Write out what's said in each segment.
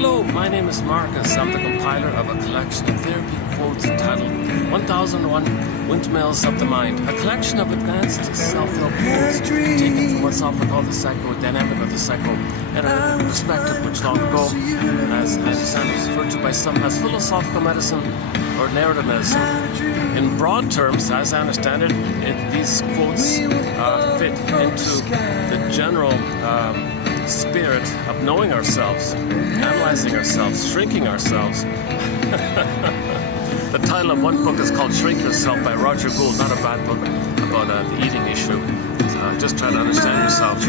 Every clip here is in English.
Hello, my name is Marcus. I'm the compiler of a collection of therapy quotes entitled 1001 Windmills of the Mind, a collection of advanced self-help quotes taken from what's often called the psychodynamic or the psychoanalytic perspective, which long ago, as I understand, was referred to by some as philosophical medicine or narrative medicine. In broad terms, as I understand it, these quotes fit into the general spirit of knowing ourselves, analyzing ourselves, shrinking ourselves. The title of one book is called Shrink Yourself by Roger Gould, not a bad book about the eating issue. Just try to understand yourself.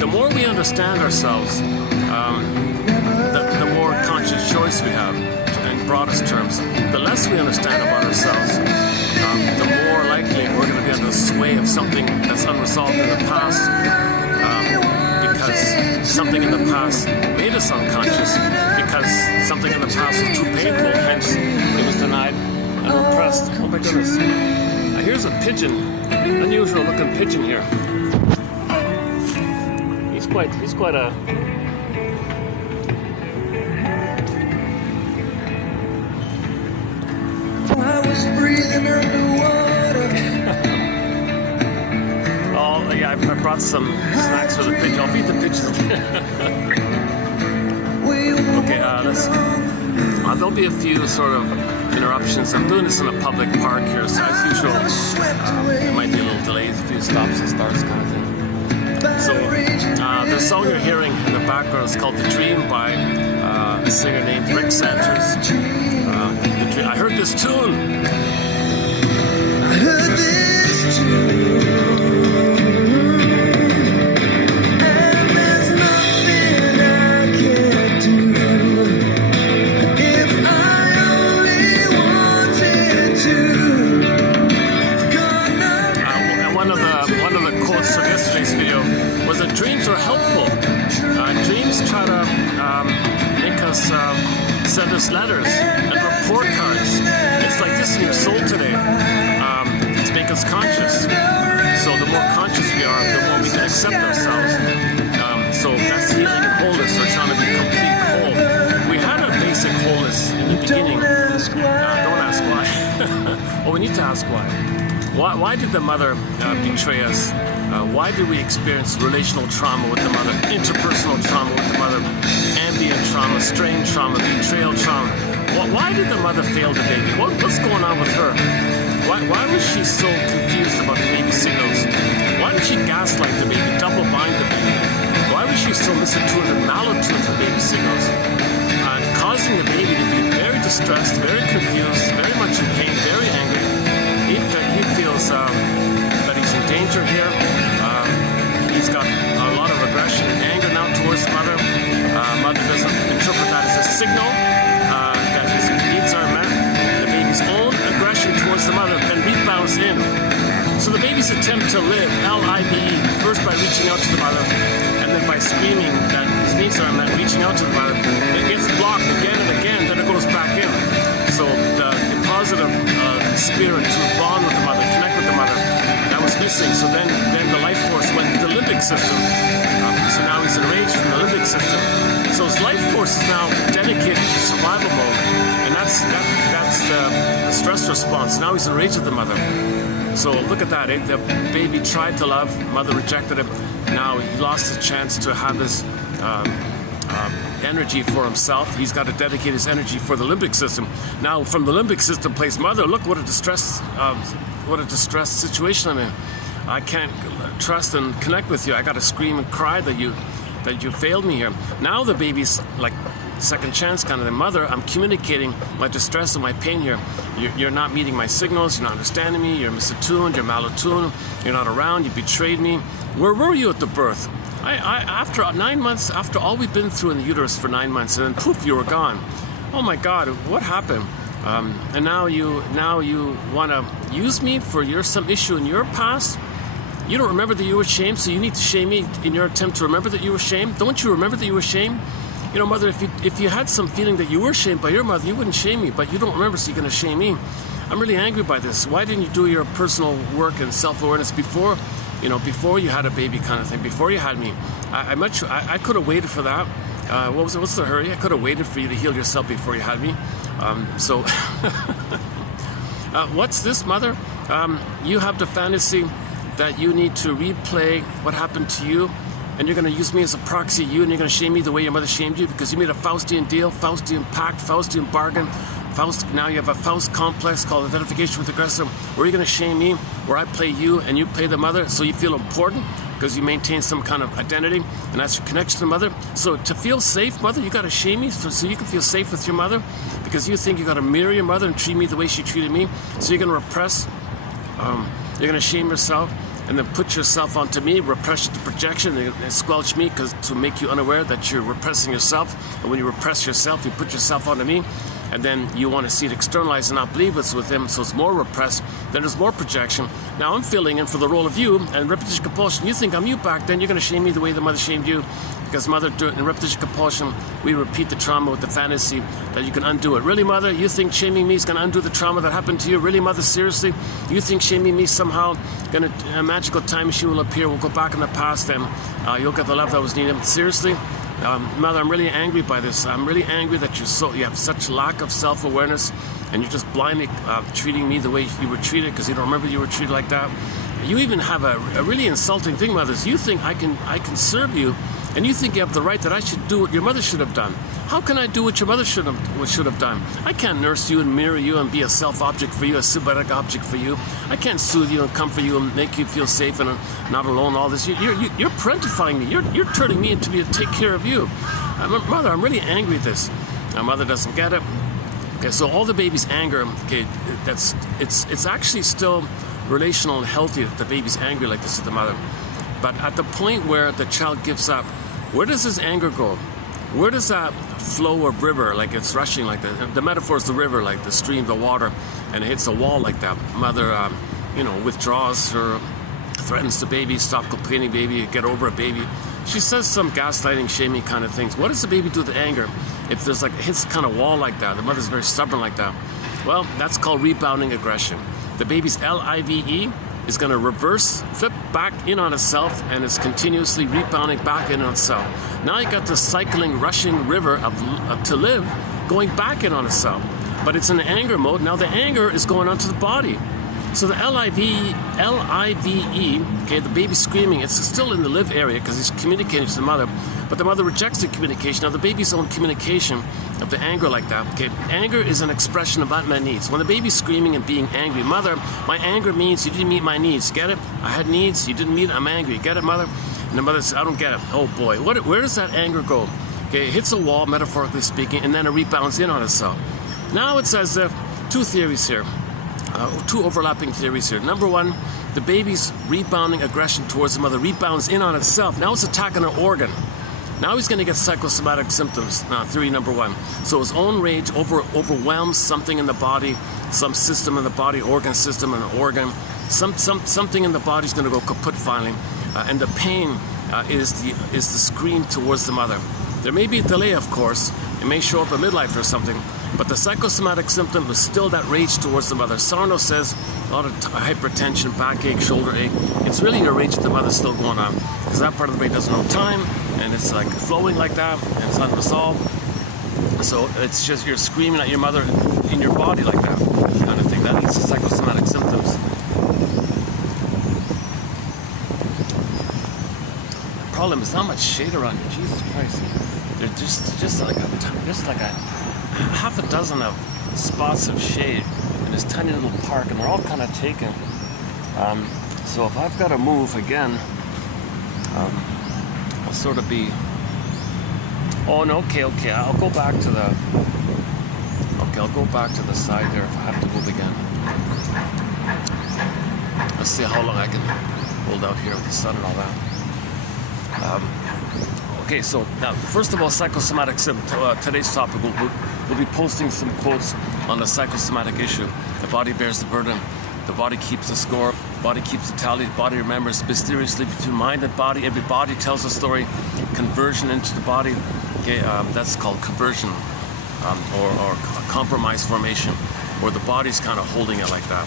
The more we understand ourselves, the more conscious choice we have, in broadest terms. The less we understand about ourselves, the more likely we're going to be under the sway of something that's unresolved in the past. Because something in the past made us unconscious, because something in the past was too painful, hence it was denied and repressed. Oh my goodness. Here's a pigeon, unusual looking pigeon here. He's quite a... I was breathing underwater. Oh, yeah, I brought some snacks for the pigeon. I'll feed the pigeons. Okay, there'll be a few sort of interruptions. I'm doing this in a public park here, so as usual, there might be a little delays, a few stops and starts kind of thing. So, the song you're hearing in the background is called The Dream by a singer named Rick Sanders. I heard this tune. I heard this tune. Dreams are helpful. Dreams try to make us send us letters and report cards. It's like this in your soul today. To make us conscious. So the more conscious we are, the more we can accept ourselves. So that's healing and wholeness. We're trying to be complete whole. We had a basic wholeness in the beginning. Don't ask why. Well, we need to ask why. Why did the mother betray us? Why did we experience relational trauma with the mother, interpersonal trauma with the mother, ambient trauma, strain trauma, betrayal trauma? Why did the mother fail the baby? What's going on with her? Why was she so confused about the baby signals? Why did she gaslight the baby, double-bind the baby? Why was she so misintuitive and malatune to baby signals? Causing the baby to be very distressed, very confused, very much in pain, very angry. He feels that he's in danger here. He's got a lot of aggression and anger now towards the mother. Mother doesn't interpret that as a signal that his needs are met. The baby's own aggression towards the mother then rebounds in. So the baby's attempt to live, L-I-V-E, first by reaching out to the mother, and then by screaming that his needs are met, reaching out to the mother, it gets blocked again and again, then it goes back in. So the positive spirit to bond with the mother, connect with the mother, that was missing. So then the life force went to the limbic system. So now he's enraged from the limbic system. So his life force is now dedicated to survival mode, and that's the stress response. Now he's enraged at the mother. So look at that. The baby tried to love, mother rejected him. Now he lost the chance to have his energy for himself. He's got to dedicate his energy for the limbic system. Now, from the limbic system plays mother. Look what a distressed situation I'm in. I can't trust and connect with you. I got to scream and cry that you failed me here. Now the baby's like second chance kind of the mother. I'm communicating my distress and my pain here. You're not meeting my signals. You're not understanding me. You're misattuned. You're malatune. You're not around. You betrayed me. Where were you at the birth? After 9 months, after all we've been through in the uterus for 9 months, and then poof, you were gone. Oh my God, what happened? And now you want to use me for some issue in your past? You don't remember that you were shamed, so you need to shame me in your attempt to remember that you were shamed? Don't you remember that you were shamed? You know, mother, if you had some feeling that you were shamed by your mother, you wouldn't shame me, but you don't remember, so you're going to shame me. I'm really angry by this. Why didn't you do your personal work and self-awareness before you had a baby kind of thing, before you had me? I could have waited for that. What's the hurry? I could have waited for you to heal yourself before you had me. So what's this, mother? You have the fantasy that you need to replay what happened to you, and you're going to use me as a proxy of you, and you're going to shame me the way your mother shamed you because you made a Faustian deal, Faustian pact, Faustian bargain. Now you have a Faust complex called identification with aggressor, where you're going to shame me, where I play you and you play the mother, so you feel important because you maintain some kind of identity, and that's your connection to the mother. So to feel safe, mother, you got to shame me so you can feel safe with your mother, because you think you got to mirror your mother and treat me the way she treated me. So you're going to repress, you're going to shame yourself, and then put yourself onto me, repress the projection, and squelch me to make you unaware that you're repressing yourself. And when you repress yourself, you put yourself onto me, and then you want to see it externalized and not believe it's with him, so it's more repressed, then there's more projection. Now I'm filling in for the role of you, and repetition compulsion, you think I'm you back then, you're going to shame me the way the mother shamed you, because mother, in repetition compulsion, we repeat the trauma with the fantasy that you can undo it. Really, mother, you think shaming me is going to undo the trauma that happened to you? Really, mother, seriously? You think shaming me somehow, a magical time machine will appear, we'll go back in the past, and you'll get the love that was needed? Seriously? Mother, I'm really angry by this. I'm really angry that you have such lack of self-awareness, and you're just blindly treating me the way you were treated because you don't remember you were treated like that. You even have a really insulting thing, mothers. You think I can serve you, and you think you have the right that I should do what your mother should have done. How can I do what your mother should have done? I can't nurse you and mirror you and be a self-object for you, a symbiotic object for you. I can't soothe you and comfort you and make you feel safe and not alone. All this, you're parentifying me. You're turning me into take care of you. Mother, I'm really angry at this. My mother doesn't get it. Okay, so all the baby's anger, okay, it's actually still relational and healthy that the baby's angry like this at the mother. But at the point where the child gives up, where does his anger go? Where does that flow of river, like it's rushing like that? The metaphor is the river, like the stream, the water, and it hits a wall like that. Mother, withdraws or threatens the baby, stop complaining, baby, get over it, baby. She says some gaslighting, shaming kind of things. What does the baby do with the anger? If there's it hits a kind of wall like that, the mother's very stubborn like that. Well, that's called rebounding aggression. The baby's LIVE is going to reverse, flip back in on itself, and is continuously rebounding back in on itself. Now you got the cycling, rushing river of to live going back in on itself. But it's in anger mode. Now the anger is going onto the body. So the LIVE, okay, the baby's screaming. It's still in the live area because he's communicating to the mother, but the mother rejects the communication. Now the baby's own communication of the anger like that, okay? Anger is an expression of unmet needs. When the baby's screaming and being angry, mother, my anger means you didn't meet my needs. Get it? I had needs, you didn't meet, I'm angry. Get it, mother? And the mother says, I don't get it. Oh boy, where does that anger go? Okay, it hits a wall, metaphorically speaking, and then it rebounds in on itself. Now it's as if two theories here. Two overlapping theories here. Number one, the baby's rebounding aggression towards the mother rebounds in on itself. Now it's attacking an organ. Now he's going to get psychosomatic symptoms. Theory number one. So his own rage overwhelms something in the body, some system in the body, organ system, an organ. Something in the body is going to go kaput finally, and the pain is the scream towards the mother. There may be a delay, of course. It may show up in midlife or something, but the psychosomatic symptom is still that rage towards the mother. Sarno says a lot of hypertension, backache, shoulder ache. It's really your rage at the mother still going on, because that part of the brain doesn't have time, and it's like flowing like that, and it's unresolved. So it's just you're screaming at your mother in your body like that kind of thing. That leads to psychosomatic symptoms. The problem is how much shade around you. Jesus Christ. There's just like a half a dozen of spots of shade in this tiny little park, and they're all kind of taken. So if I've got to move again, I'll sort of be. Oh no, okay. I'll go back to the. Okay, I'll go back to the side there if I have to move again. Let's see how long I can hold out here with the sun and all that. Okay, so now, first of all, psychosomatic symptoms. Today's topic, we'll be posting some quotes on the psychosomatic issue. The body bears the burden. The body keeps the score. The body keeps the tally. The body remembers mysteriously between mind and body. Every body tells a story. Conversion into the body. Okay, that's called conversion, or compromise formation, where the body's kind of holding it like that.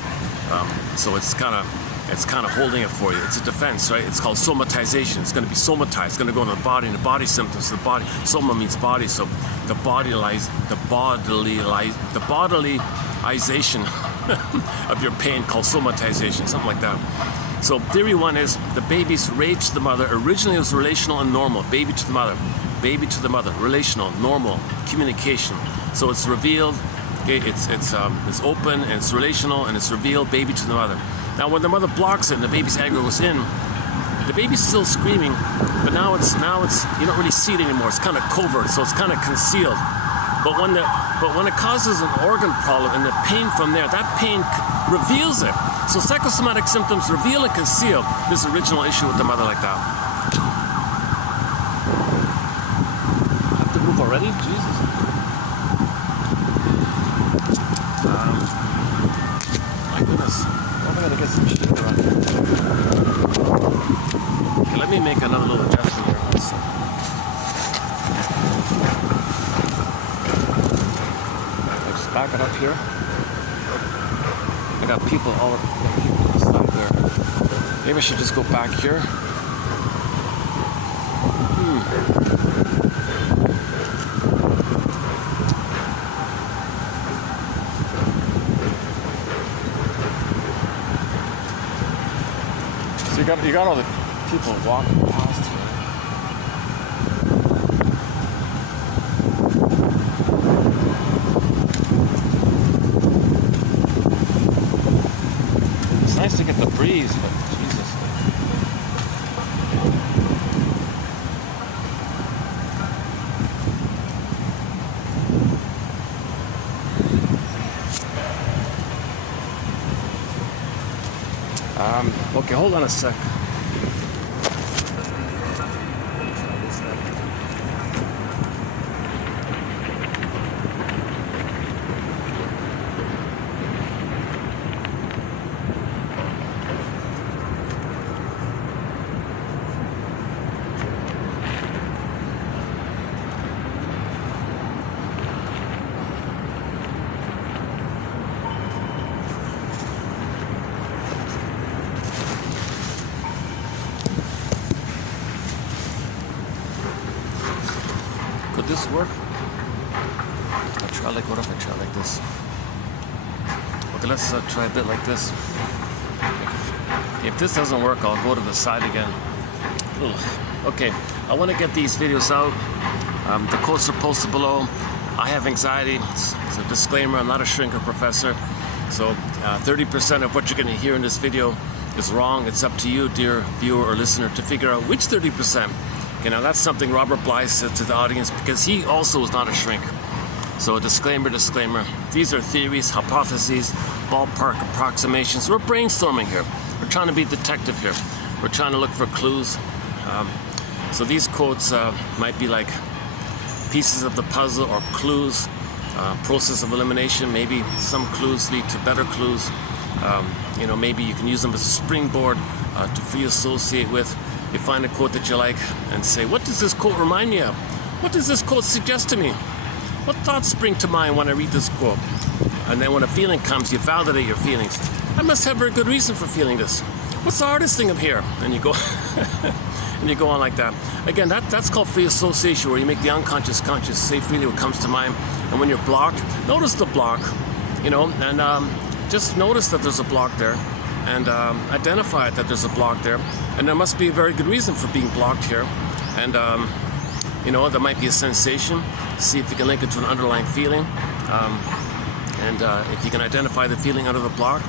So it's kind of it's kind of holding it for you. It's a defense, right? It's called somatization. It's going to be somatized. It's going to go into the body, and the body symptoms. The body, soma means body, so the bodily-ization of your pain, called somatization, something like that. So theory one is the baby's rage to the mother originally was relational and normal. Baby to the mother, relational, normal, communication. So it's revealed. Okay, it's open and it's relational and it's revealed. Baby to the mother. Now, when the mother blocks it and the baby's anger goes in, the baby's still screaming, but now it's you don't really see it anymore. It's kind of covert, so it's kind of concealed. But when it causes an organ problem and the pain from there, that pain reveals it. So psychosomatic symptoms reveal and conceal this original issue with the mother like that. I have to move already? Jesus. My goodness. I'm gonna get some shit around here. Okay, let me make another little adjustment here. Just back it up here. I got people all on the side there. Maybe I should just go back here. So you got all the people walking past here. It's nice to get the breeze, but Jesus. Okay, hold on a sec. Could this work? What if I try like this? Okay, let's try a bit like this. If this doesn't work, I'll go to the side again. Okay, I want to get these videos out. The quotes are posted below. I have anxiety. It's a disclaimer, I'm not a shrinker professor. So 30% of what you're going to hear in this video is wrong. It's up to you, dear viewer or listener, to figure out which 30%. Okay, now that's something Robert Bly said to the audience because he also is not a shrink. So disclaimer. These are theories, hypotheses, ballpark approximations. We're brainstorming here. We're trying to be detective here. We're trying to look for clues. So these quotes might be like pieces of the puzzle or clues, process of elimination. Maybe some clues lead to better clues. Maybe you can use them as a springboard to free associate with. You find a quote that you like and say, what does this quote remind me of? What does this quote suggest to me? What thoughts spring to mind when I read this quote? And then when a feeling comes, you validate your feelings. I must have a very good reason for feeling this. What's the hardest thing up here? And you go and you go on like that. Again, that's called free association, where you make the unconscious conscious, say freely what comes to mind. And when you're blocked, notice the block, and just notice that there's a block there. And identify that there's a block there, and there must be a very good reason for being blocked here. And there might be a sensation. See if you can link it to an underlying feeling, and if you can identify the feeling under the block,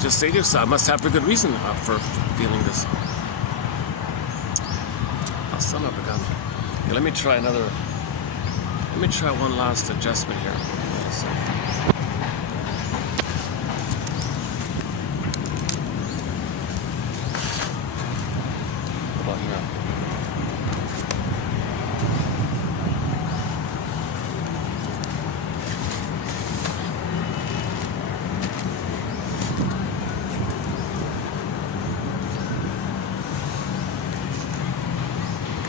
just say to yourself, I must have a good reason for feeling this. Son of a gun. Okay, let me try one last adjustment here.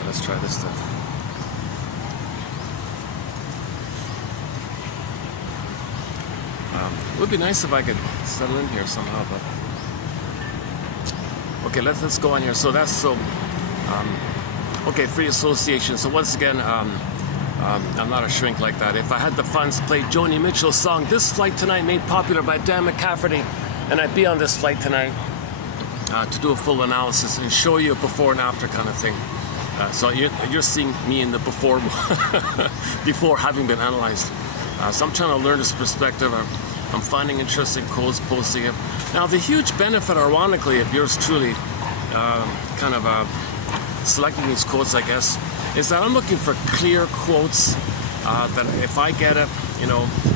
Let's try this stuff. It would be nice if I could settle in here somehow, but Okay, let's go on here. So that's okay, free association. So once again, I'm not a shrink like that. If I had the funds, play Joni Mitchell's song "This Flight Tonight," made popular by Dan McCafferty, and I'd be on this flight tonight to do a full analysis and show you a before and after kind of thing. So you're seeing me in the before before having been analyzed. So I'm trying to learn this perspective. I'm finding interesting quotes, posting it. Now the huge benefit, ironically, of yours truly selecting these quotes, I guess, is that I'm looking for clear quotes that if I get it,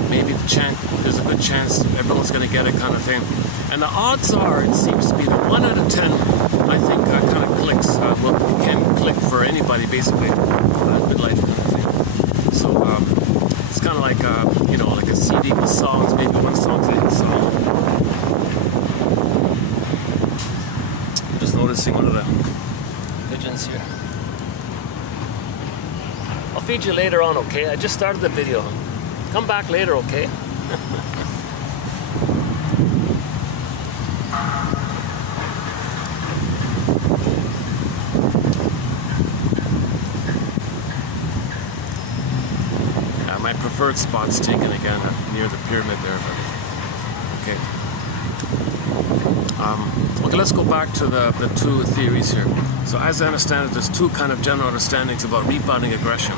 maybe there's a good chance everyone's going to get it kind of thing. And the odds are, it seems to be that 1 out of 10, I think, kind of clicks, can click for anybody, basically, midlife kind of thing. So it's kind of like, like a CD with songs, maybe one song's a hit song. Just noticing one of the pigeons here. I'll feed you later on, okay? I just started the video. Come back later, okay? My preferred spot's taken again near the pyramid there, but okay. Okay, let's go back to the two theories here. So as I understand it, there's two kind of general understandings about rebounding aggression.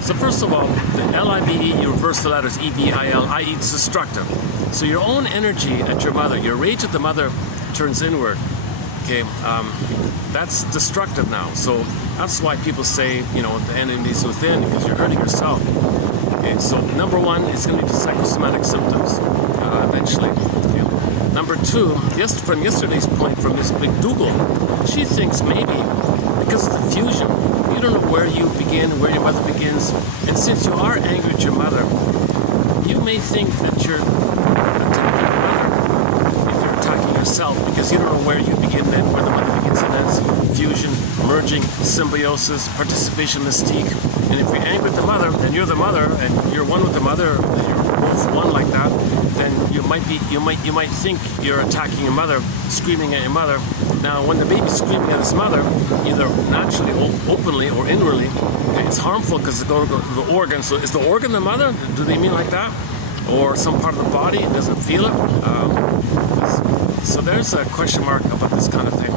So first of all, the LIBE, you reverse the letters EBIL, i.e. it's destructive. So your own energy at your mother, your rage at the mother turns inward. Okay, that's destructive now. So that's why people say, the enemy's within, because you're hurting yourself. Okay, so number one is going to be the psychosomatic symptoms eventually. Okay. Number two, from yesterday's point from Miss McDougall, she thinks maybe because of the fusion, you don't know where you begin, where your mother begins, and since you are angry at your mother, you may think that you're attacking your mother if you're attacking yourself, because you don't know where you begin then, where the mother begins and ends. Fusion, merging, symbiosis, participation, mystique. And if you're angry at the mother, then you're the mother, and you're one with the mother, and you're both one like that, then you might think you're attacking your mother, screaming at your mother. Now, when the baby's screaming at his mother, either naturally, openly, or inwardly, it's harmful because it's going to go to the organ. So is the organ the mother? Do they mean like that? Or some part of the body doesn't feel it? So there's a question mark about this kind of thing.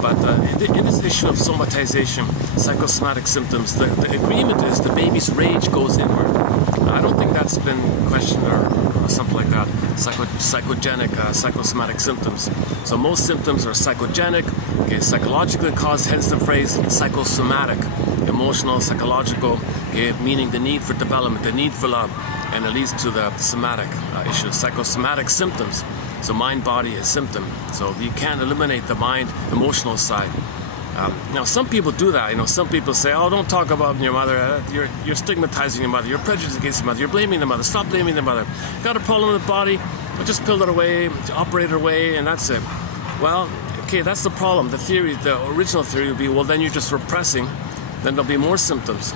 But in this issue of somatization, psychosomatic symptoms, the agreement is the baby's rage goes inward. I don't think that's been questioned or something like that. Psychogenic, psychosomatic symptoms. So most symptoms are psychogenic, okay, psychologically caused, hence the phrase psychosomatic, emotional, psychological, okay, meaning the need for development, the need for love, and it leads to the somatic issues, psychosomatic symptoms. So mind, body is symptom. So you can't eliminate the mind, emotional side. Now some people do that. Some people say, "Oh, don't talk about your mother. You're stigmatizing your mother. You're prejudiced against your mother. You're blaming the mother. Stop blaming the mother. Got a problem with the body? Well, just peel it away, operate it away, and that's it." Well, okay, that's the problem. The theory, the original theory would be, well, then you're just repressing. Then there'll be more symptoms,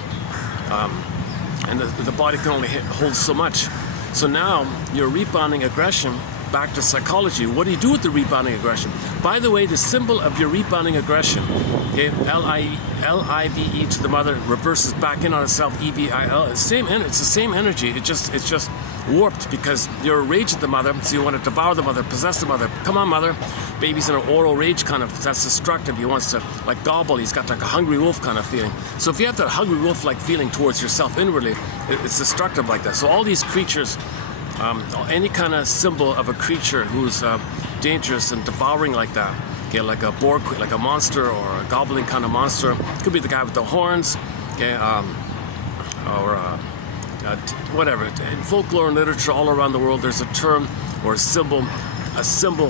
and the body can only hold so much. So now you're rebounding aggression. Back to psychology. What do you do with the rebounding aggression? By the way, the symbol of your rebounding aggression, okay, L-I-V-E to the mother, reverses back in on itself, E-B-I-L. It's the same energy. It's just warped because you're rage at the mother, so you want to devour the mother, possess the mother. Come on, mother. Baby's in an oral rage kind of, that's destructive. He wants to like gobble. He's got like a hungry wolf kind of feeling. So if you have that hungry wolf-like feeling towards yourself inwardly, it's destructive like that. So all these creatures, any kind of symbol of a creature who's dangerous and devouring like that, okay, like a boar, like a monster or a gobbling kind of monster, could be the guy with the horns, okay, or whatever. In folklore and literature all around the world, there's a term or a symbol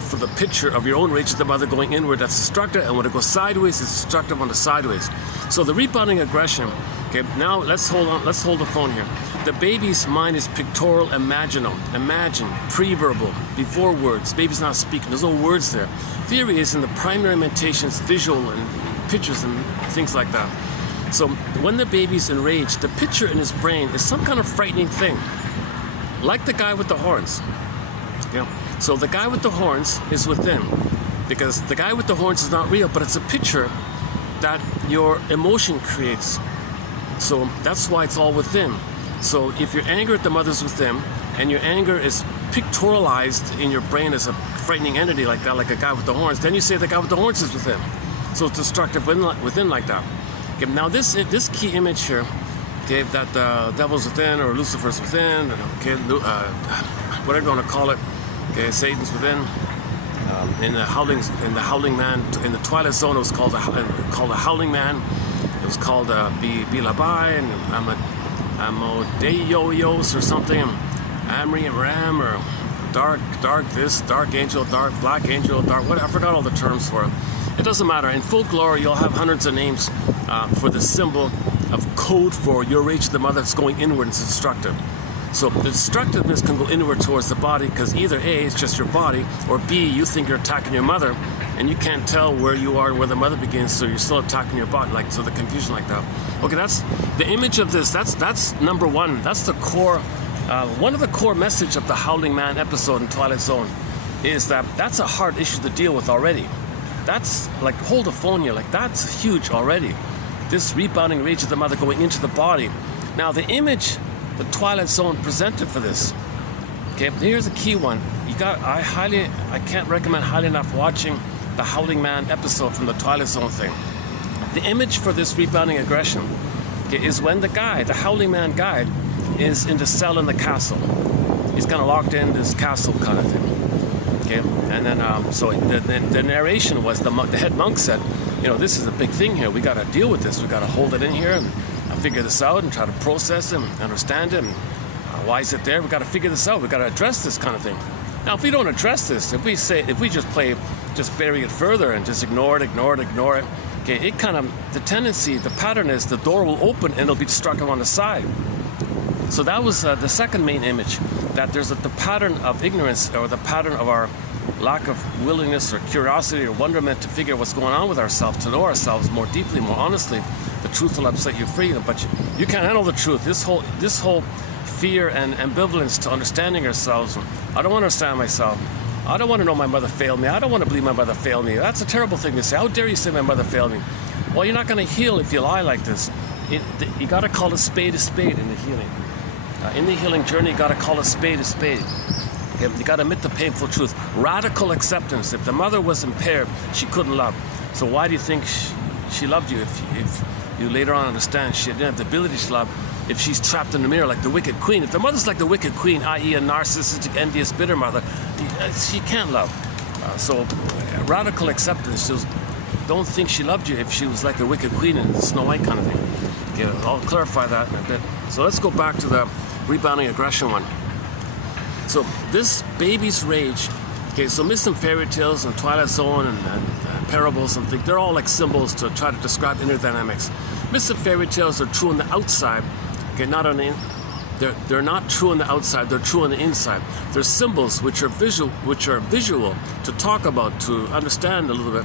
for the picture of your own rage at the mother going inward that's destructive, and when it goes sideways, it's destructive on the sideways. So the rebounding aggression, okay, now let's hold the phone here. The baby's mind is pictorial, imaginal. Imagine, pre-verbal, before words. Baby's not speaking, there's no words there. Theory is in the primary mentations, visual and pictures and things like that. So when the baby's enraged, the picture in his brain is some kind of frightening thing. Like the guy with the horns. Okay? So the guy with the horns is within. because the guy with the horns is not real, but it's a picture that your emotion creates. So that's why it's all within. So if your anger at the mother's within, and your anger is pictorialized in your brain as a frightening entity like that, like a guy with the horns, then you say the guy with the horns is within. So it's destructive within like that. Okay, now this key image here, okay, that the devil's within or Lucifer's within, okay, whatever you want to call it, okay, Satan's within. In the Howling Man, in the Twilight Zone, it was called the Howling Man. It was called Bilabai and Amadeus or something, Amri and Ram, or dark this, dark angel, dark black angel, dark what, I forgot all the terms for it. It doesn't matter. In folklore, you'll have hundreds of names for the symbol of code for your rage of the mother that's going inward and it's destructive. So the destructiveness can go inward towards the body because either A, it's just your body, or B, you think you're attacking your mother and you can't tell where you are and where the mother begins, so you're still attacking your body, like, so the confusion like that. Okay, that's the image of this. That's number one. That's the core, one of the core message of the Howling Man episode in Twilight Zone is that that's a hard issue to deal with already. That's like holdophonia, like that's huge already. This rebounding rage of the mother going into the body. Now the image the Twilight Zone presented for this. Okay, here's a key one. I can't recommend highly enough watching the Howling Man episode from the Twilight Zone thing. The image for this rebounding aggression, okay, is when the guy, the Howling Man guy, is in the cell in the castle. He's kind of locked in this castle kind of thing. Okay, and then so the narration was the head monk said, you know, this is a big thing here. We got to deal with this. We got to hold it in here and figure this out and try to process it and understand it. And, why is it there? We got to figure this out. We got to address this kind of thing. Now, if we don't address this, if we just bury it further and just ignore it, okay, it kind of, the tendency, the pattern is the door will open and it'll be destructive on the side. So that was the second main image, that there's the pattern of ignorance, or the pattern of our lack of willingness or curiosity or wonderment to figure what's going on with ourselves, to know ourselves more deeply, more honestly. The truth will upset you free, but you can't handle the truth. This whole fear and ambivalence to understanding ourselves. I don't want to understand myself. I don't want to know my mother failed me. I don't want to believe my mother failed me. That's a terrible thing to say. How dare you say my mother failed me? Well, you're not going to heal if you lie like this. You got to call a spade in the healing. In the healing journey, you got to call a spade a spade. Okay? You got to admit the painful truth. Radical acceptance. If the mother was impaired, she couldn't love. So why do you think she loved you if you later on understand she didn't have the ability to love? If she's trapped in the mirror like the wicked queen, if the mother's like the wicked queen, i.e. a narcissistic, envious, bitter mother, she can't love. So radical acceptance, just don't think she loved you if she was like the wicked queen in Snow White kind of thing. Okay, I'll clarify that in a bit. So let's go back to the rebounding aggression one. So this baby's rage, okay, so myths and fairy tales and Twilight Zone and parables and things, they're all like symbols to try to describe inner dynamics. Myths and fairy tales are true on the outside, okay, not on the they're not true on the outside, they're true on the inside. They're symbols which are visual to talk about, to understand a little bit,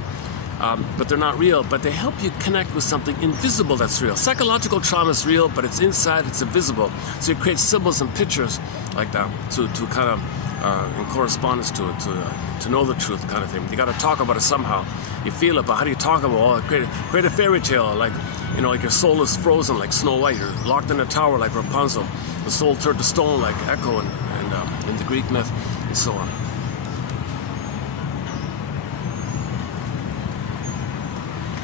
but they're not real, but they help you connect with something invisible that's real. Psychological trauma is real, but it's inside, it's invisible. So you create symbols and pictures like that to kind of in correspondence to it, to know the truth kind of thing. You got to talk about it somehow. You feel it, but how do you talk about it? Create a fairy tale, like, you know, like your soul is frozen like Snow White. You're locked in a tower like Rapunzel. The soul turned to stone like Echo and in the Greek myth, and so on.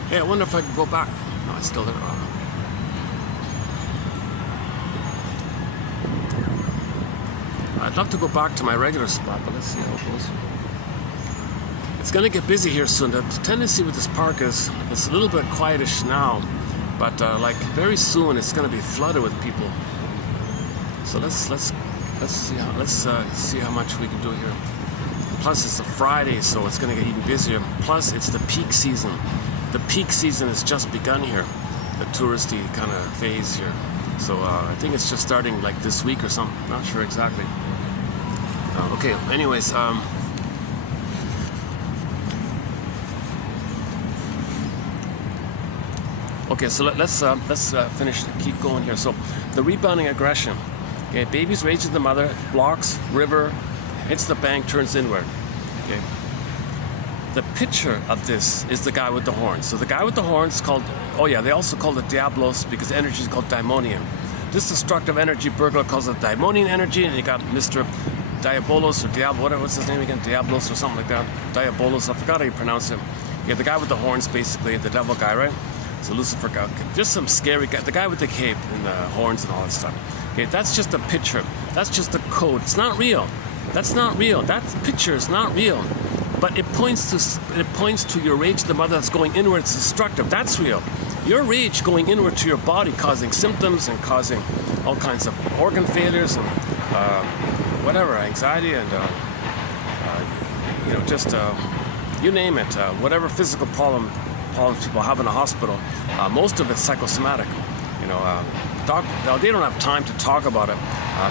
Hey, I wonder if I can go back. No, it's still there. I'd love to go back to my regular spot, but let's see how it goes. It's going to get busy here soon. The tendency with this park is it's a little bit quietish now, but like very soon it's going to be flooded with people. So let's see how much we can do here. Plus it's a Friday, so it's going to get even busier. Plus it's the peak season. The peak season has just begun here, the touristy kind of phase here. So I think it's just starting like this week or something. Not sure exactly. Okay. Anyways, okay. So let's finish. Keep going here. So the rebounding aggression. Okay, baby's rage at the mother, blocks, river, hits the bank, turns inward. Okay. the picture of this is the guy with the horns. So the guy with the horns called, oh yeah, they also call it Diablos because energy is called daimonian. This destructive energy, Bergler calls it daimonian energy, and you got Mr. Diabolos or Diablo, what's his name again? Diablos or something like that. Diabolos, I forgot how you pronounce him. Yeah, the guy with the horns, basically, the devil guy, right? So Lucifer guy, just some scary guy, the guy with the cape and the horns and all that stuff. Okay, that's just a picture. That's just a code. It's not real. That's not real. That picture is not real. But it points to your rage to the mother that's going inward. It's destructive. That's real. Your rage going inward to your body, causing symptoms and causing all kinds of organ failures and whatever, anxiety and just you name it, whatever physical problems people have in a hospital. Most of it's psychosomatic. They don't have time to talk about it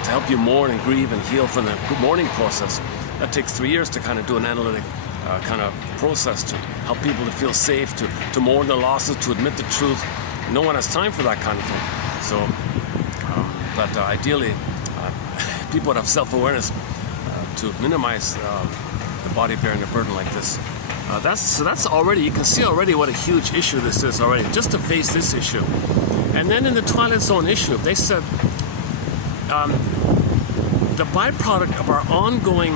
to help you mourn and grieve and heal from the mourning process. That takes 3 years to kind of do an analytic kind of process to help people to feel safe, to mourn their losses, to admit the truth. No one has time for that kind of thing. So, but ideally, people would have self-awareness to minimize the body bearing a burden like this. That's already, you can see already what a huge issue this is already, just to face this issue. And then in the Twilight Zone issue, they said the byproduct of our ongoing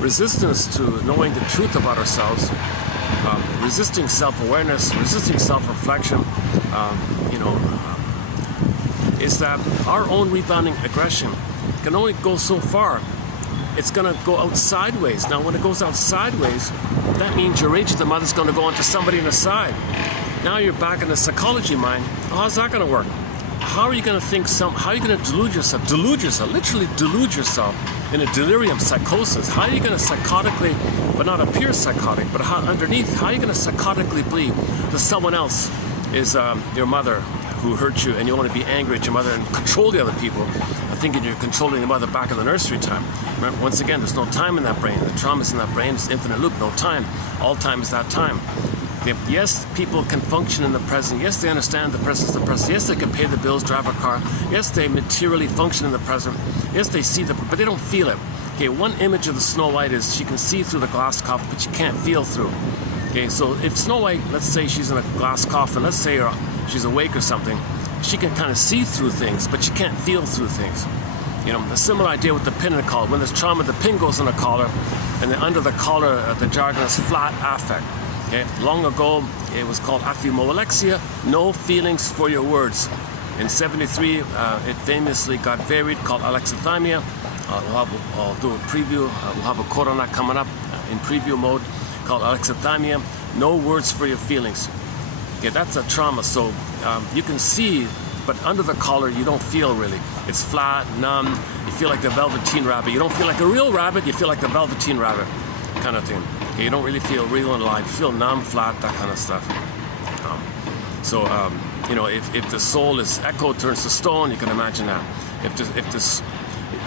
resistance to knowing the truth about ourselves, resisting self-awareness, resisting self-reflection, is that our own rebounding aggression can only go so far. It's going to go out sideways. Now, when it goes out sideways, that means your rage of the mother's going to go onto somebody in the side. Now you're back in the psychology mind. Well, how's that going to work? How are you going to think how are you going to delude yourself, literally delude yourself in a delirium psychosis? How are you going to psychotically, but not appear psychotic, but underneath, how are you going to psychotically believe that someone else is your mother who hurt you, and you want to be angry at your mother and control the other people, thinking you're controlling the mother back in the nursery time? Remember, once again, there's no time in that brain. The trauma's in that brain. It's infinite loop, no time. All time is that time. Yes, people can function in the present. Yes, they understand the present is the present. Yes, they can pay the bills, drive a car. Yes, they materially function in the present. Yes, they see but they don't feel it. Okay, one image of the Snow White is she can see through the glass coffin, but she can't feel through. Okay, so if Snow White, let's say she's in a glass coffin, let's say she's awake or something, she can kind of see through things, but she can't feel through things. A similar idea with the pin in the collar. When there's trauma, the pin goes in the collar, and then under the collar, the jargon is flat affect. Okay? Long ago, it was called aphemolexia, no feelings for your words. In '73, it famously got varied, called alexithymia. I'll do a preview. We'll have a quote on that coming up in preview mode, called alexithymia, no words for your feelings. Okay, that's a trauma. So you can see, but under the collar, you don't feel really. It's flat, numb. You feel like the Velveteen Rabbit. You don't feel like a real rabbit. You feel like the Velveteen Rabbit kind of thing. Okay, you don't really feel real and alive. You feel numb, flat, that kind of stuff. If the soul is echo turns to stone, you can imagine that.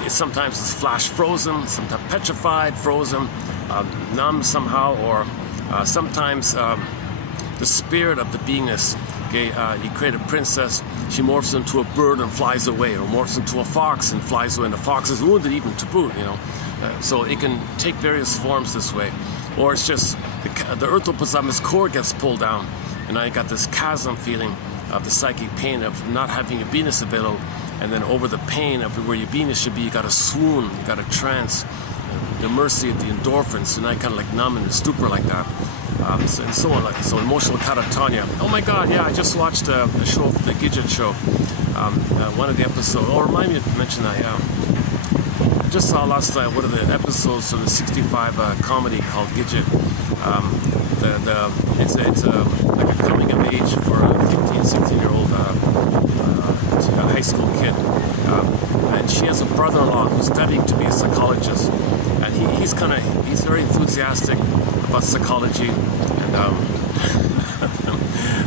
Sometimes it's flash frozen, sometimes petrified, frozen, numb somehow, or sometimes the spirit of the beingness. Okay, you create a princess, she morphs into a bird and flies away, or morphs into a fox and flies away, and the fox is wounded even to boot, so it can take various forms this way. Or it's just the earthoplasmic core gets pulled down, and now you got this chasm feeling of the psychic pain of not having your beingness available, and then over the pain of where your beingness should be, you got a swoon, you got a trance, the mercy of the endorphins, so now you're kind of like numb in a stupor like that. And so on, so emotional catatonia. Oh my God, yeah, I just watched the show, the Gidget show, one of the episodes. Oh, remind me to mention that, yeah. I just saw last night one of the episodes of the 65 comedy called Gidget. It's like a coming of age for a 15, 16-year-old high school kid. And she has a brother-in-law who's studying to be a psychologist. And he's very enthusiastic about psychology. And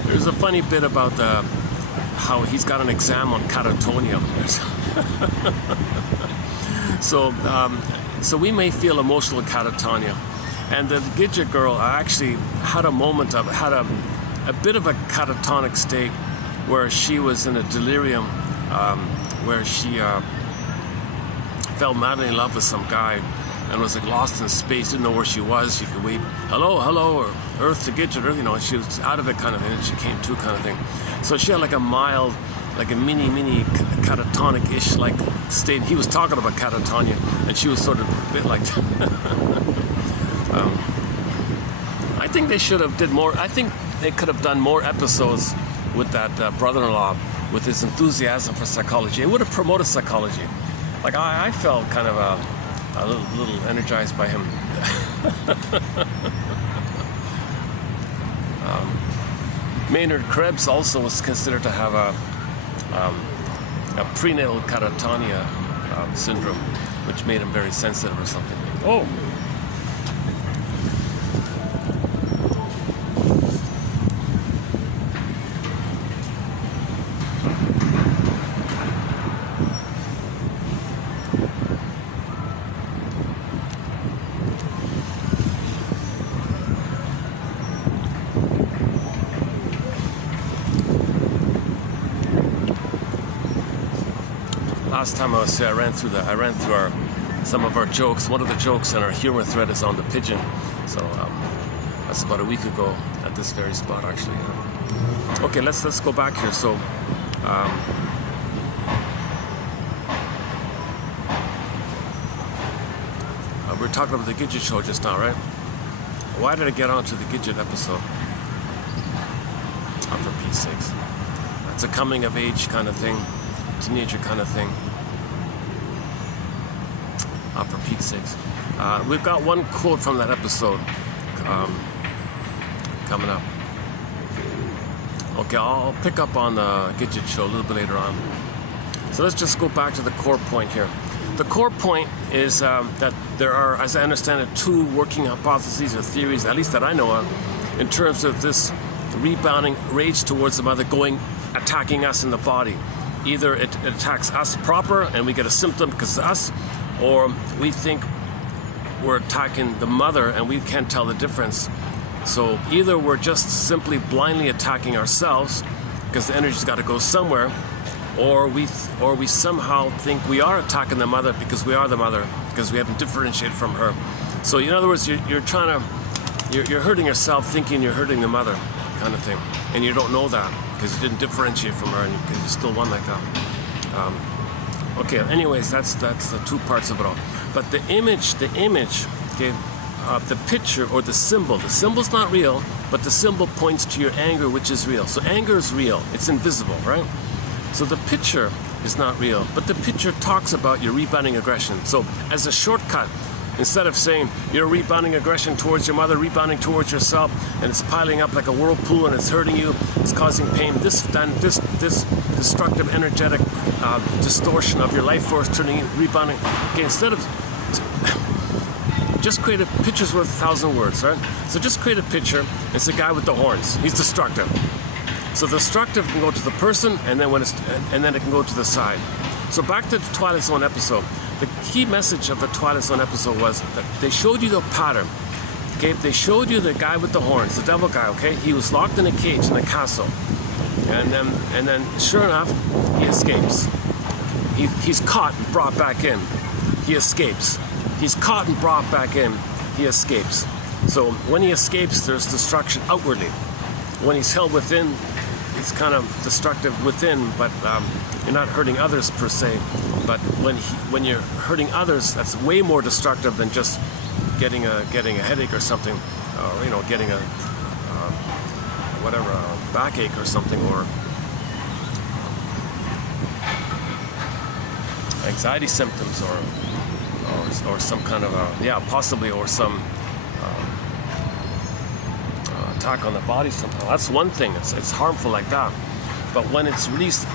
there's a funny bit about how he's got an exam on catatonia. So we may feel emotional catatonia. And the Gidget girl actually had a bit of a catatonic state where she was in a delirium, where she fell madly in love with some guy, and was like lost in space, didn't know where she was. She could wave, hello, hello, or Earth to Gidget, or, you know, she was out of it kind of thing, and she came to kind of thing. So she had like a mild, like a mini catatonic-ish like state. He was talking about catatonia, and she was sort of a bit like I think they should have did more. I think they could have done more episodes with that brother-in-law, with his enthusiasm for psychology. It would have promoted psychology. Like I felt kind of a little energized by him. Maynard Krebs also was considered to have a prenatal catatonia syndrome, which made him very sensitive or something. Oh. Last time I was here, I ran through some of our jokes. One of the jokes in our humor thread is on the pigeon. So that's about a week ago at this very spot, actually. Okay, let's go back here. So we were talking about the Gidget show just now, right? Why did I get onto the Gidget episode? Oh, for Pete's sakes. It's a coming of age kind of thing. Teenager kind of thing. For Pete's sakes. We've got one quote from that episode coming up. Okay, I'll pick up on the Gidget show a little bit later on. So let's just go back to the core point here. The core point is that there are, as I understand it, two working hypotheses or theories, at least that I know of, in terms of this rebounding rage towards the mother attacking us in the body. Either it attacks us proper and we get a symptom because it's us, or we think we're attacking the mother and we can't tell the difference. So either we're just simply blindly attacking ourselves because the energy's got to go somewhere, or we somehow think we are attacking the mother because we are the mother, because we haven't differentiated from her. So in other words, you're hurting yourself thinking you're hurting the mother, kind of thing, and you don't know that because you didn't differentiate from her, and because you're still one like that. Okay, anyways, that's the two parts of it all. But the image, okay, the picture or the symbol's not real, but the symbol points to your anger, which is real. So anger is real, it's invisible, right? So the picture is not real, but the picture talks about your rebounding aggression. So as a shortcut, instead of saying you're rebounding aggression towards your mother, rebounding towards yourself, and it's piling up like a whirlpool and it's hurting you, it's causing pain, this destructive energetic distortion of your life force turning you, rebounding. Okay, instead of just create a picture's worth 1,000 words, right? So just create a picture. It's a guy with the horns. He's destructive. So destructive can go to the person, and then it can go to the side. So back to the Twilight Zone episode. The key message of the Twilight Zone episode was that they showed you the pattern. Okay, they showed you the guy with the horns, the devil guy. Okay, he was locked in a cage in a castle, and then sure enough, he escapes. He's caught and brought back in. He escapes. He's caught and brought back in. He escapes. So when he escapes, there's destruction outwardly. When he's held within, it's kind of destructive within, but you're not hurting others per se. But when you're hurting others, that's way more destructive than just getting a headache or something, or getting a backache or something, or anxiety symptoms, or some kind of possibly, or some attack on the body somehow. That's one thing. It's harmful like that. But when it's released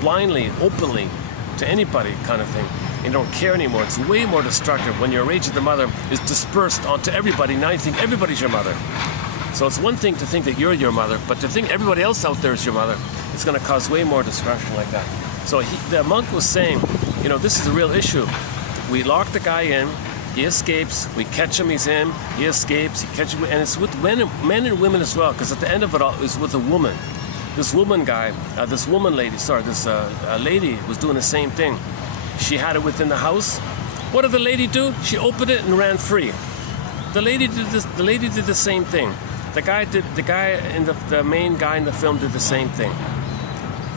blindly, openly to anybody, kind of thing, you don't care anymore. It's way more destructive. When your rage at the mother is dispersed onto everybody, now you think everybody's your mother. So it's one thing to think that you're your mother, but to think everybody else out there is your mother, it's going to cause way more destruction like that. So the monk was saying, this is a real issue. We lock the guy in, he escapes, we catch him, he's in, he escapes, he catches him, and it's with men and women as well, because at the end of it all, it's with a woman. This woman lady was doing the same thing. She had it within the house, What did the lady do? She opened it and ran free. The lady did this. The lady did the same thing. The main guy in the film did the same thing.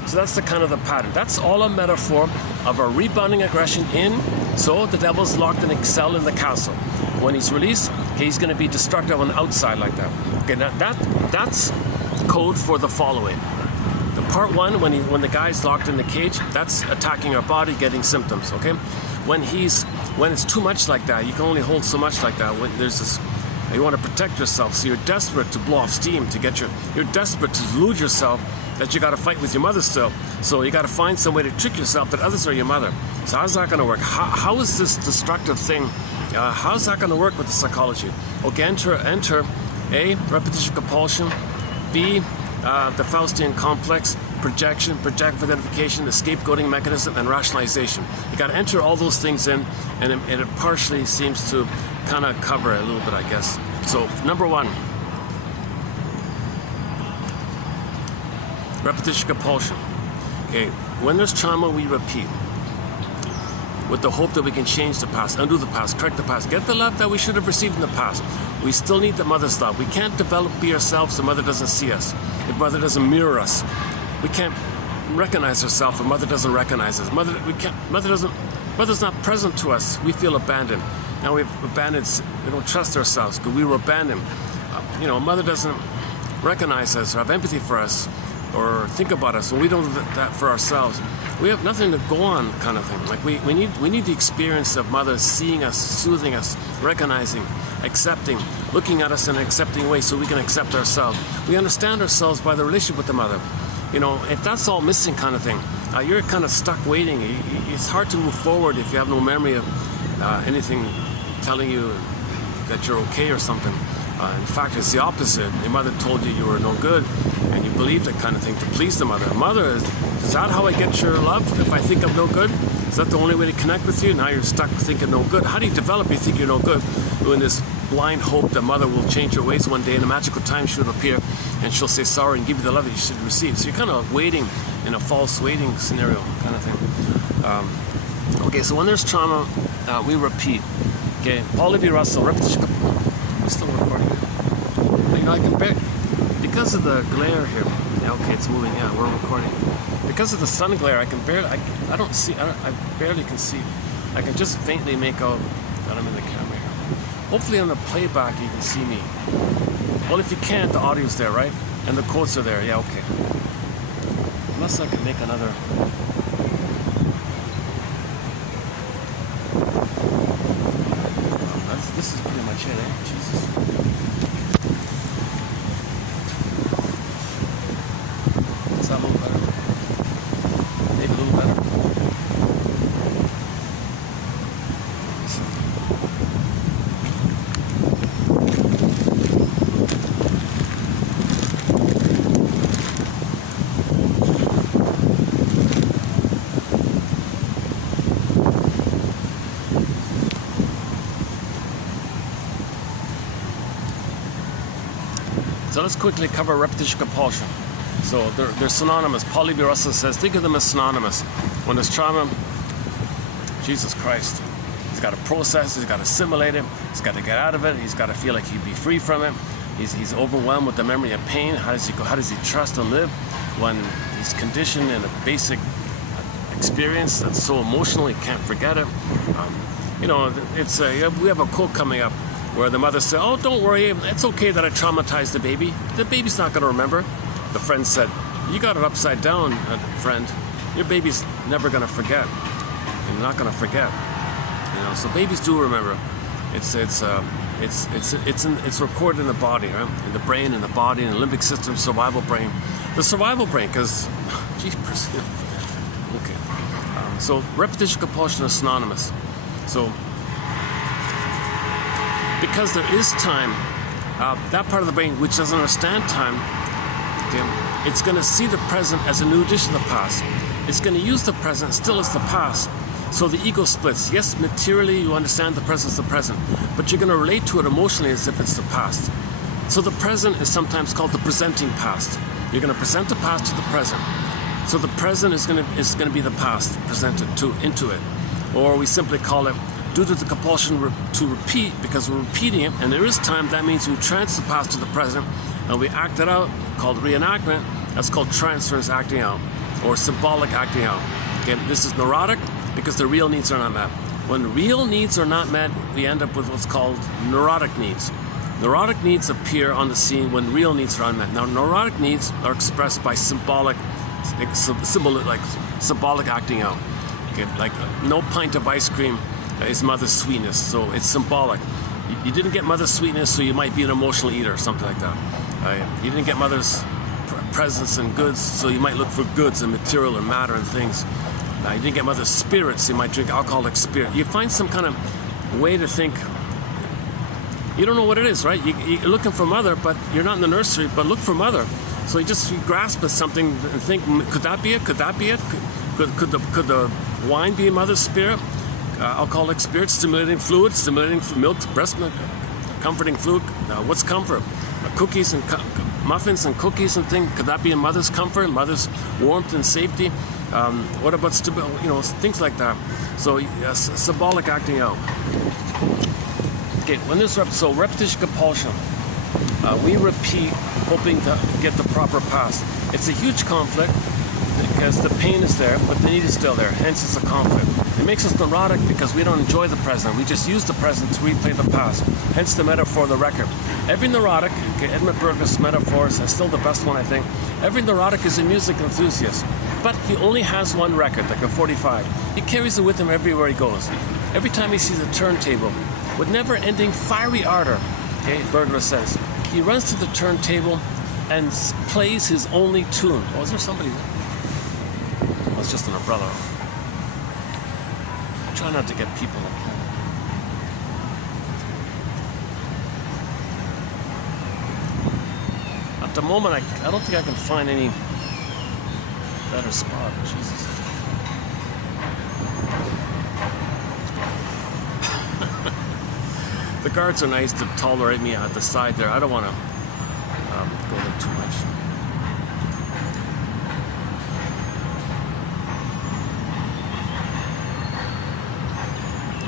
So that's the kind of the pattern. That's all a metaphor of a rebounding aggression in. So the devil's locked in a cell in the castle. When he's released, okay, he's going to be destructive on the outside like that. Okay, now that's code for the following. The part one, when the guy's locked in the cage, that's attacking our body, getting symptoms. Okay, when it's too much like that, you can only hold so much like that. When there's this, you want to protect yourself, so you're desperate to blow off steam to get you're desperate to delude yourself that you got to fight with your mother still. So you got to find some way to trick yourself that others are your mother. So how's that going to work? How is this destructive thing? How's that going to work with the psychology? Okay, enter A, repetition compulsion, B, the Faustian complex, projection, projective identification, the scapegoating mechanism, and rationalization. You got to enter all those things in, and it partially seems to kind of cover a little bit, I guess. So number one, repetition compulsion. Okay, when there's trauma, we repeat with the hope that we can change the past, undo the past, correct the past, get the love that we should have received in the past. We still need the mother's love. We can't be ourselves if mother doesn't see us, if mother doesn't mirror us. We can't recognize ourselves if mother doesn't recognize us. Mother's not present to us. We feel abandoned. Now we've abandoned. We don't trust ourselves because we were abandoned. Mother doesn't recognize us or have empathy for us or think about us, when we don't do that for ourselves, we have nothing to go on, kind of thing. Like we need the experience of mother seeing us, soothing us, recognizing, accepting, looking at us in an accepting way so we can accept ourselves. We understand ourselves by the relationship with the mother. If that's all missing, kind of thing, you're kind of stuck waiting. It's hard to move forward if you have no memory of anything telling you that you're okay or something. In fact, it's the opposite. Your mother told you were no good, and you believed that kind of thing to please the mother. Mother, is that how I get your love? If I think I'm no good? Is that the only way to connect with you? Now you're stuck thinking no good. How do you develop you think you're no good? In this blind hope that mother will change your ways one day and a magical time she'll appear and she'll say sorry and give you the love that you should receive. So you're kind of waiting in a false waiting scenario kind of thing. Okay, so when there's trauma, we repeat. Okay, Paul B. Russell, repetition. I'm still recording. I can bet because of the glare here. Yeah, okay, it's moving. Yeah, we're recording. Because of the sun glare, I barely can see. I can just faintly make out that I'm in the camera here. Hopefully on the playback you can see me. Well, if you can't, the audio's there, right? And the quotes are there. Yeah, okay. Unless I can make another. This is pretty much it, eh? Jesus. Is that a little better? Maybe a little better. So let's quickly cover repetition compulsion. So they're synonymous. Paul B. Russell says, think of them as synonymous. When there's trauma, Jesus Christ, he's got to process, he's got to assimilate it, he's got to get out of it, he's got to feel like he'd be free from it. He's overwhelmed with the memory of pain. How does he go? How does he trust and live when he's conditioned in a basic experience that's so emotional he can't forget it? We have a quote coming up where the mother said, oh, don't worry, it's okay that I traumatized the baby. The baby's not going to remember. The friend said, you got it upside down, friend. Your baby's never going to forget. You're not going to forget. So babies do remember. It's recorded in the body, right? In the brain, in the body, in the limbic system, survival brain. The survival brain, because, jeepers. Okay. So repetition compulsion is synonymous. So because there is time, that part of the brain which doesn't understand time, okay, it's going to see the present as a new addition to the past. It's going to use the present still as the past. So the ego splits. Yes, materially you understand the present is the present, but you're going to relate to it emotionally as if it's the past. So the present is sometimes called the presenting past. You're going to present the past to the present. So the present is going to be the past presented into it. Or we simply call it due to the compulsion to repeat, because we're repeating it, and there is time, that means we transfer the past to the present, and we act it out, called reenactment. That's called transference acting out, or symbolic acting out. Okay, this is neurotic because the real needs are not met. When real needs are not met, we end up with what's called neurotic needs. Neurotic needs appear on the scene when real needs are unmet. Now, neurotic needs are expressed by symbolic acting out. Okay, like no pint of ice cream is mother's sweetness, so it's symbolic. You didn't get mother's sweetness, so you might be an emotional eater, something like that. You didn't get mother's presents and goods, so you might look for goods and material and matter and things. You didn't get mother's spirits, so you might drink alcoholic spirit. You find some kind of way to think. You don't know what it is, right? You're looking for mother, but you're not in the nursery, but look for mother. So you grasp at something and think, could that be it? Could that be it? Could the wine be mother's spirit? Alcoholic spirit, stimulating fluid, stimulating milk, breast milk, comforting fluid. What's comfort? Cookies and muffins and cookies and things. Could that be a mother's comfort, mother's warmth and safety? What about things like that? So symbolic acting out. Okay, when there's repetition compulsion, we repeat, hoping to get the proper pass. It's a huge conflict because the pain is there, but the need is still there. Hence, it's a conflict. It makes us neurotic because we don't enjoy the present. We just use the present to replay the past. Hence, the metaphor of the record. Every neurotic, Edmund Burgess' metaphors is still the best one, I think. Every neurotic is a music enthusiast, but he only has one record, like a 45. He carries it with him everywhere he goes. Every time he sees a turntable, with never-ending fiery ardor, Burgess says, he runs to the turntable and plays his only tune. Oh, is there somebody there? Oh, it's just an umbrella. Try not to get people up here. At the moment, I don't think I can find any better spot. Jesus. The guards are nice to tolerate me at the side there. I don't want to go there too much.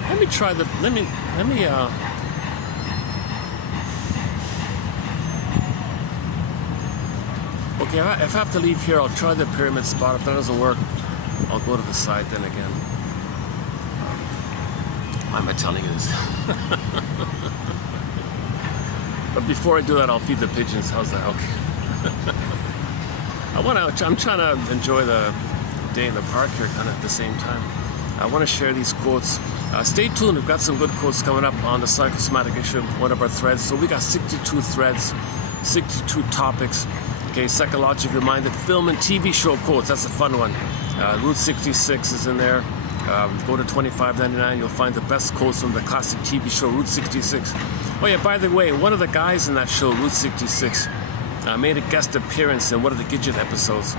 Let me try the. Let me. Okay, if I have to leave here, I'll try the pyramid spot. If that doesn't work, I'll go to the side then again. Why am I telling you this? But before I do that, I'll feed the pigeons. How's that? Okay. I'm trying to enjoy the day in the park here, kind of at the same time. I want to share these quotes. Stay tuned. We've got some good quotes coming up on the psychosomatic issue, one of our threads. So we got 62 threads, 62 topics. Okay, psychologically minded film and TV show quotes. That's a fun one. Route 66 is in there. Go to $25.99. You'll find the best quotes from the classic TV show Route 66. Oh yeah, by the way, one of the guys in that show, Route 66, made a guest appearance in one of the Gidget episodes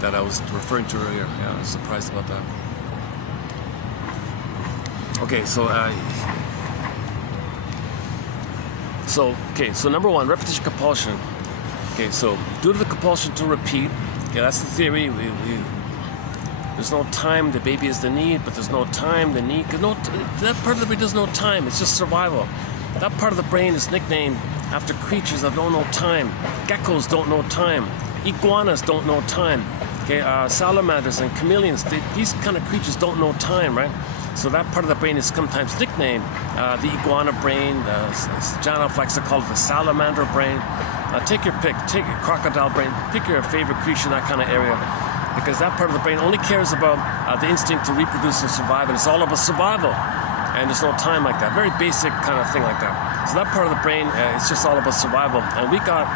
that I was referring to earlier. Yeah, I was surprised about that. Okay, so number one, repetition compulsion. Okay, so due to the compulsion to repeat, okay, that's the theory. There's no time. The baby is the need, but there's no time. The need, that part of the brain does no time. It's just survival. That part of the brain is nicknamed after creatures that don't know time. Geckos don't know time. Iguanas don't know time. Okay, salamanders and chameleons. These kind of creatures don't know time, right? So that part of the brain is sometimes nicknamed the iguana brain. John F. likes to call it the salamander brain. Take your pick. Take your crocodile brain. Pick your favorite creature in that kind of area. Because that part of the brain only cares about the instinct to reproduce and survive, and it's all about survival. And there's no time like that. Very basic kind of thing like that. So that part of the brain, it's just all about survival. And we got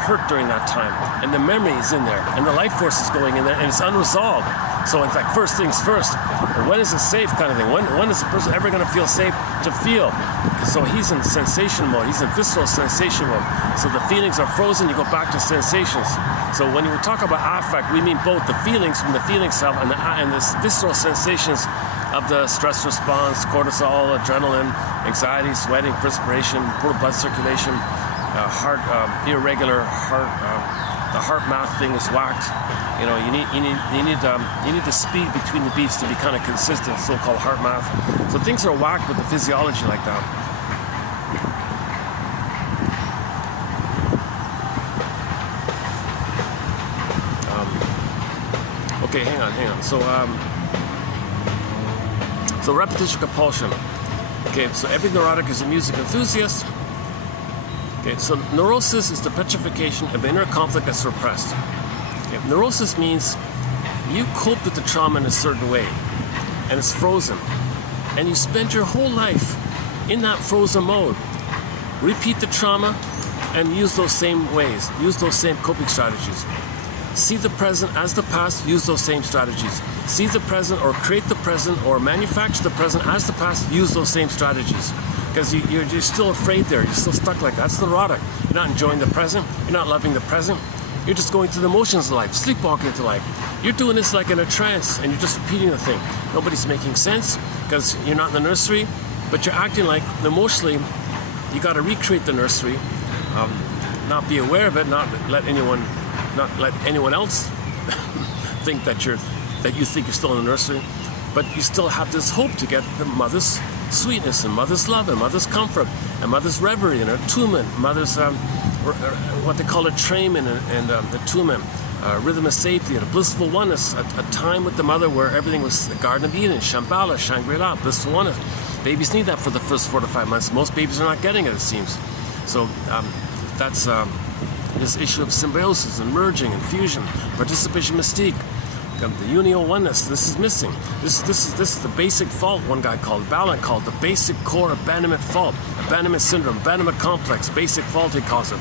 hurt during that time, and the memory is in there, and the life force is going in there, and it's unresolved. So it's like first things first. When is it safe kind of thing? When is the person ever going to feel safe to feel? So he's in sensation mode. He's in visceral sensation mode. So the feelings are frozen. You go back to sensations. So when we talk about affect, we mean both the feelings from the feeling self and the visceral sensations of the stress response, cortisol, adrenaline, anxiety, sweating, perspiration, poor blood circulation, irregular heart the heart math thing is whacked. You know, you need the speed between the beats to be kind of consistent, so-called heart math. So things are whacked with the physiology like that. Okay, hang on. So repetition compulsion. Okay, so every neurotic is a music enthusiast. Okay, so neurosis is the petrification of inner conflict that's repressed. Okay, neurosis means you coped with the trauma in a certain way, and it's frozen. And you spend your whole life in that frozen mode. Repeat the trauma and use those same ways, use those same coping strategies. See the present as the past, use those same strategies. See the present or create the present or manufacture the present as the past, use those same strategies. Because you're still afraid there, you're still stuck like that. That's neurotic. You're not enjoying the present, you're not loving the present. You're just going through the motions of life, sleepwalking into life. You're doing this like in a trance and you're just repeating the thing. Nobody's making sense because you're not in the nursery, but you're acting like emotionally you got to recreate the nursery, not be aware of it, not let anyone else think that you think you're still in the nursery, but you still have this hope to get the mother's sweetness and mother's love and mother's comfort and mother's reverie and attunement, mother's what they call entrainment and attunement, rhythm of safety and a blissful oneness, a time with the mother where everything was the Garden of Eden, Shambhala, Shangri-La, blissful oneness. Babies need that for the first 4 to 5 months. Most babies are not getting it, it seems. So that's this issue of symbiosis and merging and fusion, participation mystique, the unio oneness. This is missing. This is the basic fault. One guy called Ballant called the basic core abandonment fault, abandonment syndrome, abandonment complex, basic fault he calls it.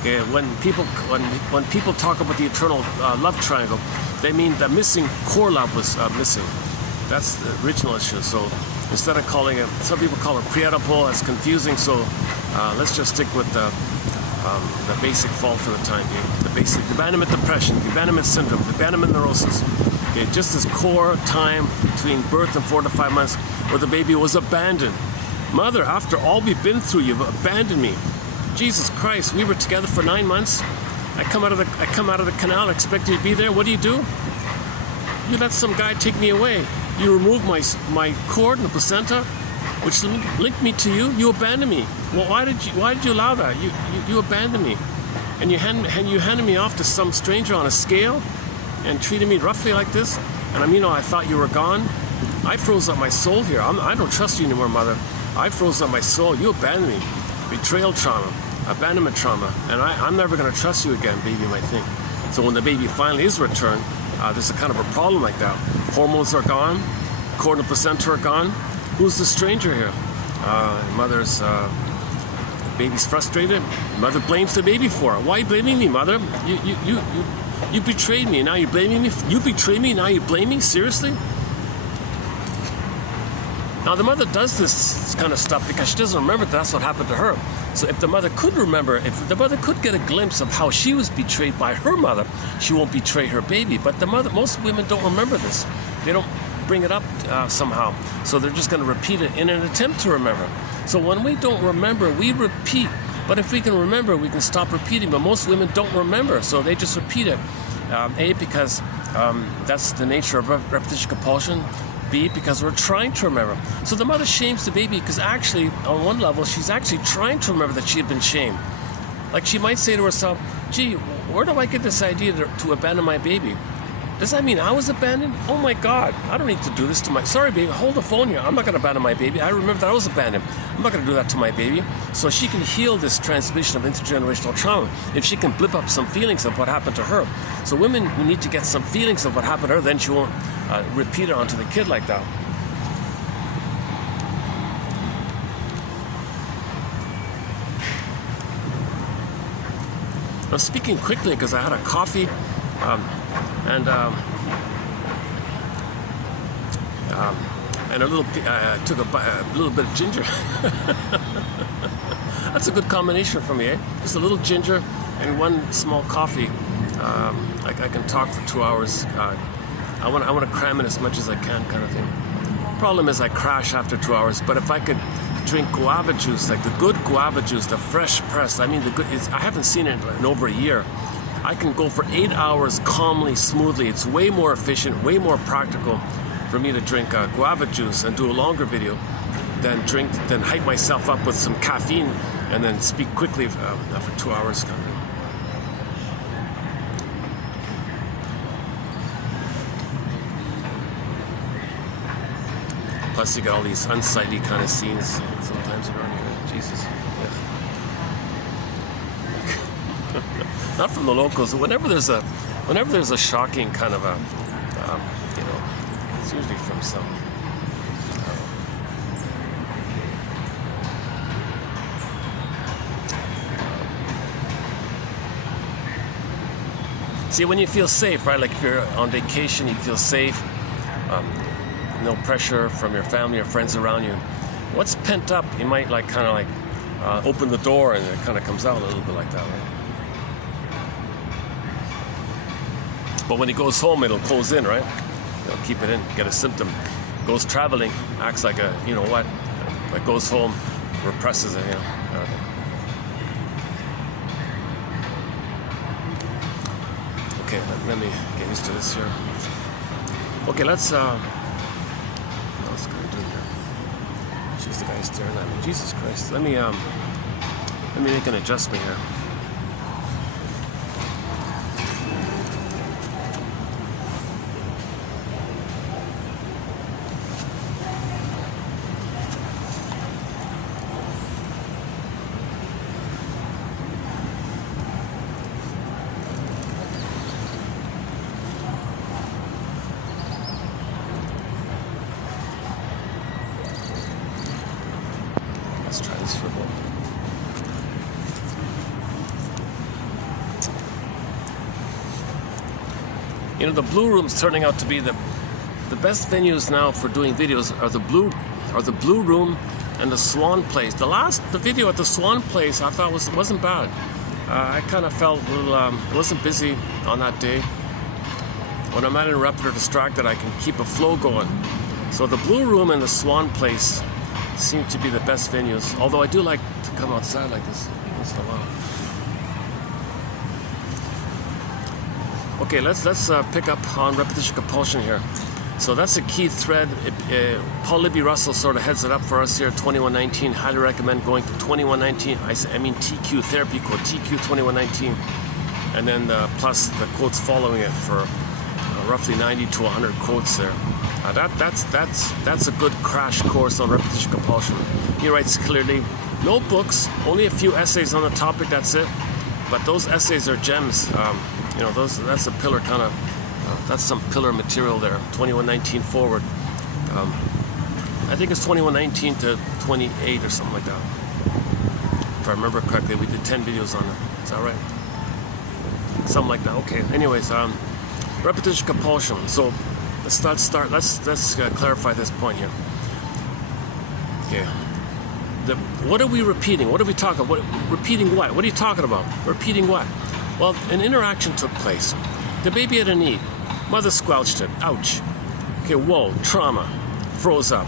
Okay, when people talk about the eternal love triangle, they mean the missing core love was missing. That's the original issue. So instead of calling it, some people call it pre-Oedipal, that's confusing. So let's just stick with the basic fault for the time being. The basic abandonment depression, the abandonment syndrome, the abandonment neurosis. Okay, just this core time between birth and 4 to 5 months where the baby was abandoned. Mother, after all we've been through, you've abandoned me. Jesus Christ, we were together for 9 months. I come out of the canal expecting you to be there. What do? You let some guy take me away. You remove my cord and the placenta, which linked me to you. You abandoned me. Well, why did you allow that? You abandoned me, and you handed me off to some stranger on a scale, and treated me roughly like this. And I thought you were gone. I froze up my soul here. I don't trust you anymore, Mother. I froze up my soul. You abandoned me. Betrayal trauma, abandonment trauma, and I'm never going to trust you again, baby might think. So when the baby finally is returned, there's a kind of a problem like that. Hormones are gone, cord and placenta are gone. Who's the stranger here? Mother's baby's frustrated. Mother blames the baby for it. Why are you blaming me, Mother? You betrayed me. Now you're blaming me. You betrayed me. Now you blame me. Seriously? Now the mother does this kind of stuff because she doesn't remember that's what happened to her. So if the mother could remember, if the mother could get a glimpse of how she was betrayed by her mother, she won't betray her baby. But most women don't remember this. They don't bring it up somehow. So they're just going to repeat it in an attempt to remember. So when we don't remember, we repeat. But if we can remember, we can stop repeating. But most women don't remember, so they just repeat it. A, because that's the nature of repetition compulsion. B, because we're trying to remember. So the mother shames the baby because actually, on one level, she's actually trying to remember that she had been shamed. Like she might say to herself, gee, where do I get this idea to abandon my baby? Does that mean I was abandoned? Oh my God, I don't need to do this to sorry baby, hold the phone here. I'm not gonna abandon my baby. I remember that I was abandoned. I'm not gonna do that to my baby. So she can heal this transmission of intergenerational trauma if she can blip up some feelings of what happened to her. So women who need to get some feelings of what happened to her, then she won't repeat it onto the kid like that. I'm speaking quickly because I had a coffee and a little. Took a little bit of ginger. That's a good combination for me, eh? Just a little ginger and one small coffee. I can talk for 2 hours. I want to cram in as much as I can, kind of thing. Problem is I crash after 2 hours. But if I could drink guava juice, like the good guava juice, the fresh pressed, I mean the good. I haven't seen it in over a year. I can go for 8 hours calmly, smoothly. It's way more efficient, way more practical for me to drink guava juice and do a longer video than hype myself up with some caffeine and then speak quickly for 2 hours. Plus you got all these unsightly kind of scenes sometimes around here. Jesus. Yeah. Not from the locals. Whenever there's a shocking kind of a, you know, it's usually from some. See, when you feel safe, right? Like if you're on vacation, you feel safe. No pressure from your family or friends around you. What's pent up, you might like kind of like open the door and it kind of comes out a little bit like that, right? But when he goes home, it'll close in, right? It'll keep it in, get a symptom. Goes traveling, acts like a, you know what? But goes home, represses it, you know. Okay, let me get used to this here. Okay, let's what else can I do here? Jeez, the guy's staring at me. Jesus Christ. Let me make an adjustment here. Let's try this for a moment. You know, the Blue Room's turning out to be the best venues now for doing videos are the Blue Room and the Swan Place. The video at the Swan Place I thought wasn't bad. I kind of felt a little wasn't busy on that day. When I'm not interrupted or distracted, I can keep a flow going. So the Blue Room and the Swan Place seem to be the best venues, although I do like to come outside like this once in a while. Okay, let's pick up on repetition compulsion here. So that's a key thread. Paul Libby Russell sort of heads it up for us here. 2119. Highly recommend going to 2119. I mean TQ therapy code TQ 2119, and then plus the quotes following it for roughly 90 to 100 quotes there. That's a good crash course on repetition compulsion. He writes clearly, no books, only a few essays on the topic. That's it. But those essays are gems. You know, that's a pillar kind of. That's some pillar material there. 2119 forward. I think it's 2119 to 28 or something like that. If I remember correctly, we did 10 videos on it. Is that right? Something like that. Okay. Anyways, repetition compulsion. So let's clarify this point here. Okay. What are we repeating? What are we talking about? Repeating what? What are you talking about? Repeating what? Well, an interaction took place. The baby had a need. Mother squelched it. Ouch. Okay, whoa, trauma. Froze up.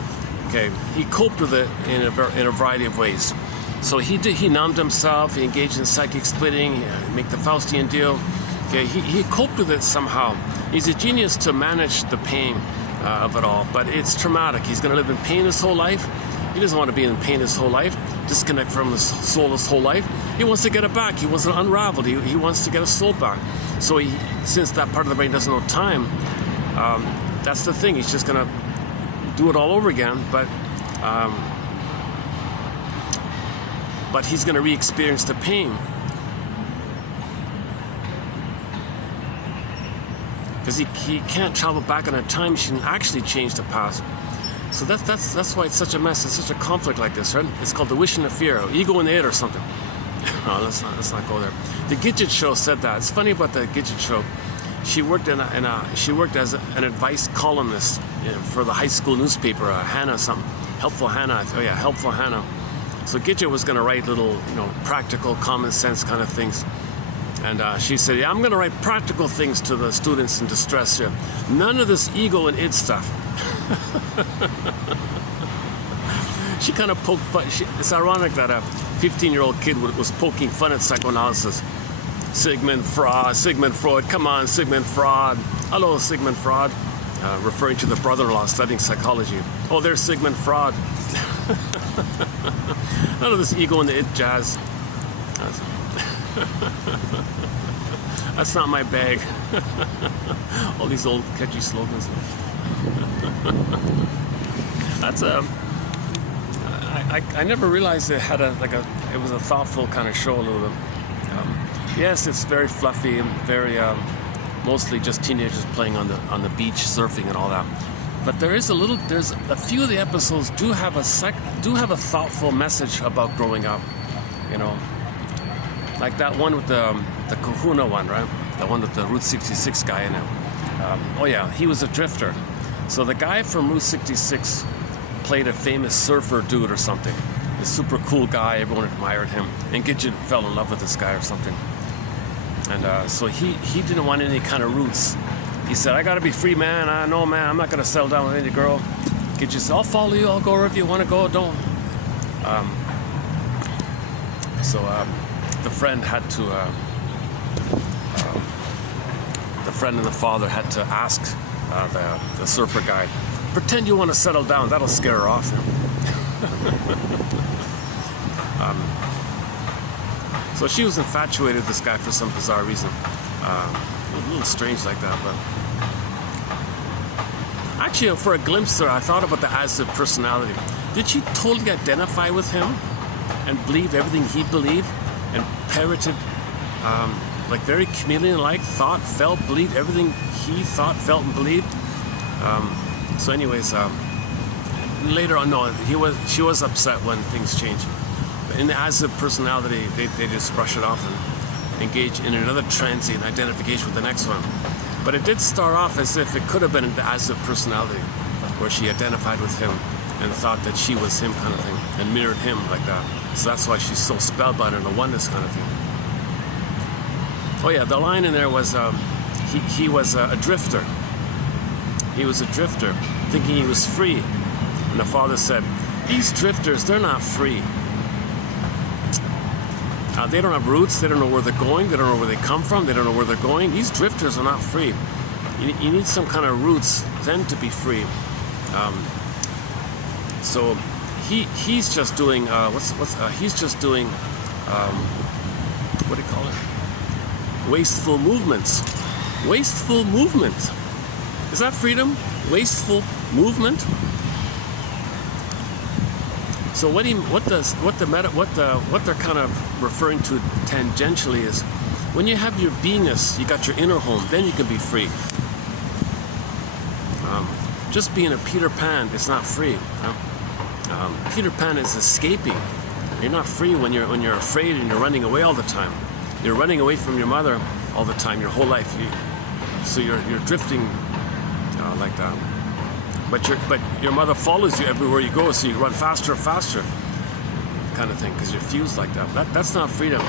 Okay, he coped with it in a variety of ways. So he numbed himself, he engaged in psychic splitting, make the Faustian deal. Okay, he coped with it somehow. He's a genius to manage the pain of it all, but it's traumatic. He's going to live in pain his whole life. He doesn't want to be in pain his whole life, disconnect from his soul his whole life. He wants to get it back. He wants it unraveled. He wants to get his soul back. So since that part of the brain doesn't know time, that's the thing. He's just going to do it all over again, but he's going to re-experience the pain. Because he can't travel back in a time machine and actually change the past. So that's why it's such a mess. It's such a conflict like this, right? It's called the wish and the fear, or ego and the id or something. No, let's not go there. The Gidget Show said that. It's funny about the Gidget Show. She worked she worked as an advice columnist for the high school newspaper, Hannah something, Helpful Hannah. Oh yeah, Helpful Hannah. So Gidget was going to write little, practical, common sense kind of things. And she said, yeah, I'm going to write practical things to the students in distress here. None of this ego and id stuff. She kind of poked fun. It's ironic that a 15-year-old kid was poking fun at psychoanalysis. Sigmund Freud, come on, Sigmund Freud. Hello, Sigmund Freud. Referring to the brother-in-law studying psychology. Oh, there's Sigmund Freud. None of this ego and the it jazz. That's not my bag. All these old catchy slogans. That's I never realized it had it was a thoughtful kind of show a little bit. Yes, it's very fluffy and very mostly just teenagers playing on the beach, surfing and all that. But there's a few of the episodes do have a thoughtful message about growing up, you know. Like that one with the Kahuna one, right? The one with the Route 66 guy in it. Oh yeah, he was a drifter. So the guy from Route 66 played a famous surfer dude or something. A super cool guy, everyone admired him. And Gidget fell in love with this guy or something. And so he didn't want any kind of roots. He said, I gotta be free, man. I know, man, I'm not gonna settle down with any girl. Gidget said, I'll follow you, I'll go wherever you wanna go, don't. The friend had to, the friend and the father had to ask the surfer guy, pretend you want to settle down, that'll scare her off. So she was infatuated with this guy for some bizarre reason. A little strange like that, but actually, for a glimpse there, I thought about the as-if personality. Did she totally identify with him and believe everything he believed? And parroted, like very chameleon-like, thought, felt, believed everything he thought, felt, and believed. So anyways, later on, no, she was upset when things changed. But in the as-if personality, they just brush it off and engage in another transient identification with the next one. But it did start off as if it could have been the as-if personality, where she identified with him and thought that she was him kind of thing, and mirrored him like that. So that's why she's so spellbound in the oneness kind of thing. Oh yeah, the line in there was, he was a drifter. He was a drifter, thinking he was free. And the father said, these drifters, they're not free. They don't have roots, they don't know where they're going, they don't know where they come from, they don't know where they're going. These drifters are not free. You need some kind of roots then to be free. So he's just doing he's just doing what do you call it? Wasteful movements. Wasteful movement. Is that freedom? Wasteful movement. So what they're kind of referring to tangentially is when you have your beingness, you got your inner home, then you can be free. Just being a Peter Pan is not free. Peter Pan is escaping. You're not free when you're afraid and you're running away all the time. You're running away from your mother all the time, your whole life. So you're drifting like that. But your mother follows you everywhere you go, so you run faster and faster, kind of thing, because you're fused like that. That's not freedom.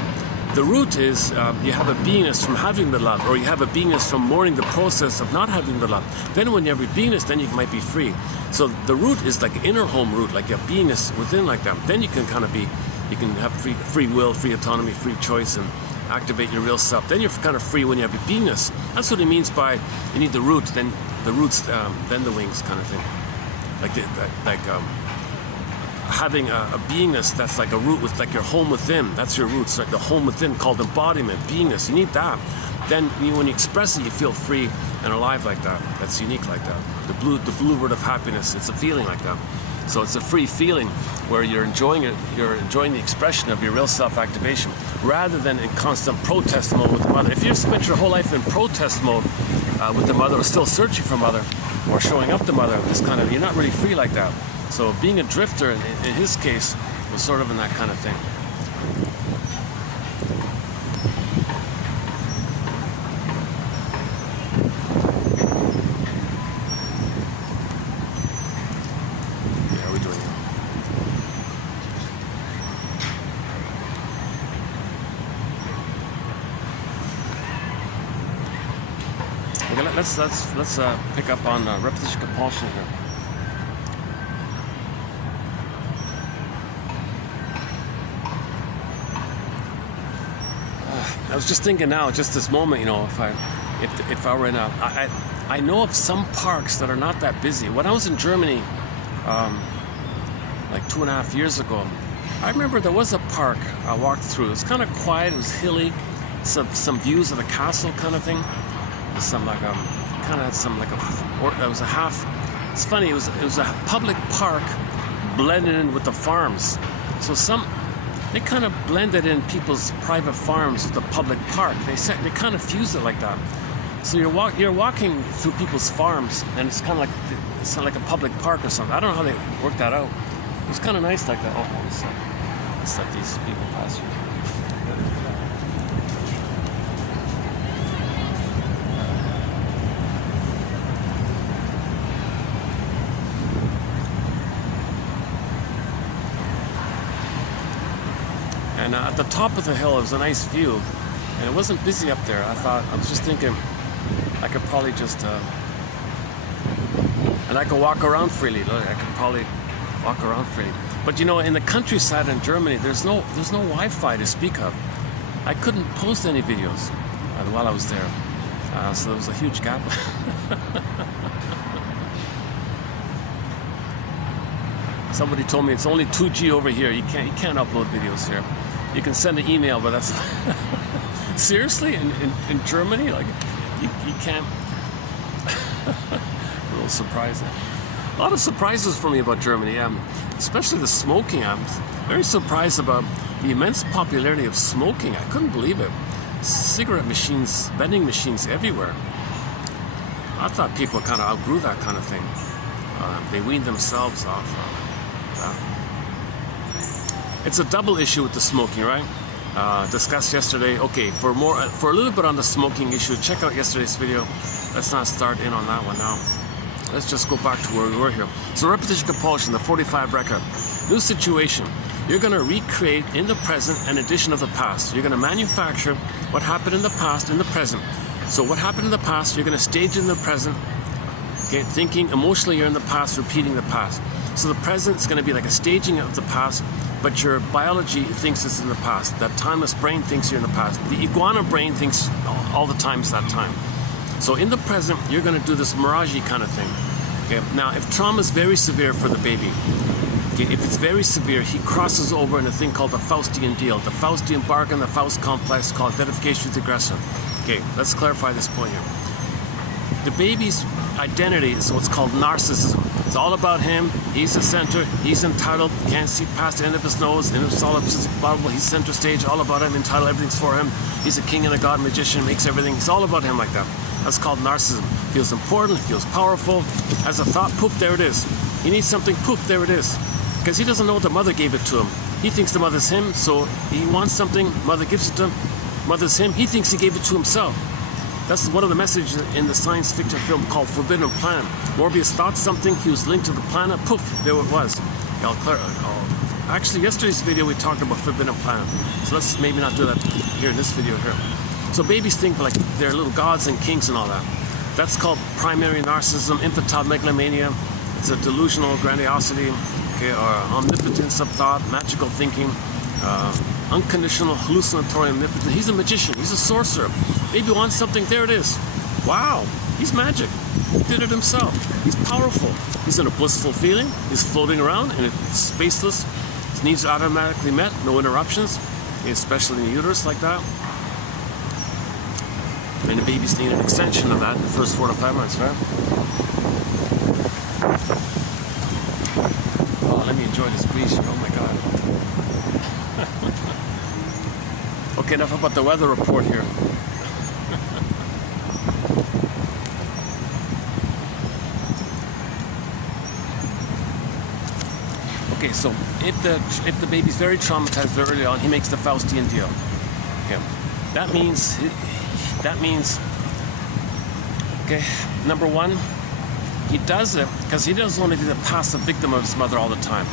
The root is you have a beingness from having the love, or you have a beingness from mourning the process of not having the love. Then when you have your beingness, then you might be free. So the root is like inner home root, like your beingness within like that. Then you can kind of be, you can have free will, free autonomy, free choice, and activate your real self. Then you're kind of free when you have your beingness. That's what he means by you need the root, then the roots, then the wings, kind of thing. Having a beingness that's like a root with like your home within. That's your roots, like the home within called embodiment, beingness. You need that. Then when you express it, you feel free and alive like that. That's unique like that. The blue word of happiness. It's a feeling like that. So it's a free feeling where you're enjoying it. You're enjoying the expression of your real self-activation rather than in constant protest mode with the mother. If you spent your whole life in protest mode with the mother, or still searching for mother, or showing up to mother, this kind of, you're not really free like that. So being a drifter, in his case, was sort of in that kind of thing. Yeah, how are we doing? Okay, let's pick up on repetition compulsion here. I was just thinking now, just this moment, you know, if I were in I know of some parks that are not that busy. When I was in Germany, like 2.5 years ago, I remember there was a park I walked through. It was kind of quiet. It was hilly, some views of the castle kind of thing. Some like kind of had some like it was a half. It's funny. It was a public park blended in with the farms. So they kind of blended in people's private farms with the public park. They kind of fused it like that. So you're walking through people's farms, and it's kind of like a public park or something. I don't know how they worked that out. It was kind of nice like that. Oh, let's let these people pass you. And at the top of the hill, it was a nice view, and it wasn't busy up there. I was just thinking, I could probably just, and I could walk around freely. Look, I could probably walk around freely. But you know, in the countryside in Germany, there's no Wi-Fi to speak of. I couldn't post any videos while I was there, so there was a huge gap. Somebody told me it's only 2G over here. You can't upload videos here. You can send an email, but that's seriously in Germany, like you can't. A little surprising. A lot of surprises for me about Germany, especially the smoking. I'm very surprised about the immense popularity of smoking. I couldn't believe it. Cigarette machines, vending machines everywhere. I thought people kind of outgrew that kind of thing. They weaned themselves off that. It's a double issue with the smoking, right? Discussed yesterday. Okay, for a little bit on the smoking issue, check out yesterday's video. Let's not start in on that one now. Let's just go back to where we were here. So repetition compulsion, the 45 record. New situation. You're going to recreate in the present an edition of the past. You're going to manufacture what happened in the past in the present. So what happened in the past, you're going to stage in the present. Okay, thinking emotionally you're in the past, repeating the past. So the present is going to be like a staging of the past, but your biology thinks it's in the past. That timeless brain thinks you're in the past. The iguana brain thinks all the time is that time. So in the present, you're going to do this mirage kind of thing. Okay. Now, if trauma is very severe for the baby, okay, if it's very severe, he crosses over in a thing called the Faustian deal, the Faustian bargain, the Faust complex, called identification with the aggressor. Okay, let's clarify this point here. The baby's identity is what's called narcissism. It's all about him. He's the center. He's entitled. Can't see past the end of his nose. In his solipsistic bubble. He's center stage. All about him. Entitled. Everything's for him. He's a king and a god magician. Makes everything. It's all about him like that. That's called narcissism. Feels important. Feels powerful. Has a thought. Poof. There it is. He needs something. Poof. There it is. Because he doesn't know the mother gave it to him. He thinks the mother's him. So he wants something. Mother gives it to him. Mother's him. He thinks he gave it to himself. That's one of the messages in the science fiction film called Forbidden Planet. Morbius thought something, he was linked to the planet, poof, there it was. Actually, yesterday's video we talked about Forbidden Planet. So let's maybe not do that here in this video here. So babies think like they're little gods and kings and all that. That's called primary narcissism, infantile megalomania. It's a delusional grandiosity, okay, or omnipotence of thought, magical thinking, unconditional hallucinatory omnipotence. He's a magician, he's a sorcerer. Baby wants something, there it is. Wow, he's magic. He did it himself. He's powerful. He's in a blissful feeling. He's floating around and it's spaceless. His needs are automatically met, no interruptions, especially in the uterus like that. And the babies need an extension of that in the first 4 to 5 months, right? Oh, let me enjoy this breeze. Oh my God. Okay, enough about the weather report here. Okay, so if the baby's very traumatized very early on, he makes the Faustian deal. Okay, that means, okay, number one, he does it because he doesn't want to be the passive victim of his mother all the time.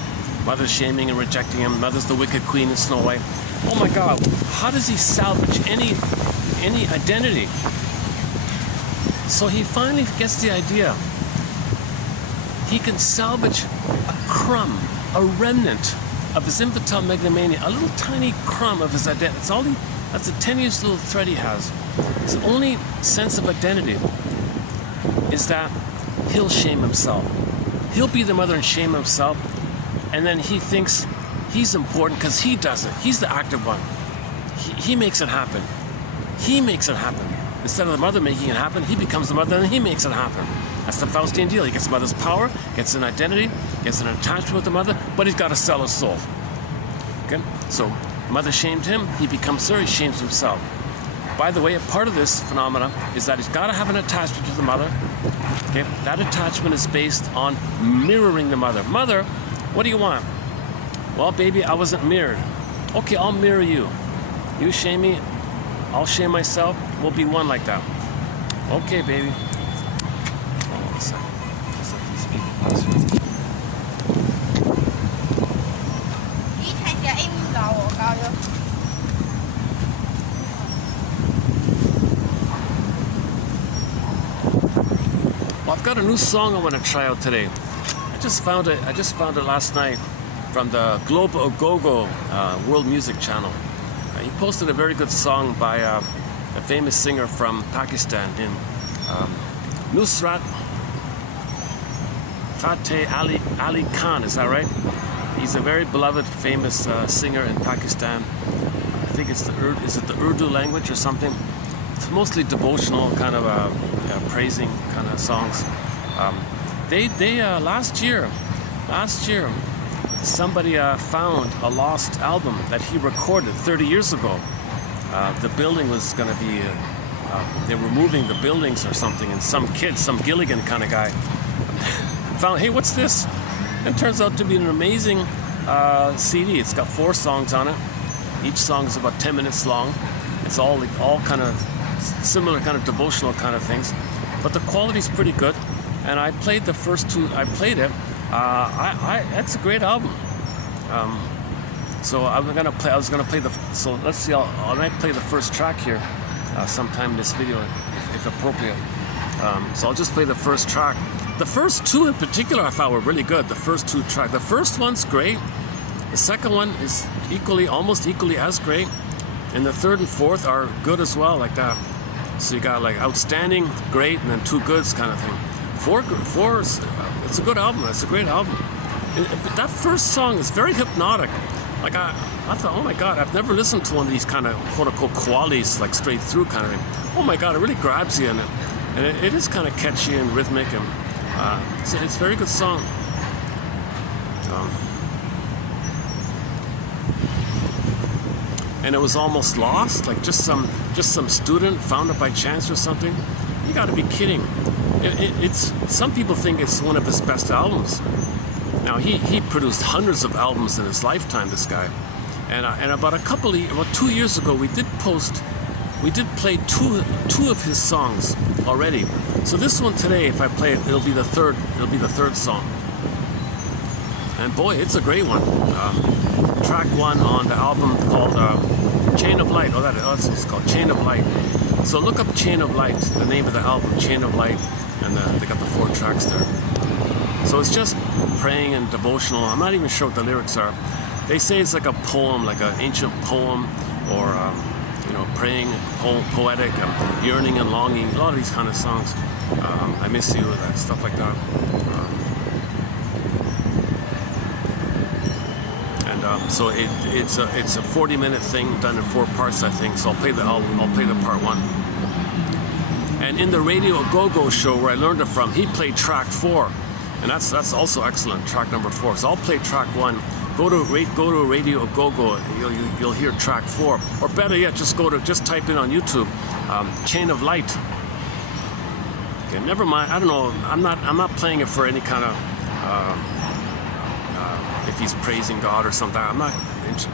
Mother's shaming and rejecting him. Mother's the wicked queen in Snow White. Oh my God, how does he salvage any identity? So he finally gets the idea. He can salvage a crumb, a remnant of his infantile megalomania, a little tiny crumb of his identity. It's all That's the tenuous little thread he has. His only sense of identity is that he'll shame himself. He'll be the mother and shame himself, and then he thinks he's important because he does it. He's the active one. He makes it happen. He makes it happen. Instead of the mother making it happen, he becomes the mother and he makes it happen. That's the Faustian deal. He gets the mother's power, gets an identity, gets an attachment with the mother, but he's got to sell his soul. Okay? So, mother shamed him, he becomes her, he shames himself. By the way, a part of this phenomena is that he's got to have an attachment to the mother. Okay? That attachment is based on mirroring the mother. Mother, what do you want? Well, baby, I wasn't mirrored. Okay, I'll mirror you. You shame me, I'll shame myself. We'll be one like that. Okay, baby. Hold on a second. Let's let these people pass here. Well, I've got a new song I want to try out today. I just found it last night from the Global Ogogo World Music Channel. He posted a very good song by a famous singer from Pakistan named Nusrat Fateh Ali Khan. Is that right? He's a very beloved, famous singer in Pakistan. I think it's the Urdu language or something. It's mostly devotional kind of praising kind of songs. Last year, somebody found a lost album that he recorded 30 years ago. The building was going to be, they were moving the buildings or something, and some kid, some Gilligan kind of guy, found, hey, what's this? And it turns out to be an amazing CD. It's got 4 songs on it. Each song is about 10 minutes long. It's all kind of similar kind of devotional kind of things, but the quality's pretty good. And I played the first 2. I played it. That's a great album. So I was gonna play the. So let's see. I might play the first track here sometime in this video, if appropriate. So I'll just play the first track. The first 2 in particular I thought were really good. The first 2 tracks. The first one's great. The second one is almost equally as great, and the third and fourth are good as well, like that. So you got like outstanding, great, and then 2 goods kind of thing. 4 is, it's a good album. It's a great album. That first song is very hypnotic. Like I thought, oh my God, I've never listened to one of these kind of quote-unquote qualities, like straight through kind of thing. Oh my God, it really grabs you in it. And it is kind of catchy and rhythmic, and it's a very good song. And it was almost lost, like just some student found it by chance or something. You got to be kidding! It's some people think it's one of his best albums. Now he produced hundreds of albums in his lifetime, this guy, and about 2 years ago we did play two of his songs already. So this one today, if I play it, it'll be the third song. And boy, it's a great one. Track 1 on the album called Chain of Light. That's what it's called, Chain of Light. So look up Chain of Light, the name of the album, Chain of Light, and they got the 4 tracks there. So it's just praying and devotional. I'm not even sure what the lyrics are. They say it's like a poem, like an ancient poem, or praying, poetic, yearning and longing. A lot of these kind of songs. I miss you, that stuff like that. So it's a 40-minute thing done in 4 parts, I think. So I'll play the album. I'll play the part 1. And in the Radio Go-Go show where I learned it from, he played track 4, and that's also excellent. Track number 4. So I'll play track 1. Go to Radio Go-Go. You'll hear track 4. Or better yet, just type in on YouTube, Chain of Light. Okay, never mind. I don't know. I'm not playing it for any kind of. If he's praising God or something, I'm not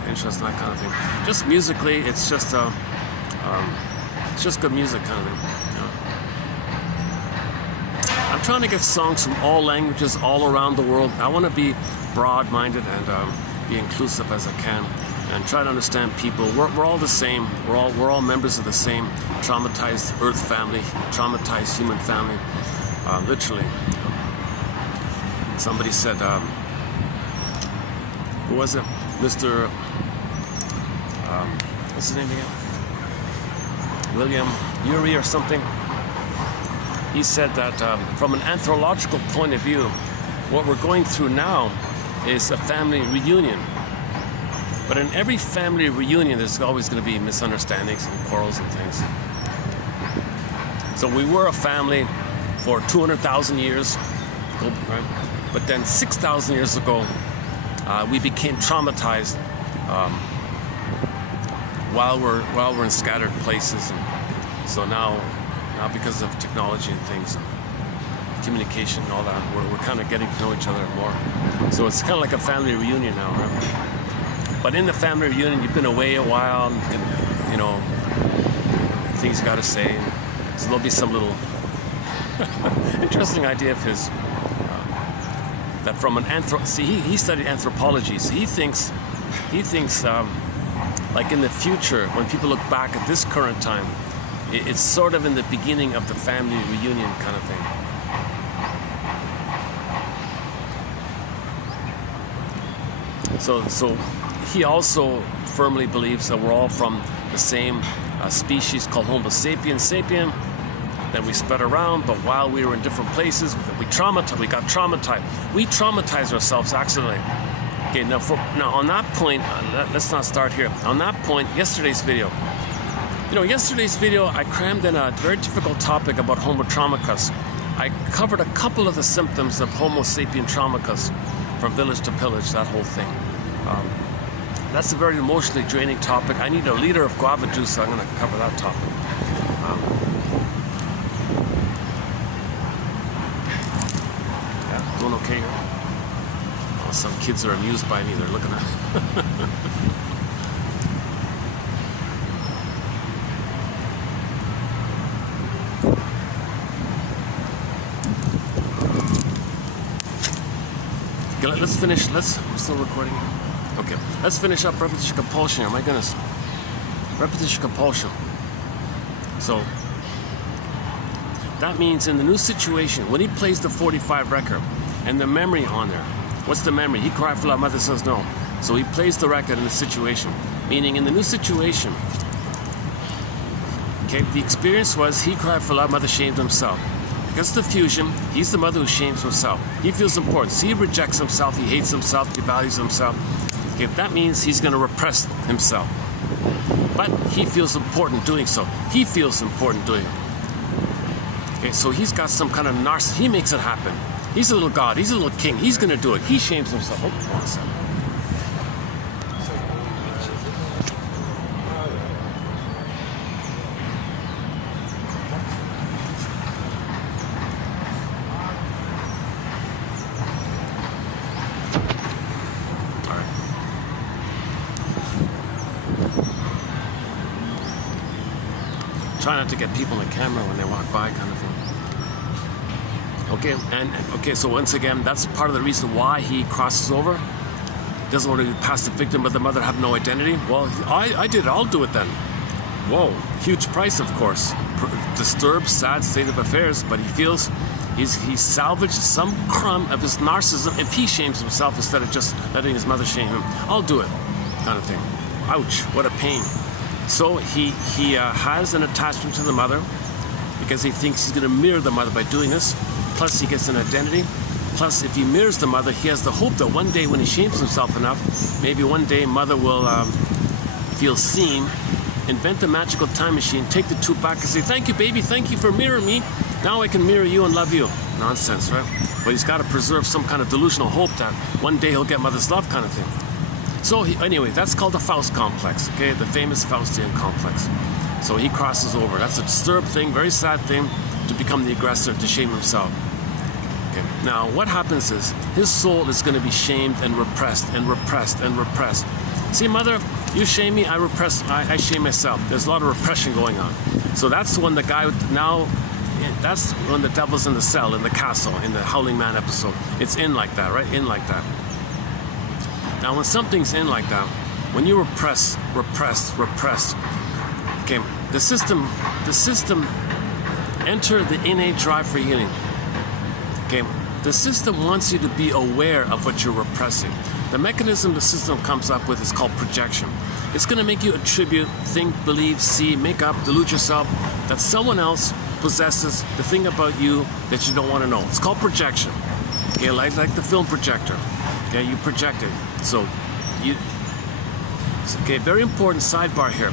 interested in that kind of thing. Just musically, it's just good music kind of thing. I'm trying to get songs from all languages, all around the world. I want to be broad-minded and be inclusive as I can, and try to understand people. We're all the same. We're all members of the same traumatized Earth family, traumatized human family. Literally. Somebody said. Who was it? Mr. What's his name again? William Urey or something. He said that from an anthropological point of view, what we're going through now is a family reunion. But in every family reunion, there's always going to be misunderstandings and quarrels and things. So we were a family for 200,000 years, right? But then 6,000 years ago, we became traumatized while we're in scattered places. And so now because of technology and things, and communication and all that, we're kind of getting to know each other more. So it's kind of like a family reunion now, right? But in the family reunion, you've been away a while, and, you know, things you got to say. So there'll be some little interesting idea of his that from an he studied anthropology, so he thinks like in the future, when people look back at this current time, it's sort of in the beginning of the family reunion kind of thing. So he also firmly believes that we're all from the same species called Homo sapiens sapien. Then we spread around, but while we were in different places, we got traumatized. We traumatized ourselves accidentally. Okay, now on that point, let's not start here. On that point, yesterday's video, I crammed in a very difficult topic about Homo traumicus. I covered a couple of the symptoms of Homo sapien traumicus, from village to pillage, that whole thing. That's a very emotionally draining topic. I need a liter of guava juice, so I'm going to cover that topic. Yeah, doing okay here? Oh, some kids are amused by me. They're looking at Okay, let's finish. We're still recording. Okay, let's finish up repetition compulsion here. My goodness. Repetition compulsion. So, that means in the new situation, when he plays the 45 record and the memory on there, what's the memory? He cried for love, mother says no. So he plays the record in the situation. Meaning in the new situation, okay, the experience was he cried for love, mother shamed himself. Because the fusion, he's the mother who shames himself. He feels important. So he rejects himself, he hates himself, he values himself. Okay, that means he's going to repress himself. But he feels important doing so. He feels important doing it. Okay, so he's got some kind of narcissist. He makes it happen. He's a little god. He's a little king. He's going to do it. He shames himself. Oh, hold on a second. Try not to get people on the camera when they walk by, kind of thing. Okay, so once again, that's part of the reason why he crosses over. He doesn't want to be past the victim, but the mother have no identity. Well, I did it, I'll do it then. Whoa, huge price, of course. Disturbed, sad state of affairs, but he feels he's salvaged some crumb of his narcissism if he shames himself instead of just letting his mother shame him. I'll do it, kind of thing. Ouch, what a pain. So he has an attachment to the mother because he thinks he's going to mirror the mother by doing this. Plus he gets an identity. Plus if he mirrors the mother, he has the hope that one day when he shames himself enough, maybe one day mother will feel seen, invent the magical time machine, take the tube back and say, thank you baby, thank you for mirroring me. Now I can mirror you and love you. Nonsense, right? But he's got to preserve some kind of delusional hope that one day he'll get mother's love, kind of thing. So anyway, that's called the Faust complex, okay? The famous Faustian complex. So he crosses over. That's a disturbed thing, very sad thing, to become the aggressor, to shame himself. Okay. Now, what happens is, his soul is going to be shamed and repressed and repressed and repressed. See, mother, you shame me, I shame myself. There's a lot of repression going on. So that's when the guy now, that's when the devil's in the cell, in the castle, in the Howling Man episode. It's in like that, right? In like that. Now, when something's in like that, when you repress, okay, the system, enter the innate drive for healing. Okay, the system wants you to be aware of what you're repressing. The mechanism the system comes up with is called projection. It's going to make you attribute, think, believe, see, make up, delude yourself that someone else possesses the thing about you that you don't want to know. It's called projection. Okay, like the film projector. Okay, you project it. So okay, very important sidebar here.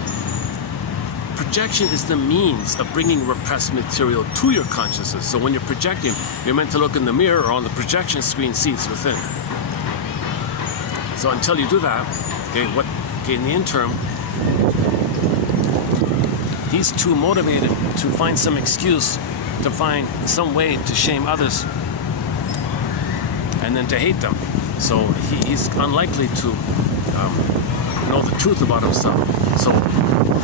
Projection is the means of bringing repressed material to your consciousness. So when you're projecting, you're meant to look in the mirror or on the projection screen, see it's within. So until you do that, okay, in the interim, he's too motivated to find some excuse, to find some way to shame others, and then to hate them. So he's unlikely to know the truth about himself. So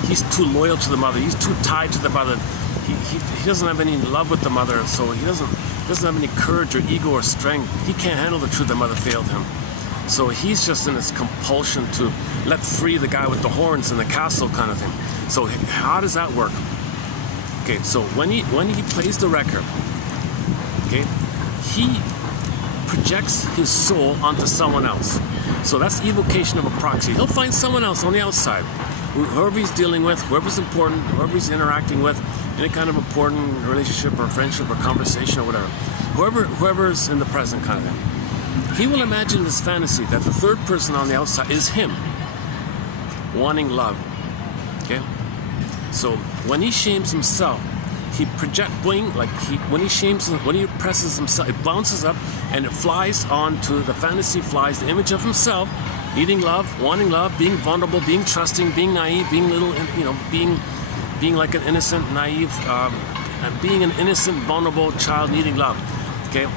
he's too loyal to the mother. He's too tied to the mother. He doesn't have any love with the mother. So he doesn't have any courage or ego or strength. He can't handle the truth the mother failed him. So he's just in this compulsion to let free the guy with the horns in the castle kind of thing. So how does that work? Okay, so when he plays the record, okay, he projects his soul onto someone else. So that's evocation of a proxy. He'll find someone else on the outside, whoever he's dealing with, whoever's important, whoever he's interacting with, any kind of important relationship or friendship or conversation or whatever. Whoever's in the present kind of thing. He will imagine this fantasy that the third person on the outside is him, wanting love. Okay? So when he shames himself, he when he presses himself, it bounces up and it flies onto the fantasy, flies the image of himself, needing love, wanting love, being vulnerable, being trusting, being naive, being little, being like an innocent, naive, and being an innocent, vulnerable child needing love. Okay,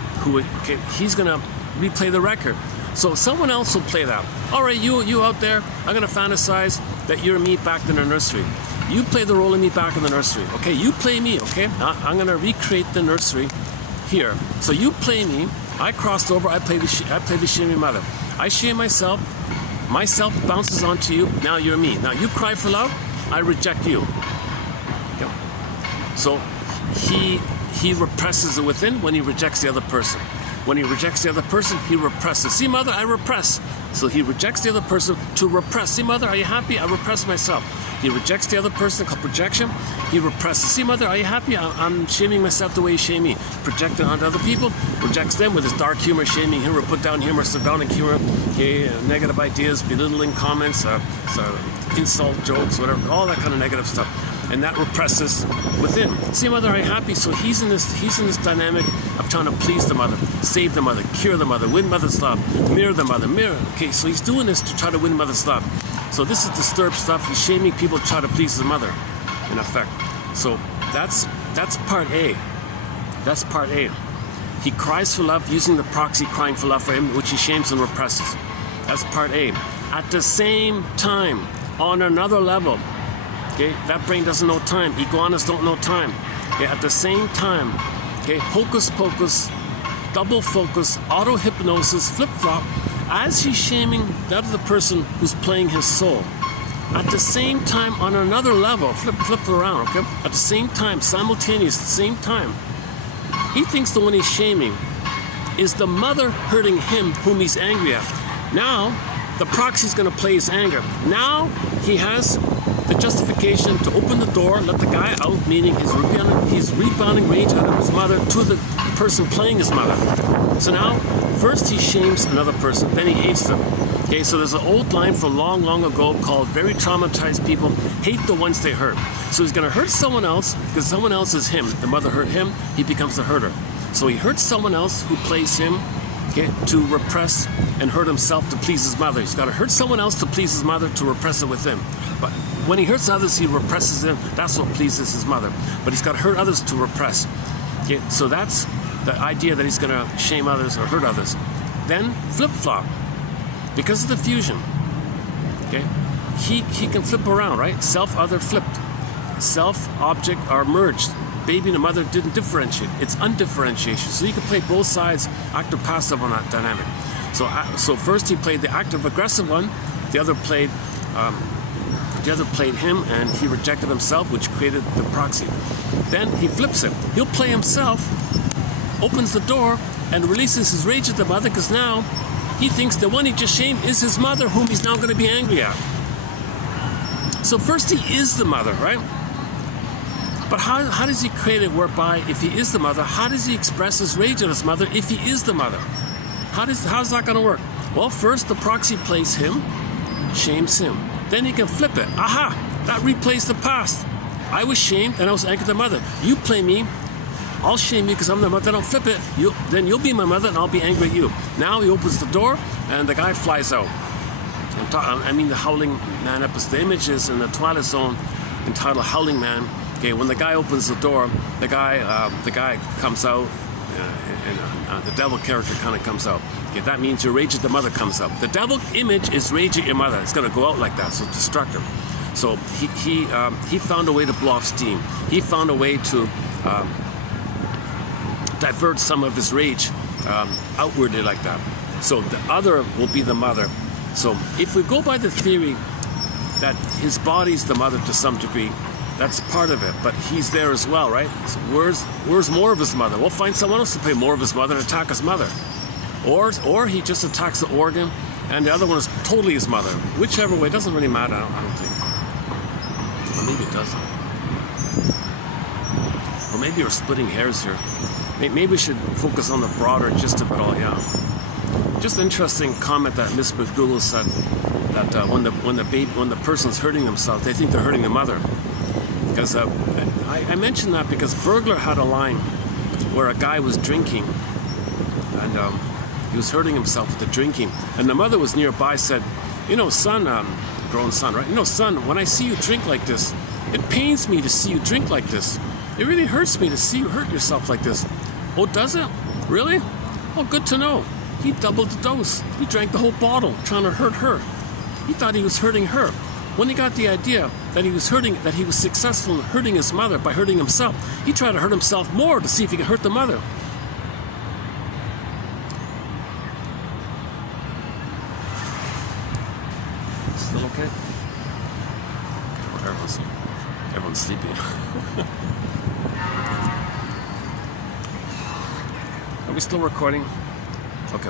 he's gonna replay the record. So someone else will play that. All right, you out there, I'm gonna fantasize that you're me back in the nursery. You play the role of me back in the nursery. Okay, you play me. Okay, I'm gonna recreate the nursery here. So you play me. I crossed over. I play the shaming mother. I shame myself. Myself bounces onto you. Now you're me. Now you cry for love. I reject you. Okay. So he represses it within when he rejects the other person. When he rejects the other person, he represses. See, mother, I repress. So he rejects the other person to repress. See, mother, are you happy? I repress myself. He rejects the other person, called projection. He represses. See, mother, are you happy? I'm shaming myself the way you shame me. Projecting onto other people, rejects them with his dark humor, shaming humor, put down humor, sardonic humor, okay, negative ideas, belittling comments, insult jokes, whatever, all that kind of negative stuff. And that represses within. See, mother, are you happy? So he's in this dynamic of trying to please the mother, save the mother, cure the mother, win mother's love, mirror the mother, mirror. Okay, so he's doing this to try to win mother's love. So this is disturbed stuff. He's shaming people to try to please his mother, in effect. So that's part A. That's part A. He cries for love using the proxy crying for love for him, which he shames and represses. That's part A. At the same time, on another level, okay, that brain doesn't know time. Iguanas don't know time. Okay, at the same time, okay, hocus pocus, double focus, auto hypnosis, flip flop, as he's shaming the other person who's playing his soul. At the same time, on another level, flip around, okay? At the same time, simultaneous, at the same time, he thinks the one he's shaming is the mother hurting him whom he's angry at. Now, the proxy's gonna play his anger. Now, he has the justification to open the door, let the guy out, meaning he's rebounding rage out of his mother to the person playing his mother. So now, first he shames another person, then he hates them. Okay, so there's an old line from long, long ago called very traumatized people hate the ones they hurt. So he's gonna hurt someone else because someone else is him. The mother hurt him, he becomes the hurter. So he hurts someone else who plays him, okay, to repress and hurt himself to please his mother. He's gotta hurt someone else to please his mother to repress it with him. But when he hurts others, he represses them. That's what pleases his mother. But he's gotta hurt others to repress. Okay, so that's the idea that he's gonna shame others or hurt others. Then flip-flop. Because of the fusion, okay, he can flip around, right? Self, other, flipped. Self, object are merged. Baby and the mother didn't differentiate. It's undifferentiation. So you can play both sides, active, passive on that dynamic. So first he played the active, aggressive one. The other played him, and he rejected himself, which created the proxy. Then he flips it. He'll play himself, opens the door, and releases his rage at the mother, because now he thinks the one he just shamed is his mother, whom he's now going to be angry at. So first he is the mother, right? But how does he create it whereby if he is the mother, how does he express his rage at his mother if he is the mother? How's that going to work? Well, first the proxy plays him, shames him. Then he can flip it. Aha! That replays the past. I was shamed and I was angry at the mother. You play me, I'll shame you because I'm the mother. Then I'll flip it. Then you'll be my mother and I'll be angry at you. Now he opens the door and the guy flies out. I mean the Howling Man episode. The image is in the Twilight Zone entitled Howling Man. Okay, when the guy opens the door, the guy comes out, and the devil character kind of comes out. Okay, that means your rage at the mother comes up. The devil image is rage at your mother. It's going to go out like that, so it's destructive. So he found a way to blow off steam. He found a way to divert some of his rage outwardly like that. So the other will be the mother. So if we go by the theory that his body's the mother to some degree, that's part of it, but he's there as well, right? So where's more of his mother? We'll find someone else to play more of his mother and attack his mother. Or he just attacks the organ and the other one is totally his mother. Whichever way, it doesn't really matter, I don't think. Or maybe it doesn't. Or maybe we're splitting hairs here. Maybe we should focus on the broader gist of it all, yeah. Just an interesting comment that Miss McDougall said, that when the person's hurting themselves, they think they're hurting the mother. Because I mentioned that because Burglar had a line where a guy was drinking and he was hurting himself with the drinking, and the mother was nearby, said, you know, son, grown son, right? You know, son, when I see you drink like this, it pains me to see you drink like this. It really hurts me to see you hurt yourself like this. Oh, does it? Really? Oh, good to know. He doubled the dose. He drank the whole bottle, trying to hurt her. He thought he was hurting her. When he got the idea that he was successful in hurting his mother by hurting himself, he tried to hurt himself more to see if he could hurt the mother. Still okay? Everyone's sleeping. Are we still recording? Okay.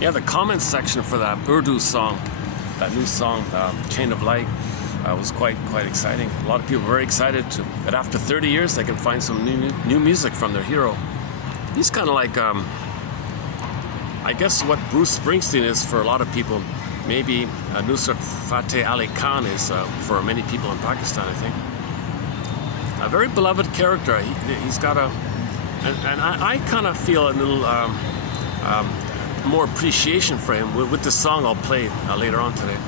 Yeah, the comments section for that Urdu song, that new song, Chain of Light, was quite exciting. A lot of people were very excited that after 30 years they can find some new music from their hero. He's kind of like, I guess what Bruce Springsteen is for a lot of people, maybe Nusrat Fateh Ali Khan is for many people in Pakistan, I think. A very beloved character. He's got and I kind of feel a little more appreciation for him with the song I'll play later on today.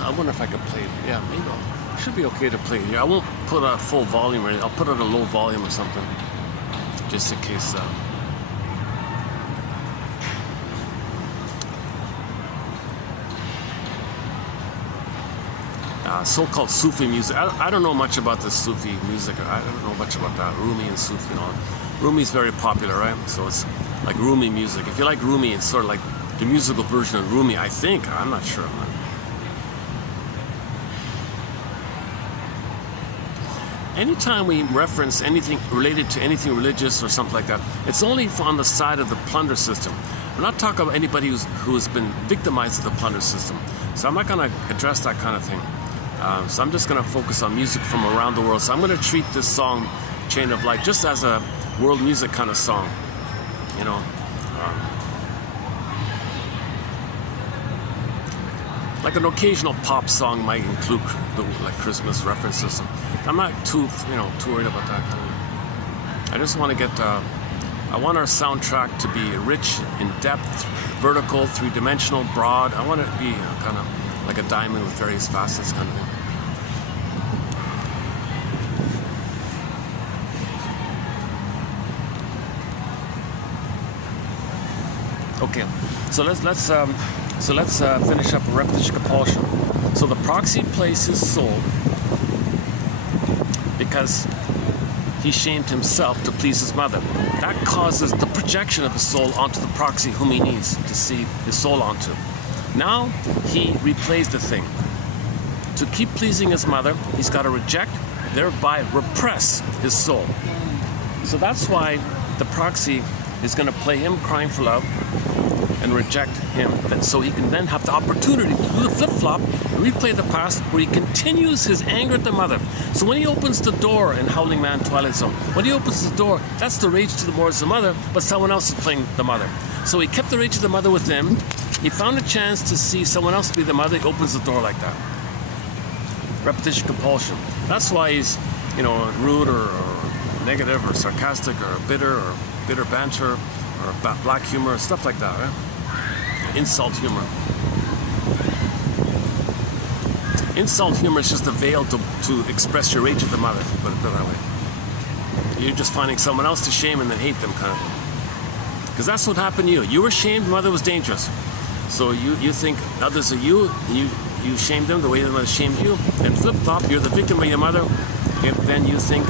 I wonder if I could play it. Yeah, maybe it should be okay to play it here. I won't put a full volume or anything. I'll put it at a low volume or something, just in case. So-called Sufi music. I don't know much about the Sufi music. I don't know much about that. Rumi and Sufi and all. Rumi's very popular, right? So it's like Rumi music. If you like Rumi, it's sort of like the musical version of Rumi, I think. I'm not sure. Anytime we reference anything related to anything religious or something like that, it's only on the side of the plunder system. We're not talking about anybody who has been victimized of the plunder system. So I'm not going to address that kind of thing. So I'm just going to focus on music from around the world. So I'm going to treat this song, Chain of Light, just as a world music kind of song. You know, like an occasional pop song might include like Christmas references. I'm not too worried about that. I just want to get. I want our soundtrack to be rich in depth, vertical, three-dimensional, broad. I want it to be kind of like a diamond with various facets, kind of thing. Okay, so let's finish up a repetition compulsion. So the proxy plays his soul because he shamed himself to please his mother. That causes the projection of his soul onto the proxy whom he needs to see his soul onto. Now he replays the thing. To keep pleasing his mother, he's got to reject, thereby repress his soul. So that's why the proxy is going to play him crying for love and reject him, so he can then have the opportunity to do the flip-flop, replay the past, where he continues his anger at the mother. So when he opens the door in Howling Man Twilight Zone, when he opens the door, that's the rage towards the mother, but someone else is playing the mother. So he kept the rage of the mother with him. He found a chance to see someone else be the mother. He opens the door like that. Repetition compulsion. That's why he's, rude or negative or sarcastic or bitter banter or black humor, stuff like that, right? Insult humor. Insult humor is just a veil to express your rage at the mother, put it that way. You're just finding someone else to shame and then hate them, kind of. Because that's what happened to you. You were shamed, mother was dangerous. So you think others are you shamed them the way the mother shamed you, and flip-flop, you're the victim of your mother, and then you think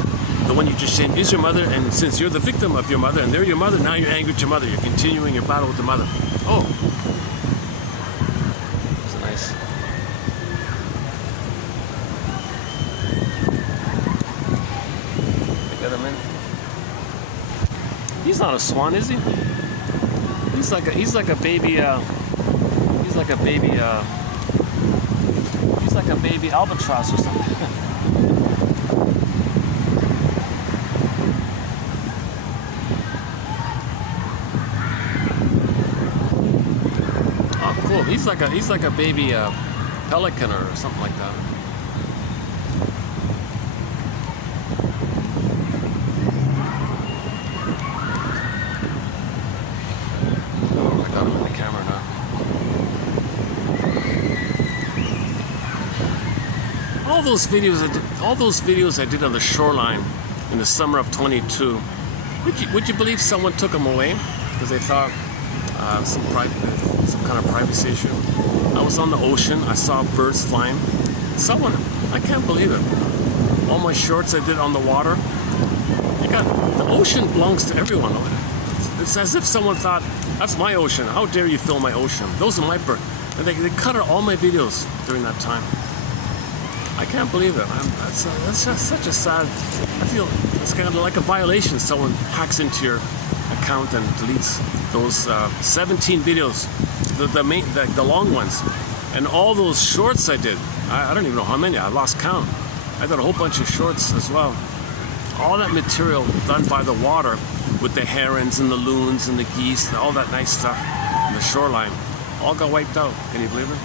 the one you just shamed is your mother, and since you're the victim of your mother and they're your mother, now you're angry at your mother. You're continuing your battle with the mother. Oh. That's nice. I got him in. He's not a swan, is he? He's like a baby albatross or something. Oh, cool. He's like a baby pelican or something like that. Oh, I got him in the camera now. All those videos I did on the shoreline in the summer of 22. Would you believe someone took them away because they thought some kind of privacy issue? I was on the ocean. I saw birds flying. I can't believe it. All my shorts I did on the water. The ocean belongs to everyone. It's as if someone thought, that's my ocean. How dare you film my ocean? Those are my birds. And they cut out all my videos during that time. I can't believe it. That's just such a sad. I feel it's kind of like a violation. Someone hacks into your account and deletes those 17 videos, the long ones, and all those shorts I did. I don't even know how many. I lost count. I did a whole bunch of shorts as well. All that material done by the water with the herons and the loons and the geese and all that nice stuff in the shoreline, all got wiped out. Can you believe it?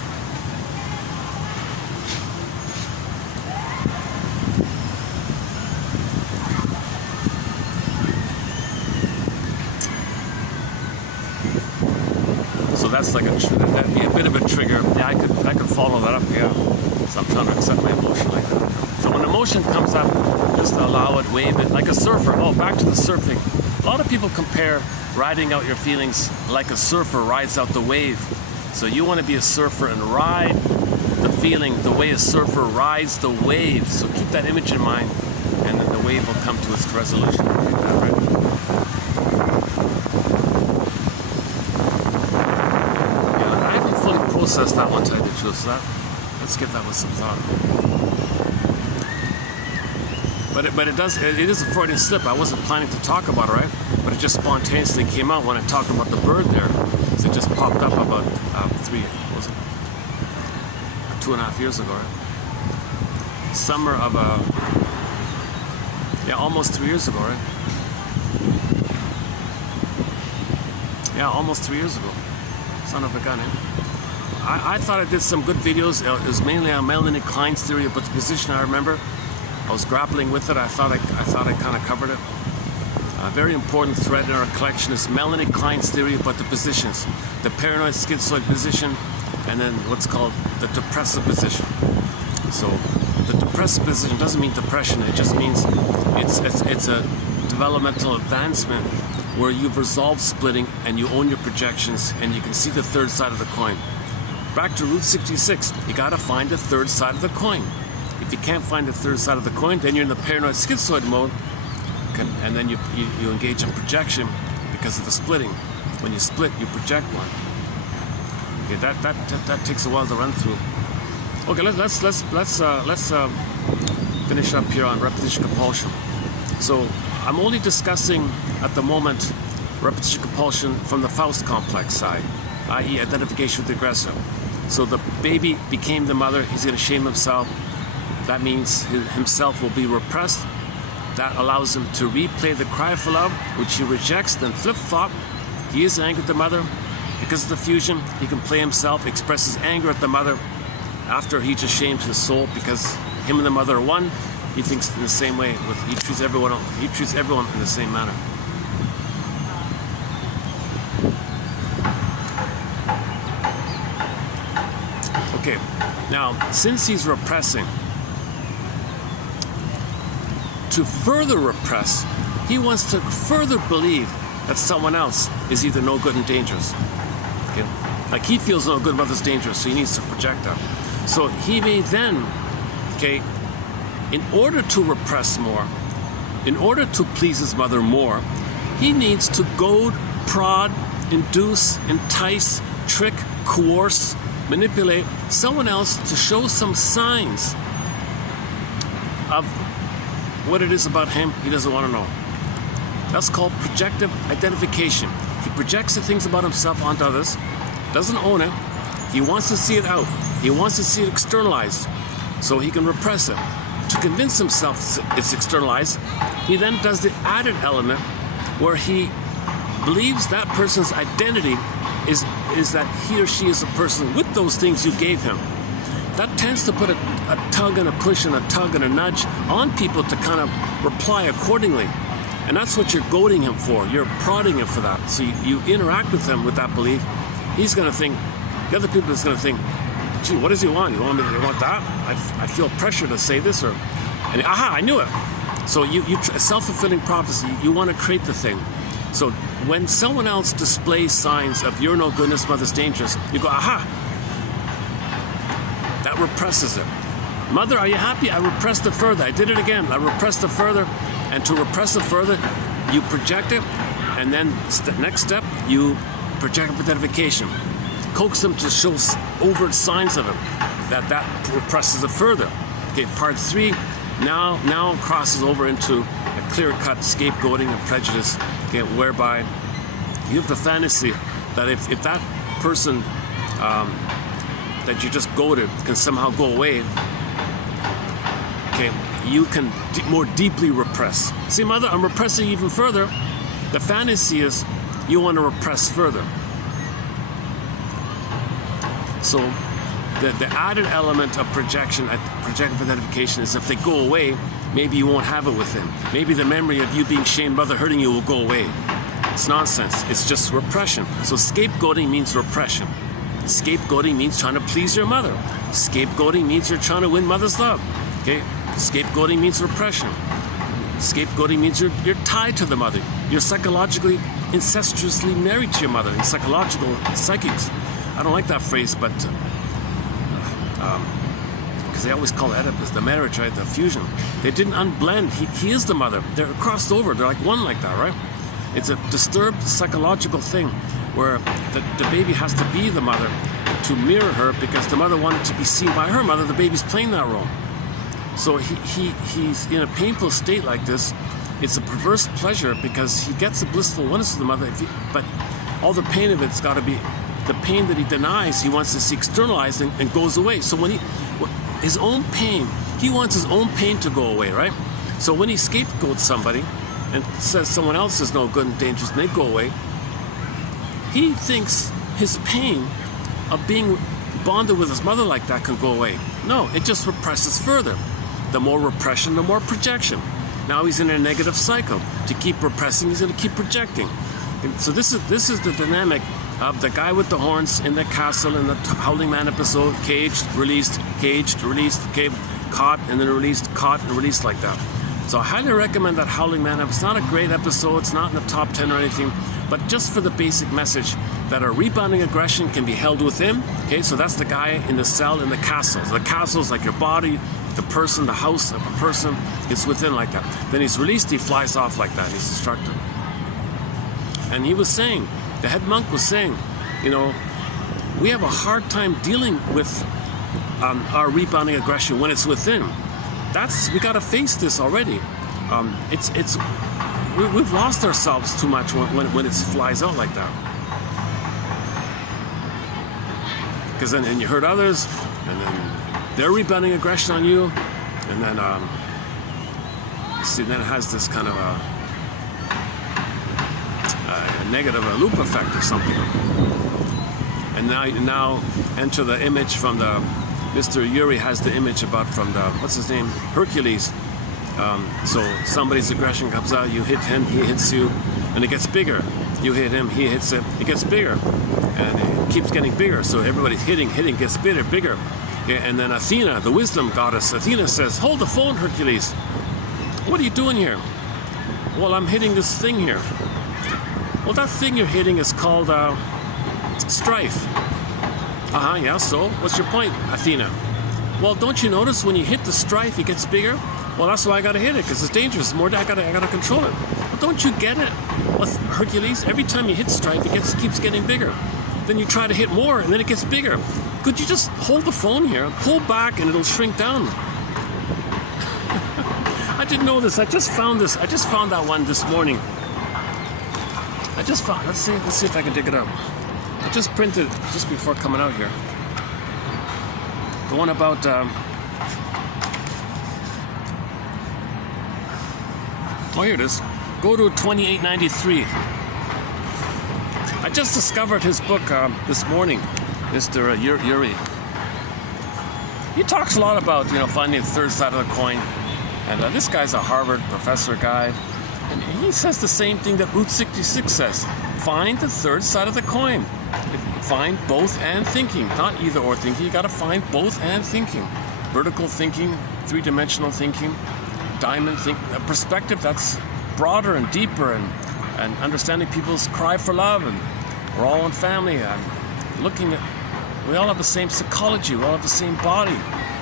So that's like that'd be a bit of a trigger. Yeah, I could follow that up. Yeah, so I'm trying to accept my emotion like that. So when emotion comes up, just allow it, wave it, like a surfer. Oh, back to the surfing. A lot of people compare riding out your feelings like a surfer rides out the wave. So you want to be a surfer and ride the feeling the way a surfer rides the wave. So keep that image in mind, and then the wave will come to its resolution. Right? Process that one, tell you the truth. So let's give that with some thought. But it is a Freudian slip. I wasn't planning to talk about it, right? But it just spontaneously came out when I talked about the bird there. So it just popped up about 2.5 years ago, right? Summer of almost 3 years ago, right? Yeah, almost 3 years ago. Son of a gun, eh? I thought I did some good videos. It was mainly on Melanie Klein's theory about the position. I remember I was grappling with it. I thought I kind of covered it. A very important thread in our collection is Melanie Klein's theory about the positions: the paranoid schizoid position, and then what's called the depressive position. So the depressive position doesn't mean depression. It just means it's a developmental advancement where you've resolved splitting and you own your projections and you can see the third side of the coin. back to Route 66. You got to find the third side of the coin. If you can't find the third side of the coin, then you're in the paranoid schizoid mode, and then you engage in projection because of the splitting. When you split, you project one. Okay, that takes a while to run through. Okay, let's finish up here on repetition compulsion. So I'm only discussing at the moment repetition compulsion from the Faust complex side, i.e. identification with the aggressor. So the baby became the mother, he's going to shame himself. That means himself will be repressed. That allows him to replay the cry for love, which he rejects, then flip-flop. He is angry at the mother. Because of the fusion, he can play himself, expresses anger at the mother after he just shames his soul because him and the mother are one. He thinks in the same way. He treats everyone in the same manner. Okay, now since he's repressing, to further repress, he wants to further believe that someone else is either no good and dangerous. Okay? Like he feels no good, mother's dangerous, so he needs to project that. So he may then, okay, in order to repress more, in order to please his mother more, he needs to goad, prod, induce, entice, trick, coerce, manipulate someone else to show some signs of what it is about him he doesn't want to know. That's called projective identification. He projects the things about himself onto others, doesn't own it. He wants to see it out. He wants to see it externalized so he can repress it. To convince himself it's externalized, he then does the added element where he believes that person's identity is that he or she is a person with those things you gave him. That tends to put a tug and a push and a tug and a nudge on people to kind of reply accordingly. And that's what you're goading him for. You're prodding him for that. So you interact with him with that belief. He's going to think, the other people is going to think, gee, what does he want? You want that? I feel pressure to say this, and aha, I knew it. So you self-fulfilling prophecy, you want to create the thing. So when someone else displays signs of you're no goodness, mother's dangerous, you go, aha. That represses it. Mother, are you happy? I repressed it further. I did it again. I repressed it further. And to repress it further, you project it, and then next step, you project identification. Coax them to show overt signs of it. That represses it further. Okay, part 3 now crosses over into a clear-cut scapegoating and prejudice, okay, whereby you have the fantasy that if that person that you just goaded can somehow go away, okay, you can more deeply repress. See, mother, I'm repressing even further. The fantasy is you want to repress further. So the added element of projective identification is if they go away, maybe you won't have it with them. Maybe the memory of you being shamed, mother hurting you will go away. It's nonsense. It's just repression. So scapegoating means repression. Scapegoating means trying to please your mother. Scapegoating means you're trying to win mother's love. Okay? Scapegoating means repression. Scapegoating means you're tied to the mother. You're psychologically, incestuously married to your mother in psychological psychics. I don't like that phrase, but because they always call Oedipus the marriage, right? The fusion. They didn't unblend. He is the mother. They're crossed over. They're like one like that, right? It's a disturbed psychological thing where the baby has to be the mother to mirror her because the mother wanted to be seen by her mother. The baby's playing that role. So he's in a painful state like this. It's a perverse pleasure because he gets a blissful oneness with the mother, but all the pain of it's got to be the pain that he denies. He wants to see externalized and goes away. So when his own pain, he wants his own pain to go away, right? So when he scapegoats somebody and says someone else is no good and dangerous and they go away, he thinks his pain of being bonded with his mother like that can go away. No, it just represses further. The more repression, the more projection. Now he's in a negative cycle. To keep repressing, he's going to keep projecting. And so this is the dynamic of the guy with the horns in the castle in the Howling Man episode, caged, released, okay, caught, and then released, caught, and released like that. So I highly recommend that Howling Man episode. It's not a great episode, it's not in the top 10 or anything, but just for the basic message that our rebounding aggression can be held within. Okay, so that's the guy in the cell in the castle. So the castle is like your body, the person, the house of a person. It's within like that. Then he's released, he flies off like that. He's destructive. And he was saying, the head monk was saying, you know, we have a hard time dealing with our rebounding aggression when it's within. We got to face this already. We've lost ourselves too much when it flies out like that. Because then you hurt others, and then they're rebounding aggression on you, and then see, then it has this kind of a negative loop effect or something. And now enter the image from the Mr. Yuri has the image about from the, what's his name, Hercules. So somebody's aggression comes out, you hit him, he hits you, and it gets bigger. You hit him, he hits it, it gets bigger, and it keeps getting bigger. So everybody's hitting, gets bigger. Yeah, and then Athena, the wisdom goddess, Athena says, "Hold the phone, Hercules. What are you doing here?" "Well, I'm hitting this thing here." "Well, that thing you're hitting is called strife." Yeah, so what's your point, Athena? "Well, don't you notice when you hit the strife, it gets bigger?" "Well, that's why I gotta hit it, because it's dangerous. More, I gotta control it." "Well, don't you get it, Hercules? Every time you hit strife, it keeps getting bigger. Then you try to hit more, and then it gets bigger. Could you just hold the phone here, pull back, and it'll shrink down?" I didn't know this. I just found this. I just found that one this morning. Let's see if I can dig it up. I just printed just before coming out here. The one about oh, here it is. Go to 2893. I just discovered his book this morning, Mr. Yuri. He talks a lot about, you know, finding the third side of the coin. And this guy's a Harvard professor guy. And he says the same thing that Route 66 says. Find the third side of the coin. Find both and thinking. Not either or thinking. You got to find both and thinking. Vertical thinking, three-dimensional thinking, diamond thinking, a perspective that's broader and deeper, and understanding people's cry for love, and we're all one family, and looking at, we all have the same psychology, we all have the same body,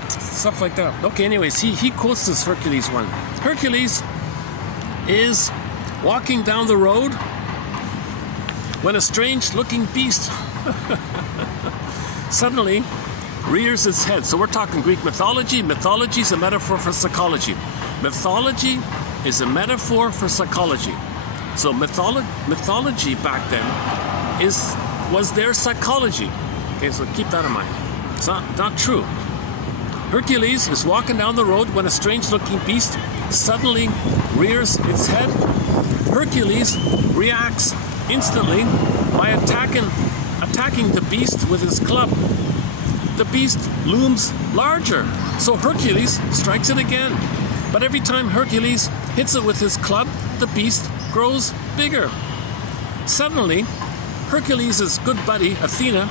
stuff like that. Okay, anyways, he quotes this Hercules one. Hercules is walking down the road when a strange-looking beast suddenly rears its head. So we're talking Greek mythology. Mythology is a metaphor for psychology. Mythology is a metaphor for psychology. So mythology back then was their psychology. Okay, so keep that in mind. It's not true. Hercules is walking down the road when a strange-looking beast suddenly rears its head. Hercules reacts instantly by attacking the beast with his club. The beast looms larger, so Hercules strikes it again. But every time Hercules hits it with his club, the beast grows bigger. Suddenly, Hercules' good buddy, Athena,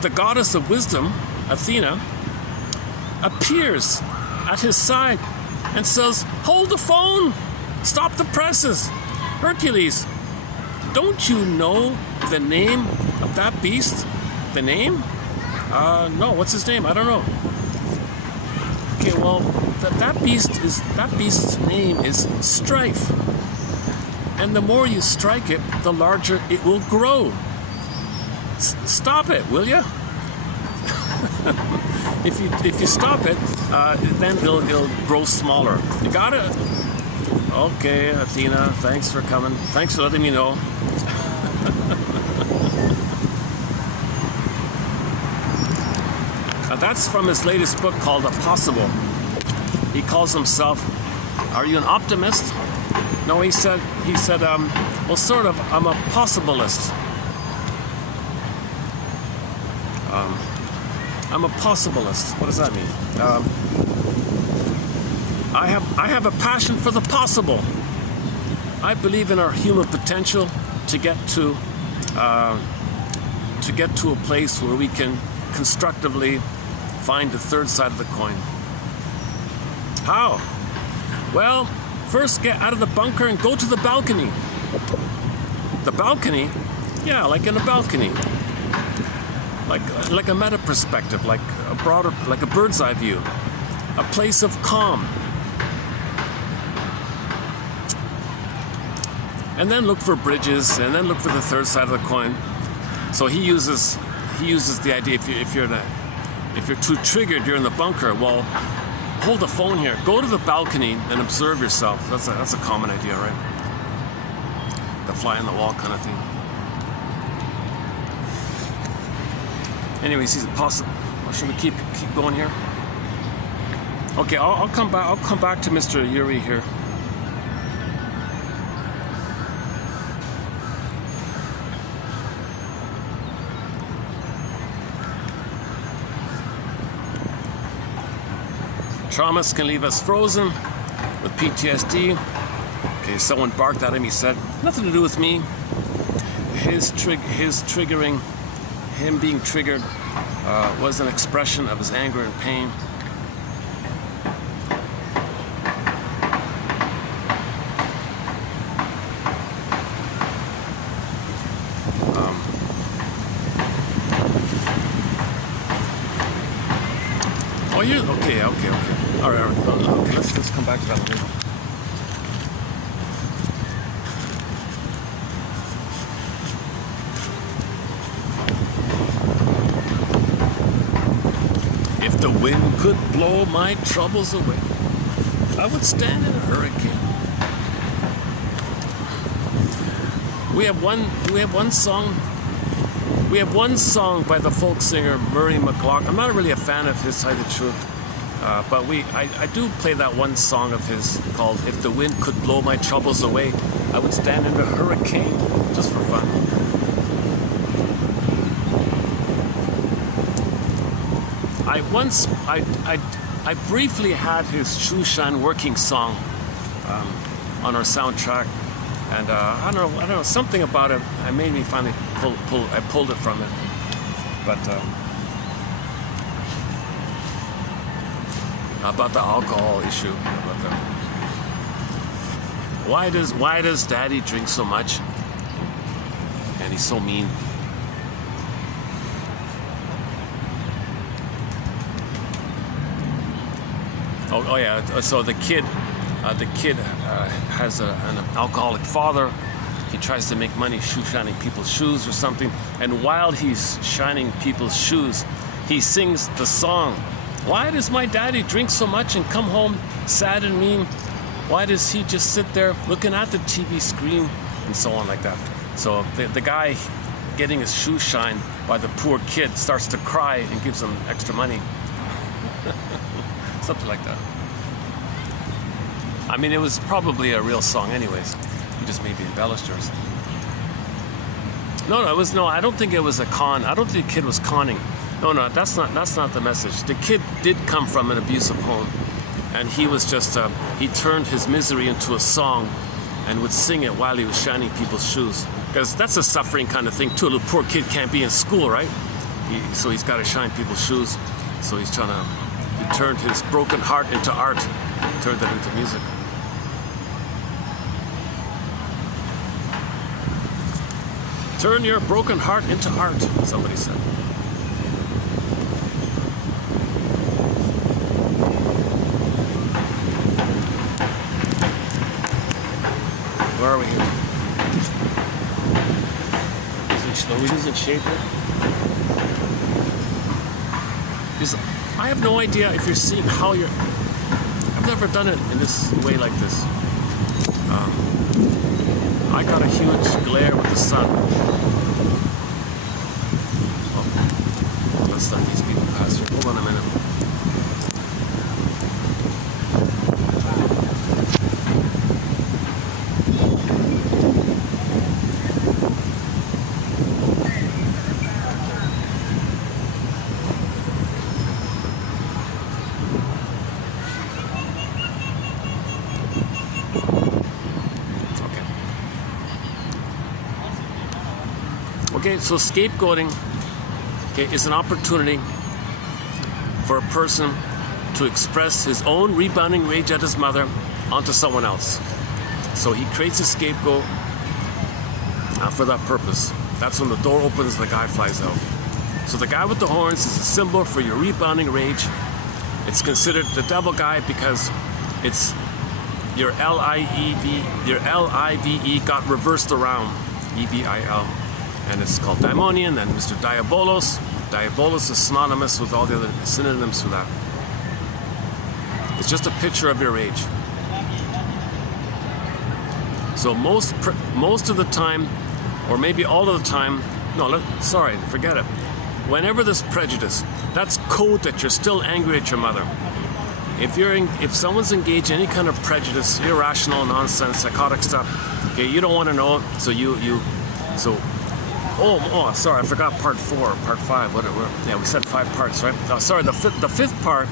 the goddess of wisdom, Athena, appears at his side and says, "Hold the phone! Stop the presses! Hercules, don't you know the name of that beast?" "The name? No, what's his name? I don't know." "Okay, well, that beast's name is strife. And the more you strike it, the larger it will grow. Stop it, will you?" If you stop it, then it'll grow smaller. You got it? Okay, Athena, thanks for coming. Thanks for letting me know. That's from his latest book called Impossible. He calls himself, "Are you an optimist?" No, he said, well, sort of, I'm a possibilist. I'm a possibilist. What does that mean? I have a passion for the possible. I believe in our human potential to get to a place where we can constructively find the third side of the coin. How? Well, first get out of the bunker and go to the balcony. The balcony? Yeah, like in a balcony. Like a meta perspective, like a broader, like a bird's eye view. A place of calm. And then look for bridges, and then look for the third side of the coin. So he uses the idea if you're too triggered, you're in the bunker. Well, hold the phone here. Go to the balcony and observe yourself. That's a common idea, right? The fly on the wall kind of thing. Anyways, he's possible. Should we keep going here? Okay, I'll come back. I'll come back to Mr. Yuri here. Traumas can leave us frozen with PTSD. Okay, someone barked at him. He said, "Nothing to do with me." Him being triggered was an expression of his anger and pain. Oh, you okay? All right. Okay, let's come back to that later. If the wind could blow my troubles away, I would stand in a hurricane. We have one song by the folk singer Murray McLaughlin. I'm not really a fan of his, to tell you the truth, but I do play that one song of his called "If the Wind Could Blow My Troubles Away, I Would Stand in a Hurricane," just for fun. I briefly had his Shoe Shine Working song on our soundtrack, and I don't know, something about it. I made me finally I pulled it from it, but about the alcohol issue. Why does Daddy drink so much? And he's so mean. Oh yeah. So the kid has an alcoholic father. He tries to make money shoe shining people's shoes or something. And while he's shining people's shoes, he sings the song. Why does my daddy drink so much and come home sad and mean? Why does he just sit there looking at the TV screen? And so on like that. So the guy getting his shoe shined by the poor kid starts to cry and gives him extra money. Something like that. I mean, it was probably a real song anyways. He just maybe embellished yours. No, I don't think it was a con. I don't think the kid was conning. No, that's not the message. The kid did come from an abusive home, and he was just, he turned his misery into a song and would sing it while he was shining people's shoes. Because that's a suffering kind of thing too. A little poor kid can't be in school, right? So he's got to shine people's shoes. So he turned his broken heart into art, turned that into music. Turn your broken heart into art, somebody said. Where are we here? Are we losing shape here? I have no idea if you're seeing how you're... I've never done it in this way like this. I got a huge glare with the sun. Oh, let's let these people pass here. Hold on a minute. Okay, so scapegoating, okay, is an opportunity for a person to express his own rebounding rage at his mother onto someone else. So he creates a scapegoat for that purpose. That's when the door opens, the guy flies out. So the guy with the horns is a symbol for your rebounding rage. It's considered the devil guy because it's your L-I-V-E got reversed around, E-V-I-L. And it's called daimonian, and Mr. Diabolos. Diabolos is synonymous with all the other synonyms for that. It's just a picture of your rage. So most of the time, or maybe all of the time, sorry, forget it. Whenever there's prejudice, that's code that you're still angry at your mother. If someone's engaged in any kind of prejudice, irrational, nonsense, psychotic stuff, okay, you don't want to know it, so sorry, I forgot part 4, part 5. Yeah, we said 5 parts, right? Oh, sorry, the fifth part.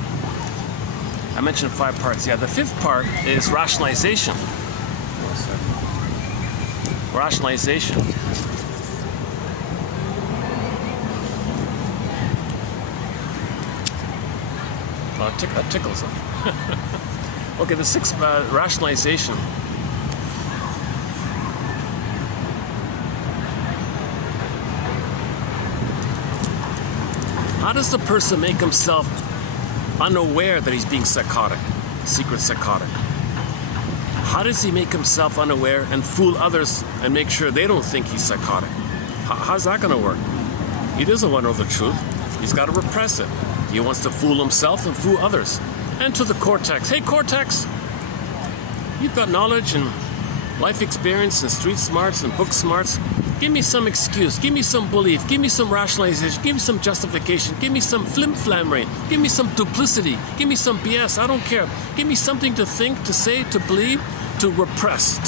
I mentioned 5 parts. Yeah, the 5th part is rationalization. Rationalization. That tickles. Okay, the 6th, rationalization. How does the person make himself unaware that he's being psychotic, secret psychotic? How does he make himself unaware and fool others and make sure they don't think he's psychotic? How's that going to work? He doesn't want to know the truth. He's got to repress it. He wants to fool himself and fool others. And to the cortex. Hey, cortex, you've got knowledge and life experience and street smarts and book smarts. Give me some excuse. Give me some belief. Give me some rationalization. Give me some justification. Give me some flim-flammery. Give me some duplicity. Give me some BS. I don't care. Give me something to think, to say, to believe, to repress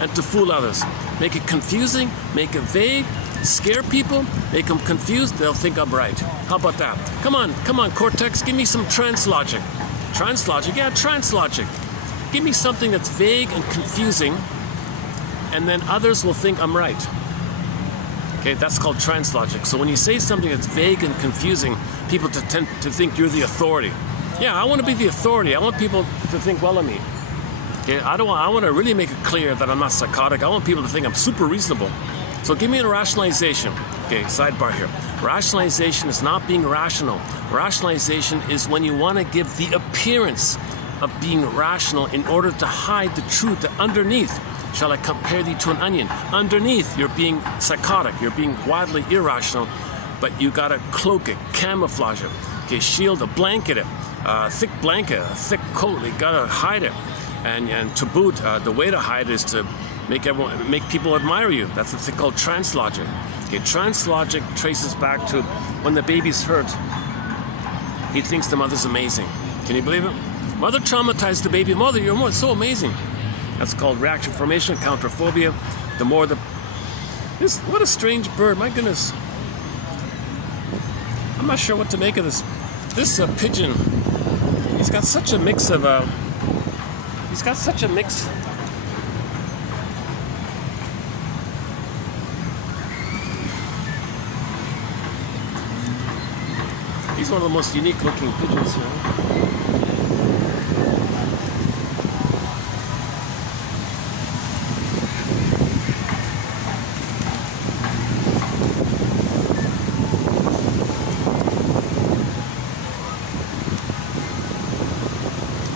and to fool others. Make it confusing, make it vague, scare people, make them confused, they'll think I'm right. How about that? Come on, cortex, give me some trance logic. Trance logic? Yeah, trance logic. Give me something that's vague and confusing, and then others will think I'm right. Okay, that's called trance logic. So when you say something that's vague and confusing, people tend to think you're the authority. Yeah, I want to be the authority. I want people to think well of me. Okay, I want to really make it clear that I'm not psychotic. I want people to think I'm super reasonable. So give me a rationalization. Okay, sidebar here. Rationalization is not being rational. Rationalization is when you want to give the appearance of being rational in order to hide the truth that underneath. Shall I compare thee to an onion? Underneath, you're being psychotic. You're being wildly irrational, but you got to cloak it, camouflage it. Okay, shield it, blanket it. Thick blanket, a thick coat. You got to hide it. And to boot, the way to hide is to make people admire you. That's the thing called trance logic. Okay, trance logic traces back to when the baby's hurt. He thinks the mother's amazing. Can you believe it? Mother traumatized the baby. Mother, you're so amazing. That's called reaction formation, counterphobia. What a strange bird. My goodness. I'm not sure what to make of this. This pigeon. He's got such a mix of. He's got such a mix. He's one of the most unique looking pigeons here.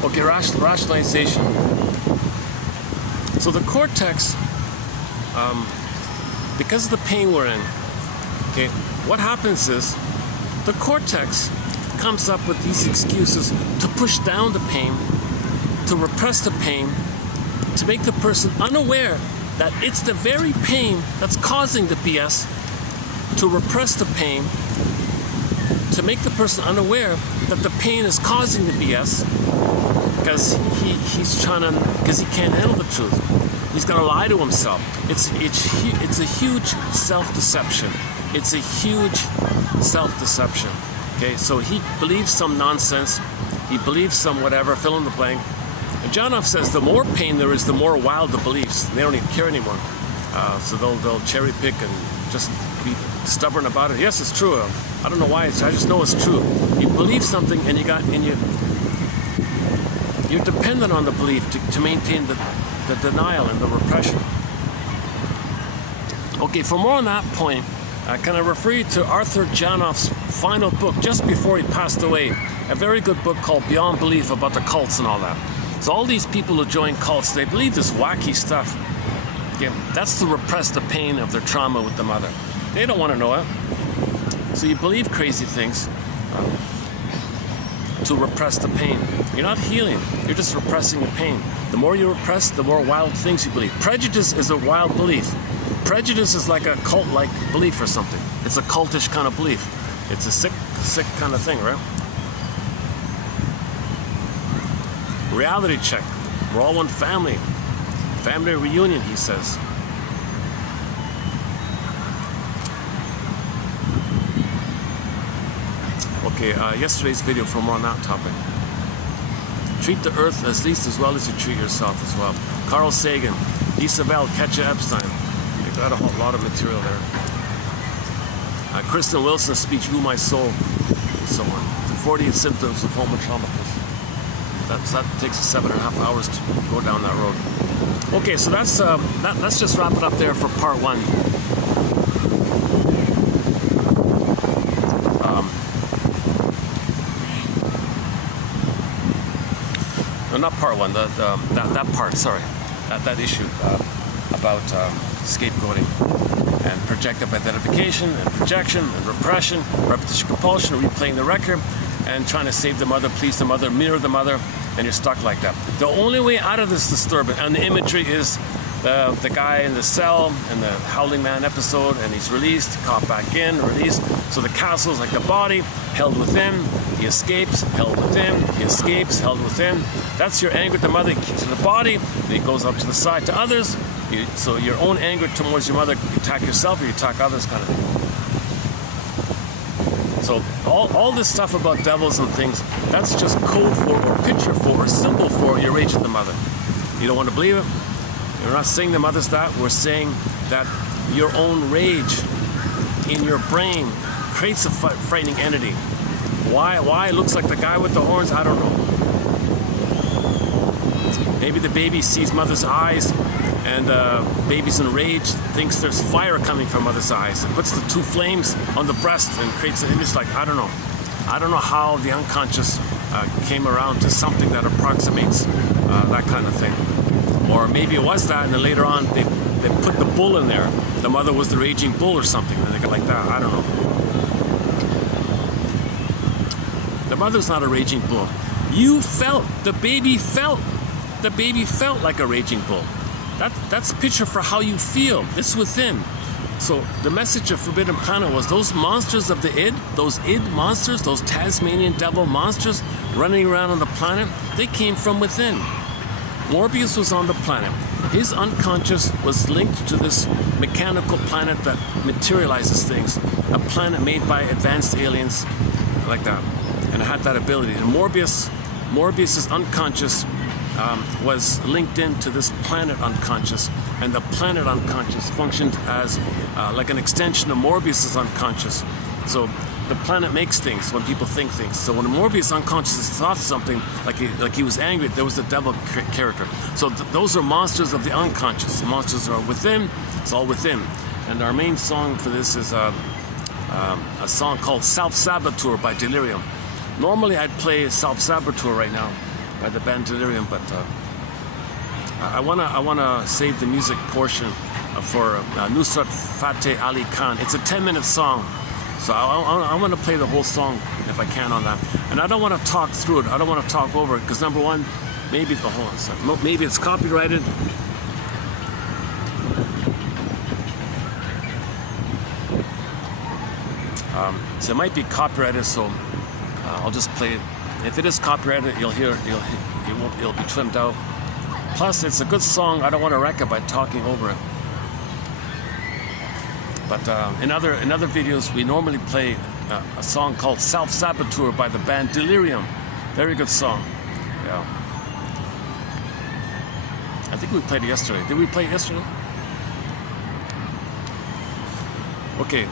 Okay, rationalization. So the cortex, because of the pain we're in, okay, what happens is the cortex comes up with these excuses to push down the pain, to repress the pain, to make the person unaware that it's the very pain that's causing the BS, to repress the pain, to make the person unaware that the pain is causing the BS, because because he can't handle the truth. He's got to lie to himself. It's a huge self-deception. It's a huge self-deception. Okay, so he believes some nonsense. He believes some whatever, fill in the blank. And Johnoff says the more pain there is, the more wild the beliefs. They don't even care anymore. So they'll cherry pick and just be stubborn about it. Yes, it's true. I don't know why. I just know it's true. You believe something and You're dependent on the belief to maintain the denial and the repression. Okay, for more on that point, can I refer you to Arthur Janoff's final book just before he passed away, a very good book called Beyond Belief about the cults and all that. So all these people who join cults, they believe this wacky stuff. Okay, that's to repress the pain of their trauma with the mother. They don't want to know it. So you believe crazy things to repress the pain. You're not healing, you're just repressing the pain. The more you repress, the more wild things you believe. Prejudice is a wild belief. Prejudice is like a cult-like belief or something. It's a cultish kind of belief. It's a sick kind of thing, right? Reality check. We're all one family. Family reunion, he says. Okay, yesterday's video for more on that topic. Treat the earth at least as well as you treat yourself as well. Carl Sagan, Isabel Ketcha Epstein. You've got a whole lot of material there. Kristen Wilson's speech, Ooh My Soul, and so on. 48 symptoms of home traumatism. That takes us 7.5 hours to go down that road. Okay, so let's just wrap it up there for part one. No, not part one. That part. Sorry, that issue about scapegoating and projective identification and projection and repression, repetition compulsion, replaying the record, and trying to save the mother, please the mother, mirror the mother, and you're stuck like that. The only way out of this disturbance, and the imagery is the guy in the cell in the Howling Man episode, and he's released, caught back in, released. So the castle is like the body, held within. He escapes, held within. He escapes, held within. That's your anger at the mother to the body. Then it goes up to the side to others. So your own anger towards your mother, you attack yourself or you attack others, kind of thing. So all this stuff about devils and things, that's just code for, or picture for, or symbol for your rage at the mother. You don't want to believe it? We're not saying the mother's that. We're saying that your own rage in your brain creates a frightening entity. Why it looks like the guy with the horns, I don't know. Maybe the baby sees mother's eyes, and baby's enraged, thinks there's fire coming from mother's eyes, and puts the two flames on the breast and creates an image like, I don't know. I don't know how the unconscious came around to something that approximates that kind of thing. Or maybe it was that, and then later on they put the bull in there. The mother was the raging bull or something, and they got like that, I don't know. The mother's not a raging bull. You felt, the baby felt like a raging bull. That's a picture for how you feel. It's within. So the message of Forbidden Planet was those monsters of the id, those id monsters, those Tasmanian devil monsters running around on the planet, they came from within. Morbius was on the planet. His unconscious was linked to this mechanical planet that materializes things, a planet made by advanced aliens like that, and it had that ability. And Morbius's unconscious was linked into this planet unconscious, and the planet unconscious functioned as like an extension of Morbius's unconscious. So the planet makes things when people think things. So when Morbius unconscious thought something, like he was angry, there was the devil character. So those are monsters of the unconscious. The monsters are within. It's all within. And our main song for this is a song called Self-Saboteur by Delirium. Normally I'd play Self-Saboteur right now by the band Delirium, but I wanna save the music portion for Nusrat Fateh Ali Khan. It's a 10-minute song, so I want to play the whole song if I can on that. And I don't want to talk through it. I don't want to talk over it because number one, maybe maybe it's copyrighted. So it might be copyrighted, so I'll just play it. If it is copyrighted, you'll hear it'll be trimmed out. Plus, it's a good song. I don't want to wreck it by talking over it. But in other videos, we normally play a song called Self-Saboteur by the band Delirium. Very good song. Yeah. I think we played it yesterday. Did we play it yesterday? Okay.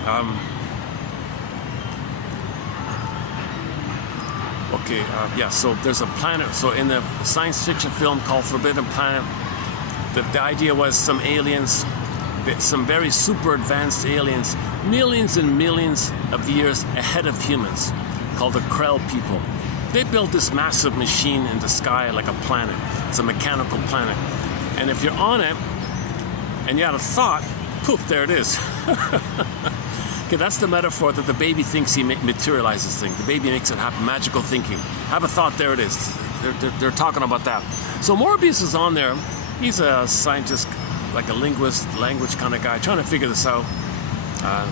Okay, yeah, so there's a planet. So in the science fiction film called Forbidden Planet, the idea was some aliens, some very super advanced aliens, millions and millions of years ahead of humans, called the Krell people. They built this massive machine in the sky like a planet. It's a mechanical planet. And if you're on it and you had a thought, poof, there it is. Okay, that's the metaphor that the baby thinks he materializes things. The baby makes it happen, magical thinking. Have a thought, there it is. They're talking about that. So Morbius is on there. He's a scientist, like a linguist, language kind of guy, trying to figure this out.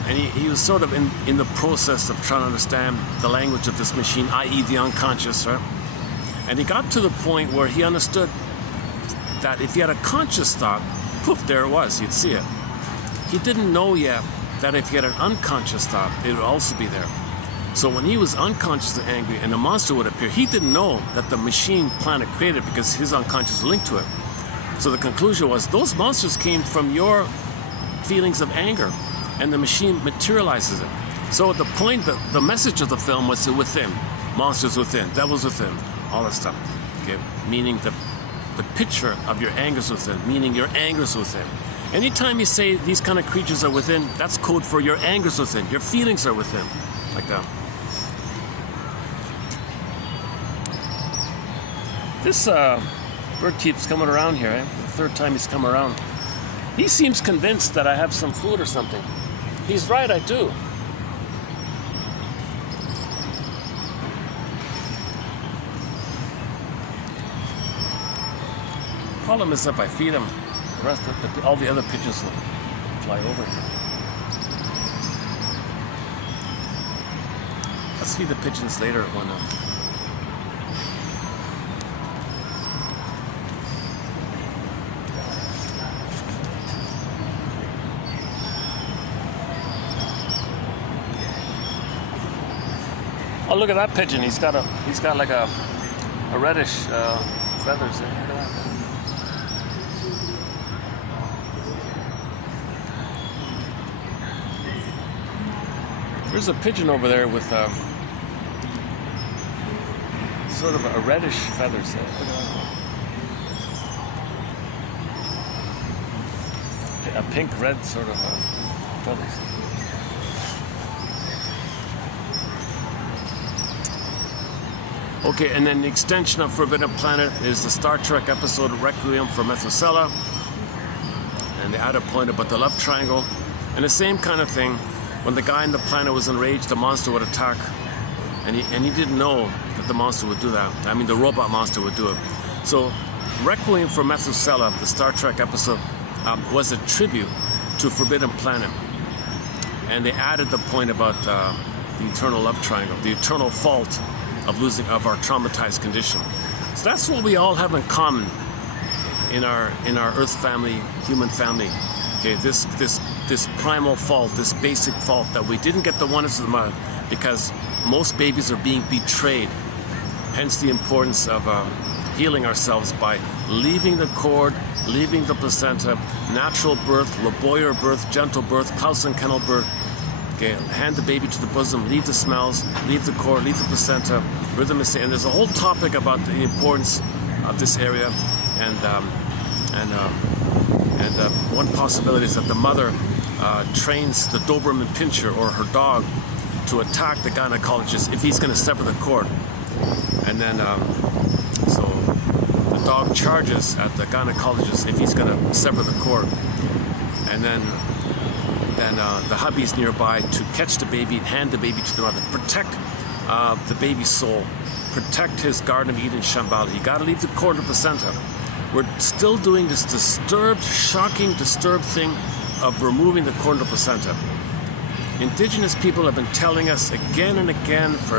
And he was sort of in the process of trying to understand the language of this machine, i.e. the unconscious, right? And he got to the point where he understood that if he had a conscious thought, poof, there it was, you'd see it. He didn't know yet that if he had an unconscious thought, it would also be there. So when he was unconscious and angry and the monster would appear, he didn't know that the machine planet created because his unconscious was linked to it. So the conclusion was those monsters came from your feelings of anger, and the machine materializes it. So the point, the message of the film was within, monsters within, devils within, all that stuff. Okay, meaning the picture of your anger's within, meaning your anger's within. Anytime you say these kind of creatures are within, that's code for your anger's within, your feelings are within, like that. This bird keeps coming around here, eh? The third time he's come around. He seems convinced that I have some food or something. He's right, I do. Problem is if I feed him, the rest of all the other pigeons will fly over here. Let's feed the pigeons later when oh, look at that pigeon. He's got like a reddish feathers there. Look at that. There's a pigeon over there with sort of a reddish feathers there. Look at that. A pink-red sort of feathers. Okay, and then the extension of Forbidden Planet is the Star Trek episode Requiem for Methuselah, and the added point about the love triangle, and the same kind of thing. When the guy on the planet was enraged, the monster would attack, and he didn't know that the monster would do that. I mean, the robot monster would do it. So, Requiem for Methuselah, the Star Trek episode, was a tribute to Forbidden Planet, and they added the point about the eternal love triangle, the eternal fault of our traumatized condition. So that's what we all have in common in our Earth family, human family. Okay, this primal fault, this basic fault that we didn't get the oneness of the mother because most babies are being betrayed. Hence the importance of healing ourselves by leaving the cord, leaving the placenta, natural birth, laboyer birth, gentle birth, house and kennel birth. Okay, hand the baby to the bosom, leave the smells, leave the cord, leave the placenta, rhythm is, and there's a whole topic about the importance of this area, and one possibility is that the mother trains the Doberman Pinscher or her dog to attack the gynecologist if he's going to sever the cord, and then so the dog charges at the gynecologist if he's going to sever the cord, and then the hubby's nearby to catch the baby, hand the baby to the mother, protect the baby's soul, protect his Garden of Eden Shambhala. You got to leave the cord of placenta. We're still doing this disturbed, shocking, disturbed thing of removing the cord of placenta. Indigenous people have been telling us again and again for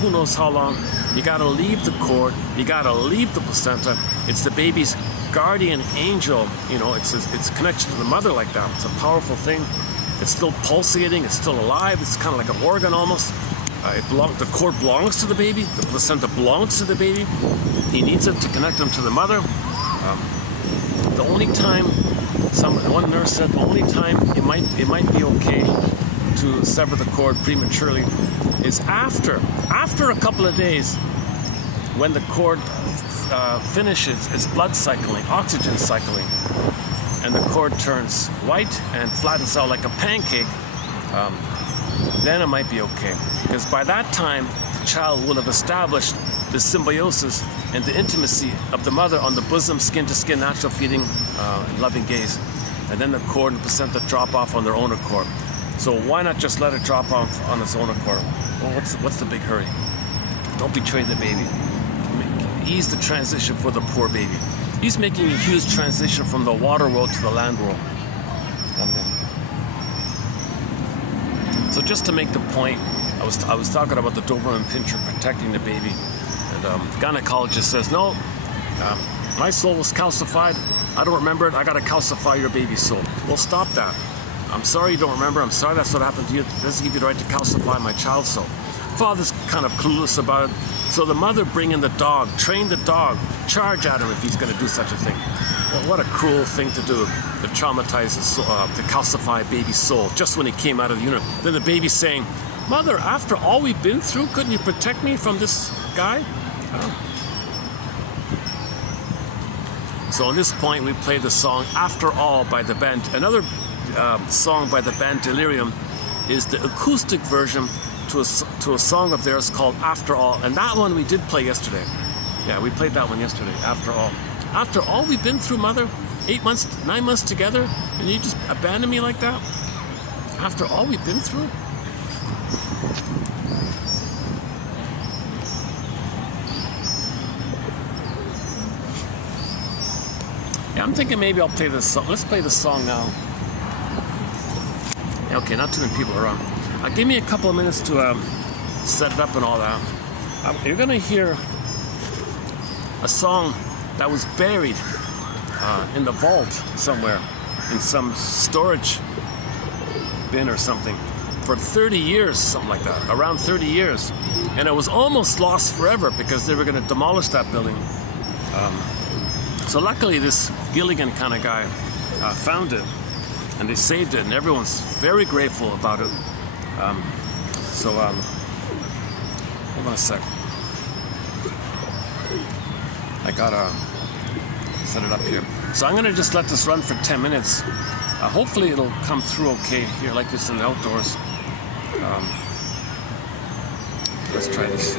who knows how long, you got to leave the cord, you got to leave the placenta. It's the baby's guardian angel, you know, it's connection to the mother like that. It's a powerful thing. It's still pulsating, it's still alive, it's kind of like an organ almost. The cord belongs to the baby, the placenta belongs to the baby. He needs it to connect him to the mother. The only time, one nurse said, the only time it might be okay to sever the cord prematurely is after a couple of days when the cord finishes its blood cycling, oxygen cycling, and the cord turns white and flattens out like a pancake, then it might be okay. Because by that time, the child will have established the symbiosis and the intimacy of the mother on the bosom, skin-to-skin, natural feeding, loving gaze. And then the cord and placenta drop off on their own accord. So why not just let it drop off on its own accord? Well, what's the big hurry? Don't betray the baby. Ease the transition for the poor baby. He's making a huge transition from the water world to the land world. So just to make the point, I was talking about the Doberman Pinscher protecting the baby, and the gynecologist says, no, my soul was calcified. I don't remember it. I got to calcify your baby's soul. Well, stop that. I'm sorry you don't remember. I'm sorry that's what happened to you. It doesn't give you the right to calcify my child's soul. Father's kind of clueless about it. So the mother bring in the dog, train the dog, charge at him if he's going to do such a thing. Well, what a cruel thing to do, to traumatize his soul, to calcify a baby's soul just when he came out of the uterus. Then the baby's saying, Mother, after all we've been through, couldn't you protect me from this guy? So on this point, we played the song After All by the band. Another song by the band Delirium is the acoustic version to a song of theirs called After All. And that one we did play yesterday. Yeah, we played that one yesterday, After All. After all we've been through, Mother, 8 months, 9 months together, and you just abandon me like that? After all we've been through? Yeah, I'm thinking maybe I'll play this song. Let's play the song now. Okay, not too many people around. Give me a couple of minutes to set it up and all that. You're gonna hear a song that was buried in the vault somewhere, in some storage bin or something, for 30 years, something like that, around 30 years. And it was almost lost forever because they were going to demolish that building. So luckily this Gilligan kind of guy found it, and they saved it, and everyone's very grateful about it. Hold on a sec. I gotta set it up here. So I'm gonna just let this run for 10 minutes. Hopefully it'll come through okay here, like this in the outdoors. Let's try this.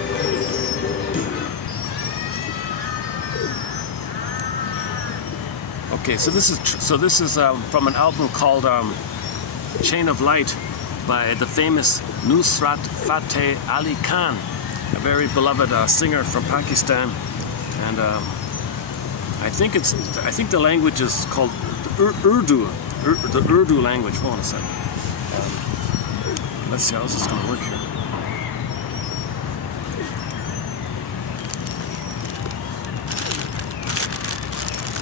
Okay, so this is from an album called Chain of Light by the famous Nusrat Fateh Ali Khan, a very beloved singer from Pakistan, and I think the language is called Urdu, the Urdu language. Hold on a second. Let's see how this is going to work here.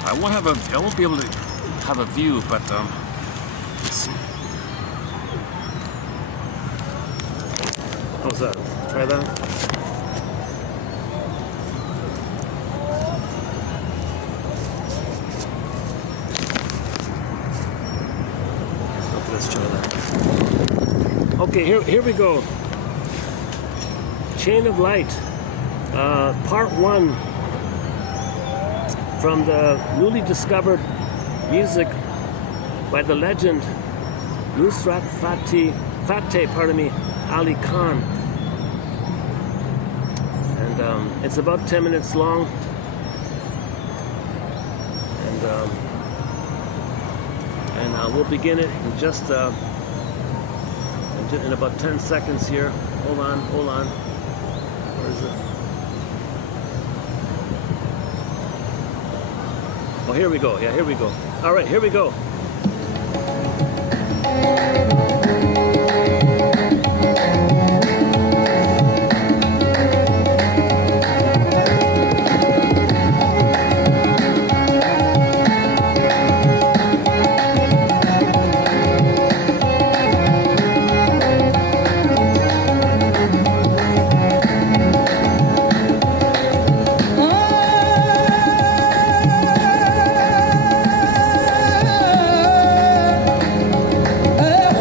I won't be able to have a view, but let's see. How's that? Try that. Okay, let's try that. Okay, here we go. Chain of Light, part 1. From the newly discovered music by the legend Nusrat Fateh Ali Khan, and it's about 10 minutes long, and we'll begin it in just in about 10 seconds here. Hold on. Where is it? Oh, here we go. Yeah, here we go. All right, here we go.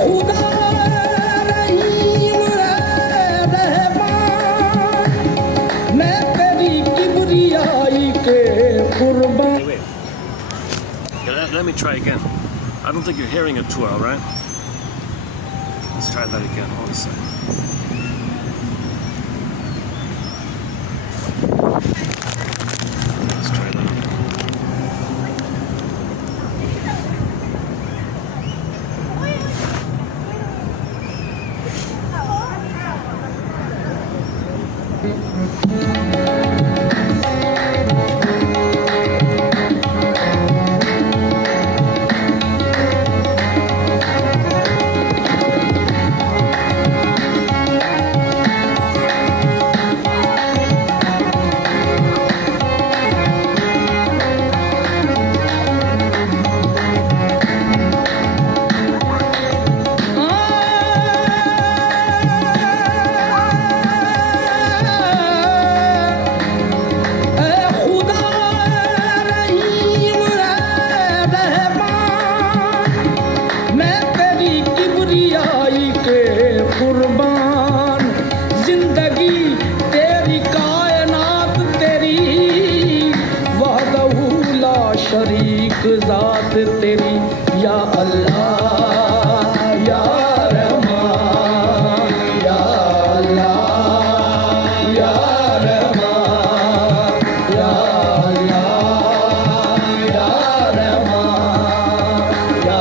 खुदा again. I don't think you're hearing it too well, right? Let's try that again. Hold a second. Let's try that again. ज़ात तेरी या अल्लाह या रहमान या अल्लाह या रहमान या अल्लाह या रहमान या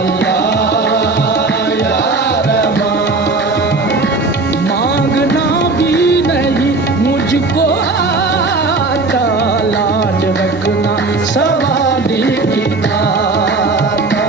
अल्लाह या रहमान। मांगना भी नहीं मुझको आता, लाज रखना सवाली की दाता।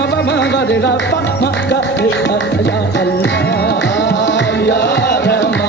ma pa ma ga re ga pa ma ga re ga ya Allah ya Rahman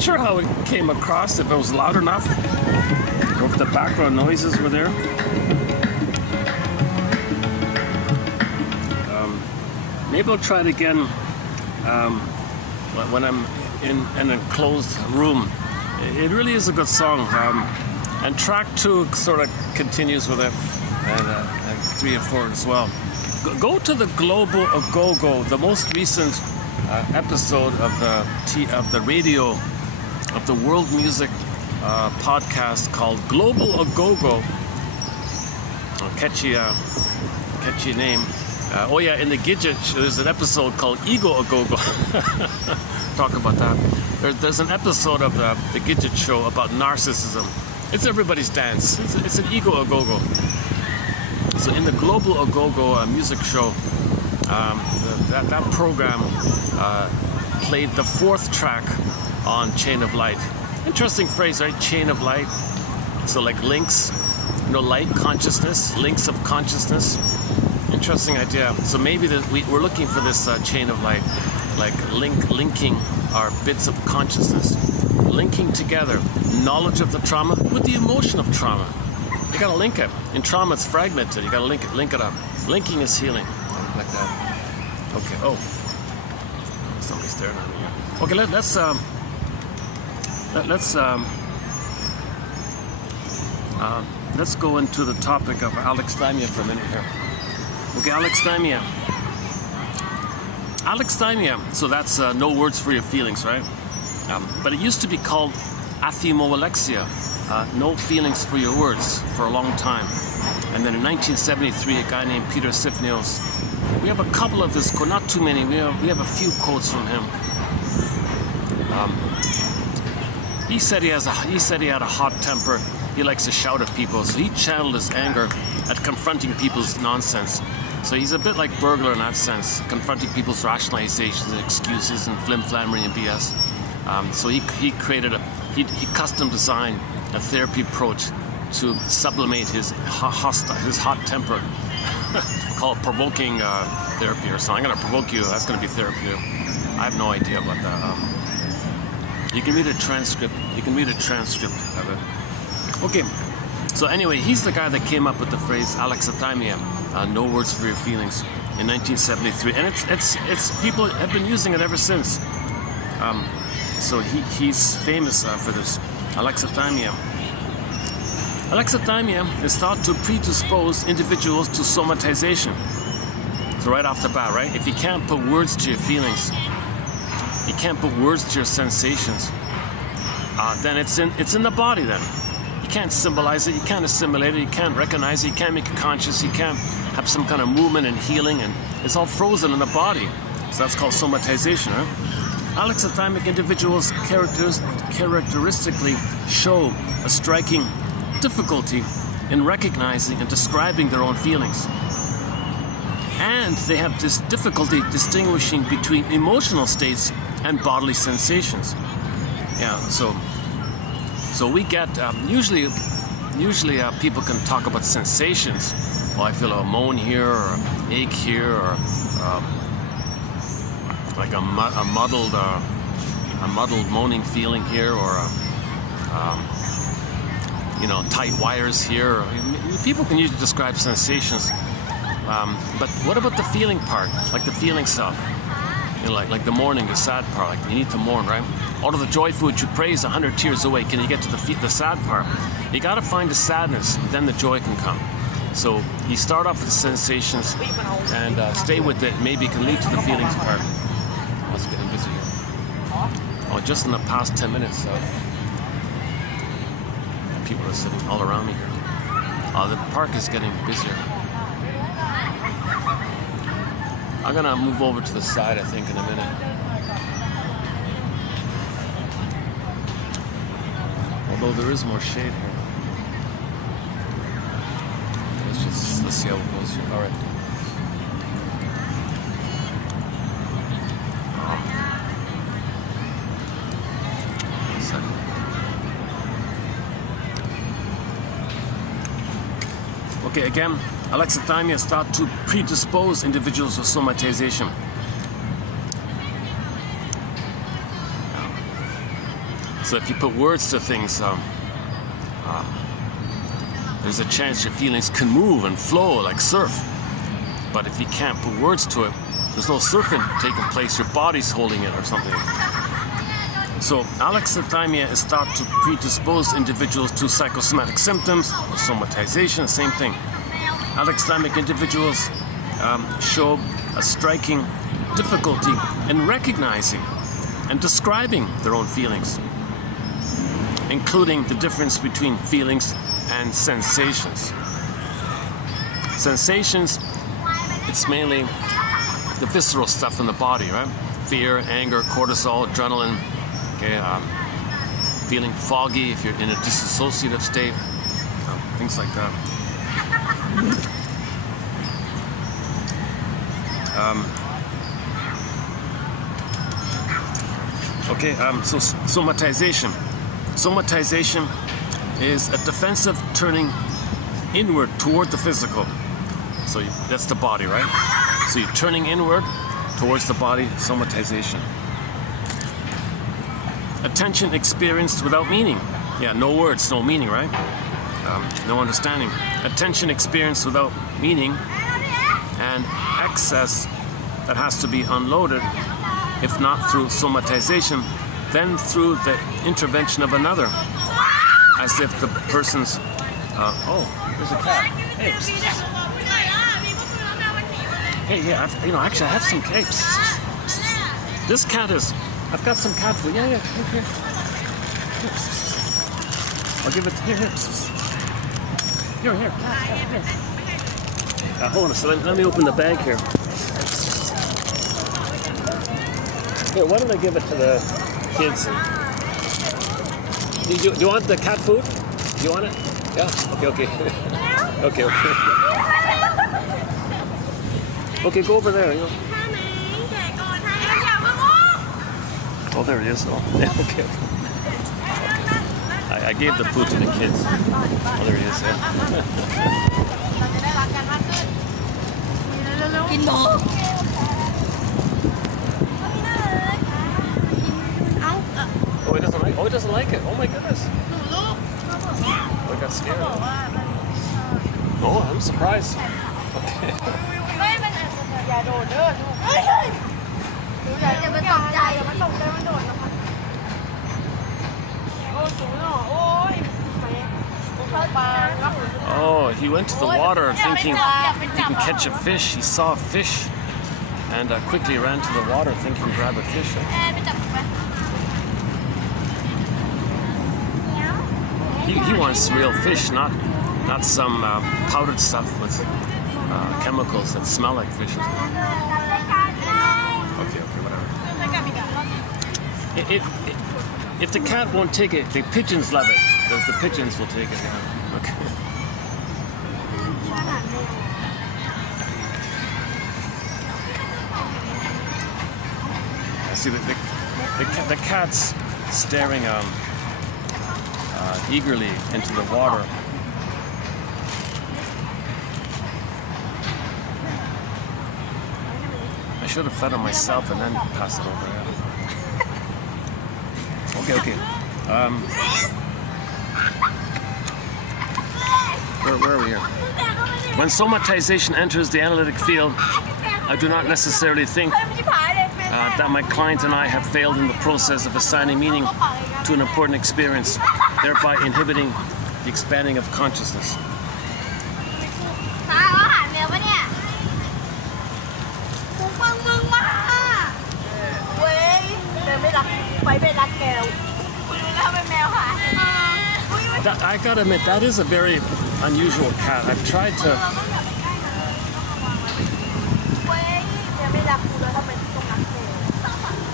Sure how it came across, if it was loud enough or if the background noises were there. Maybe I'll try it again when I'm in an enclosed room. It really is a good song, and track 2 sort of continues with it, and 3 and 4 as well. Go to the Global Agogo, the most recent episode of the radio of the world music podcast called Global Agogo. Catchy name. Oh yeah, in the Gidget, there's an episode called Ego Agogo. Talk about that. There's an episode of the Gidget show about narcissism. It's everybody's dance. It's an Ego Agogo. So in the Global Agogo music show, that program played the 4th track on Chain of Light. Interesting phrase, right? Chain of light. So like links, light, consciousness, links of consciousness. Interesting idea. So maybe we're looking for this chain of light, like linking our bits of consciousness, linking together knowledge of the trauma with the emotion of trauma. You gotta link it. In trauma, it's fragmented. You gotta link it up. Linking is healing, like that. Okay. Oh, somebody's staring at me here. Okay, let's go into the topic of alexithymia for a minute here. Okay, alexithymia. Alexithymia, so that's no words for your feelings, right? But it used to be called athymolexia, no feelings for your words, for a long time. And then in 1973, a guy named Peter Sifnios We have a couple of his quotes, not too many. We have a few quotes from him. He said he had a hot temper. He likes to shout at people, so he channeled his anger at confronting people's nonsense. So he's a bit like Burglar in that sense, confronting people's rationalizations and excuses and flim-flammery and BS. So he custom designed a therapy approach to sublimate his hot temper, called provoking therapy or something. I'm gonna provoke you. That's gonna be therapy. I have no idea about that. You can read a transcript. You can read a transcript of it. Okay. So anyway, he's the guy that came up with the phrase alexithymia, no words for your feelings, in 1973, and it's people have been using it ever since. So he's famous for this alexithymia. Alexithymia is thought to predispose individuals to somatization. So right off the bat, right? If you can't put words to your feelings, you can't put words to your sensations, then it's in the body then. You can't symbolize it, you can't assimilate it, you can't recognize it, you can't make it conscious, you can't have some kind of movement and healing, and it's all frozen in the body. So that's called somatization, right? Alexithymic individuals characteristically show a striking difficulty in recognizing and describing their own feelings. And they have this difficulty distinguishing between emotional states and bodily sensations. Yeah, so we get, usually people can talk about sensations. Oh, I feel a moan here, or an ache here, or like a muddled moaning feeling here, or tight wires here. People can usually describe sensations, but what about the feeling part, like the feeling stuff? Like the mourning, the sad part. Like you need to mourn, right? Out of the joyful which you praise, 100 tears away. Can you get to the sad part? You got to find the sadness, then the joy can come. So you start off with the sensations and stay with it. Maybe it can lead to the feelings part. Oh, it's getting busy here. Oh, just in the past 10 minutes, people are sitting all around me here. Oh, the park is getting busier. I'm gonna move over to the side, I think, in a minute. Although there is more shade here. Let's see how it goes here. All right. One second. Okay, again, alexithymia is thought to predispose individuals to somatization. So if you put words to things, there's a chance your feelings can move and flow like surf. But if you can't put words to it, there's no surfing taking place, your body's holding it or something. So alexithymia is thought to predispose individuals to psychosomatic symptoms, or somatization, same thing. Alexithymic individuals show a striking difficulty in recognizing and describing their own feelings, including the difference between feelings and sensations. Sensations, it's mainly the visceral stuff in the body, right? Fear, anger, cortisol, adrenaline, okay, feeling foggy if you're in a dissociative state, things like that. So somatization. Somatization is a defensive turning inward toward the physical. So that's the body, right? So you're turning inward towards the body, somatization. Attention experienced without meaning. Yeah, no words, no meaning, right? No understanding. Attention experienced without meaning, and excess that has to be unloaded, if not through somatization, then through the intervention of another, as if the person's oh, there's a cat. Hey, psst, psst. Hey, yeah, actually I have some cakes. This cat is, I've got some cat food. Yeah, here. I'll give it here. Here. Hold on a second. Let me open the bag here. Here, why don't I give it to the kids? Do you want the cat food? Do you want it? Yeah? Okay. Okay. Okay, go over there. You know. Oh, there it is. Oh, yeah, okay. I gave the food to the kids. Oh, there it is. Yeah. Oh, it doesn't like. Oh, it doesn't like it. Oh my goodness. Oh, I got scared. Oh, I'm surprised. Okay. Oh, he went to the water thinking he can catch a fish. He saw a fish and quickly ran to the water thinking grab a fish. He wants real fish, not some powdered stuff with chemicals that smell like fish. Okay, whatever. If the cat won't take it, the pigeons love it. The pigeons will take it. Yeah. Okay. I see the cat's staring eagerly into the water. I should have fed him myself and then passed it over. Yeah. Okay. Where are we here? When somatization enters the analytic field, I do not necessarily think that my client and I have failed in the process of assigning meaning to an important experience, thereby inhibiting the expanding of consciousness. I gotta admit, that is a very unusual cat. I've tried to...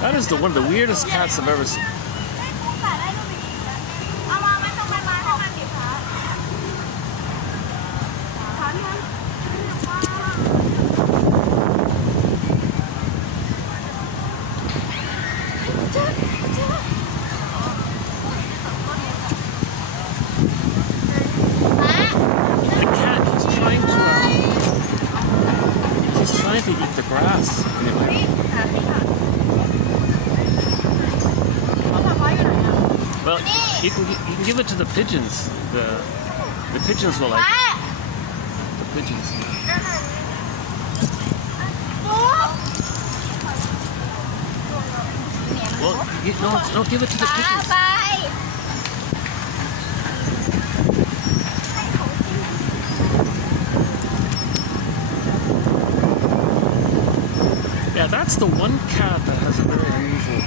That is one of the weirdest cats I've ever seen. To eat the grass. Anyway. Well, you can give it to the pigeons. The pigeons will like it. The pigeons. Well, no, give it to the pigeons. Yeah, that's the one cat that has a very unusual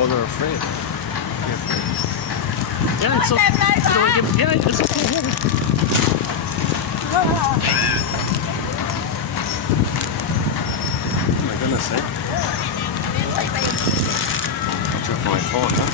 Oh, they're afraid. Yeah, it's okay. Yeah, it's okay. Goodness, eh? Watch out for my phone, huh?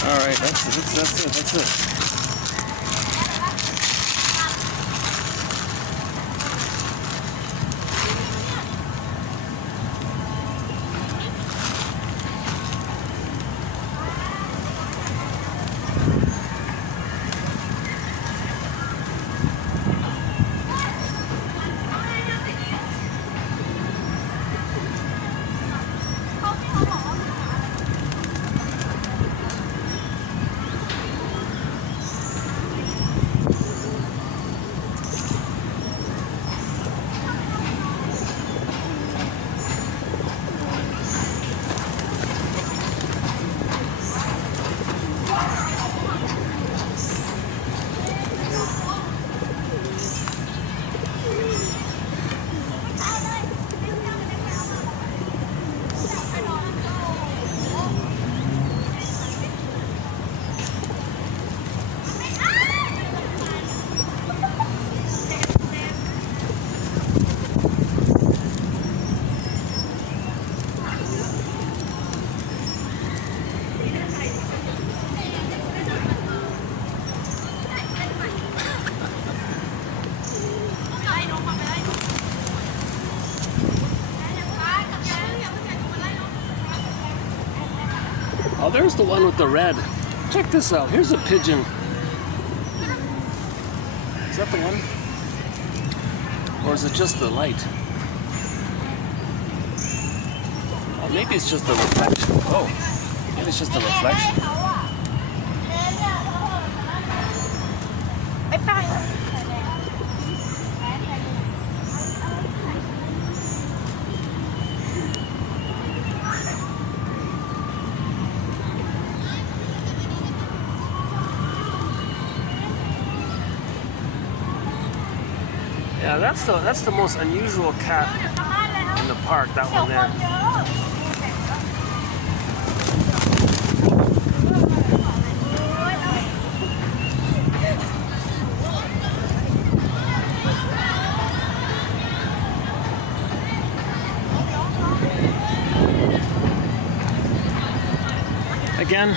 All right, that's it. Oh, there's the one with the red. Check this out. Here's a pigeon. Is that the one? Or is it just the light? Oh, maybe it's just the reflection. Oh, maybe it's just the reflection. Yeah, that's the most unusual cat in the park, that one there. Again,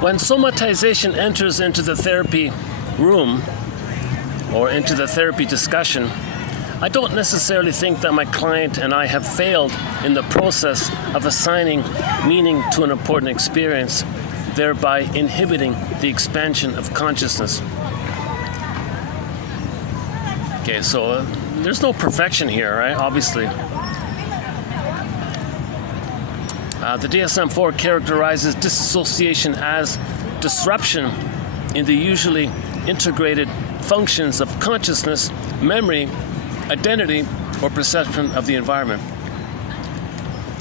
when somatization enters into the therapy room, or into the therapy discussion, I don't necessarily think that my client and I have failed in the process of assigning meaning to an important experience, thereby inhibiting the expansion of consciousness. Okay, so there's no perfection here, right? Obviously. The DSM-4 characterizes dissociation as disruption in the usually integrated functions of consciousness, memory, identity, or perception of the environment.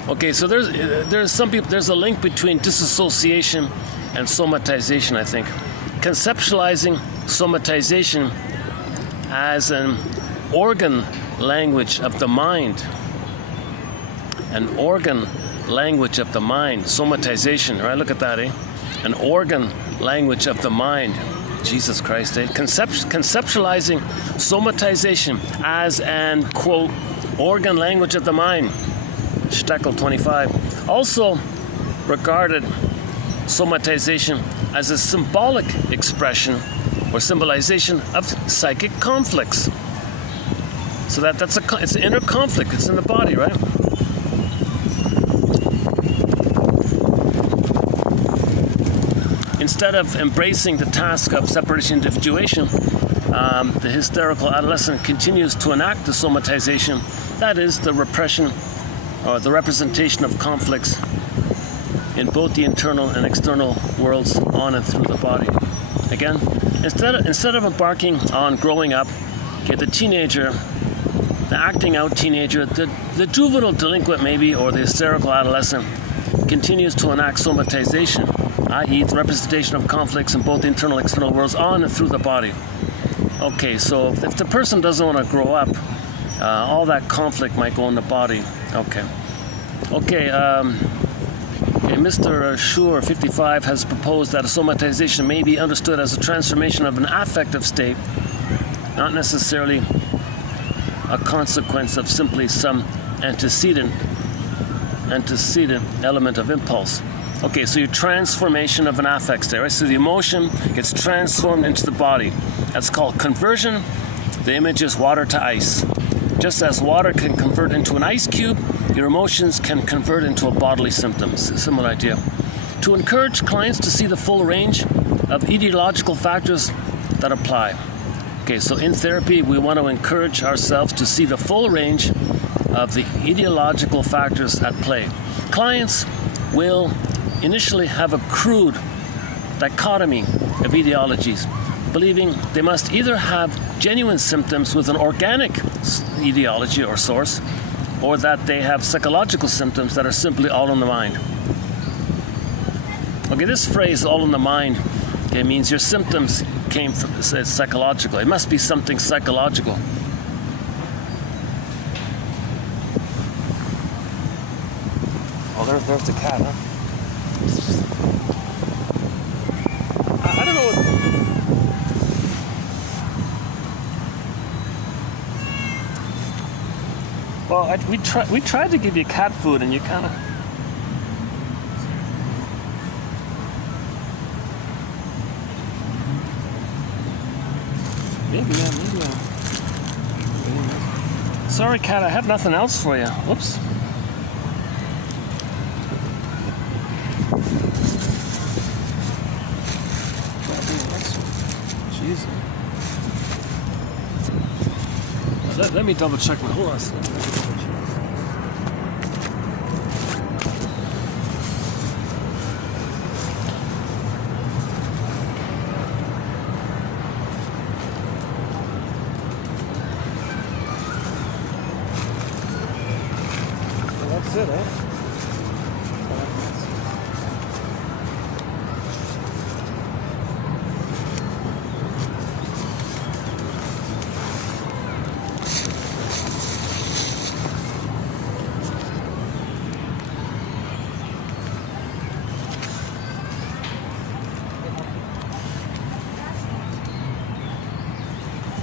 Okay, so there's a link between disassociation and somatization, I think. Conceptualizing somatization as an organ language of the mind. An organ language of the mind. Somatization, right? Look at that, eh? An organ language of the mind. Jesus Christ, eh? Conceptualizing somatization as an, quote, organ language of the mind. Steckel 25. Also regarded somatization as a symbolic expression or symbolization of psychic conflicts. So it's an inner conflict. It's in the body, right? Instead of embracing the task of separation individuation, the hysterical adolescent continues to enact the somatization, that is, the repression or the representation of conflicts in both the internal and external worlds on and through the body. Again, instead of embarking on growing up, okay, the teenager, the acting out teenager, the juvenile delinquent maybe, or the hysterical adolescent continues to enact somatization, i.e. the representation of conflicts in both the internal and external worlds on and through the body. Okay, so if the person doesn't want to grow up, all that conflict might go in the body. Okay, Mr. Schur, 55, has proposed that a somatization may be understood as a transformation of an affective state, not necessarily a consequence of simply some antecedent element of impulse. Okay, so your transformation of an affect state, right? So the emotion gets transformed into the body. That's called conversion. The image is water to ice. Just as water can convert into an ice cube, your emotions can convert into a bodily symptom. Similar idea. To encourage clients to see the full range of etiological factors that apply. Okay, so in therapy, we want to encourage ourselves to see the full range of the etiological factors at play. Clients will initially have a crude dichotomy of etiologies, believing they must either have genuine symptoms with an organic etiology or source, or that they have psychological symptoms that are simply all in the mind. Okay, this phrase, all in the mind, it means your symptoms came from psychological. It must be something psychological. Oh, there's the cat, huh? I don't know what... Well, we tried to give you cat food, and you kind of... Maybe. Sorry, cat, I have nothing else for you. Whoops. Let me double check my. Hold on a second. That's it, eh?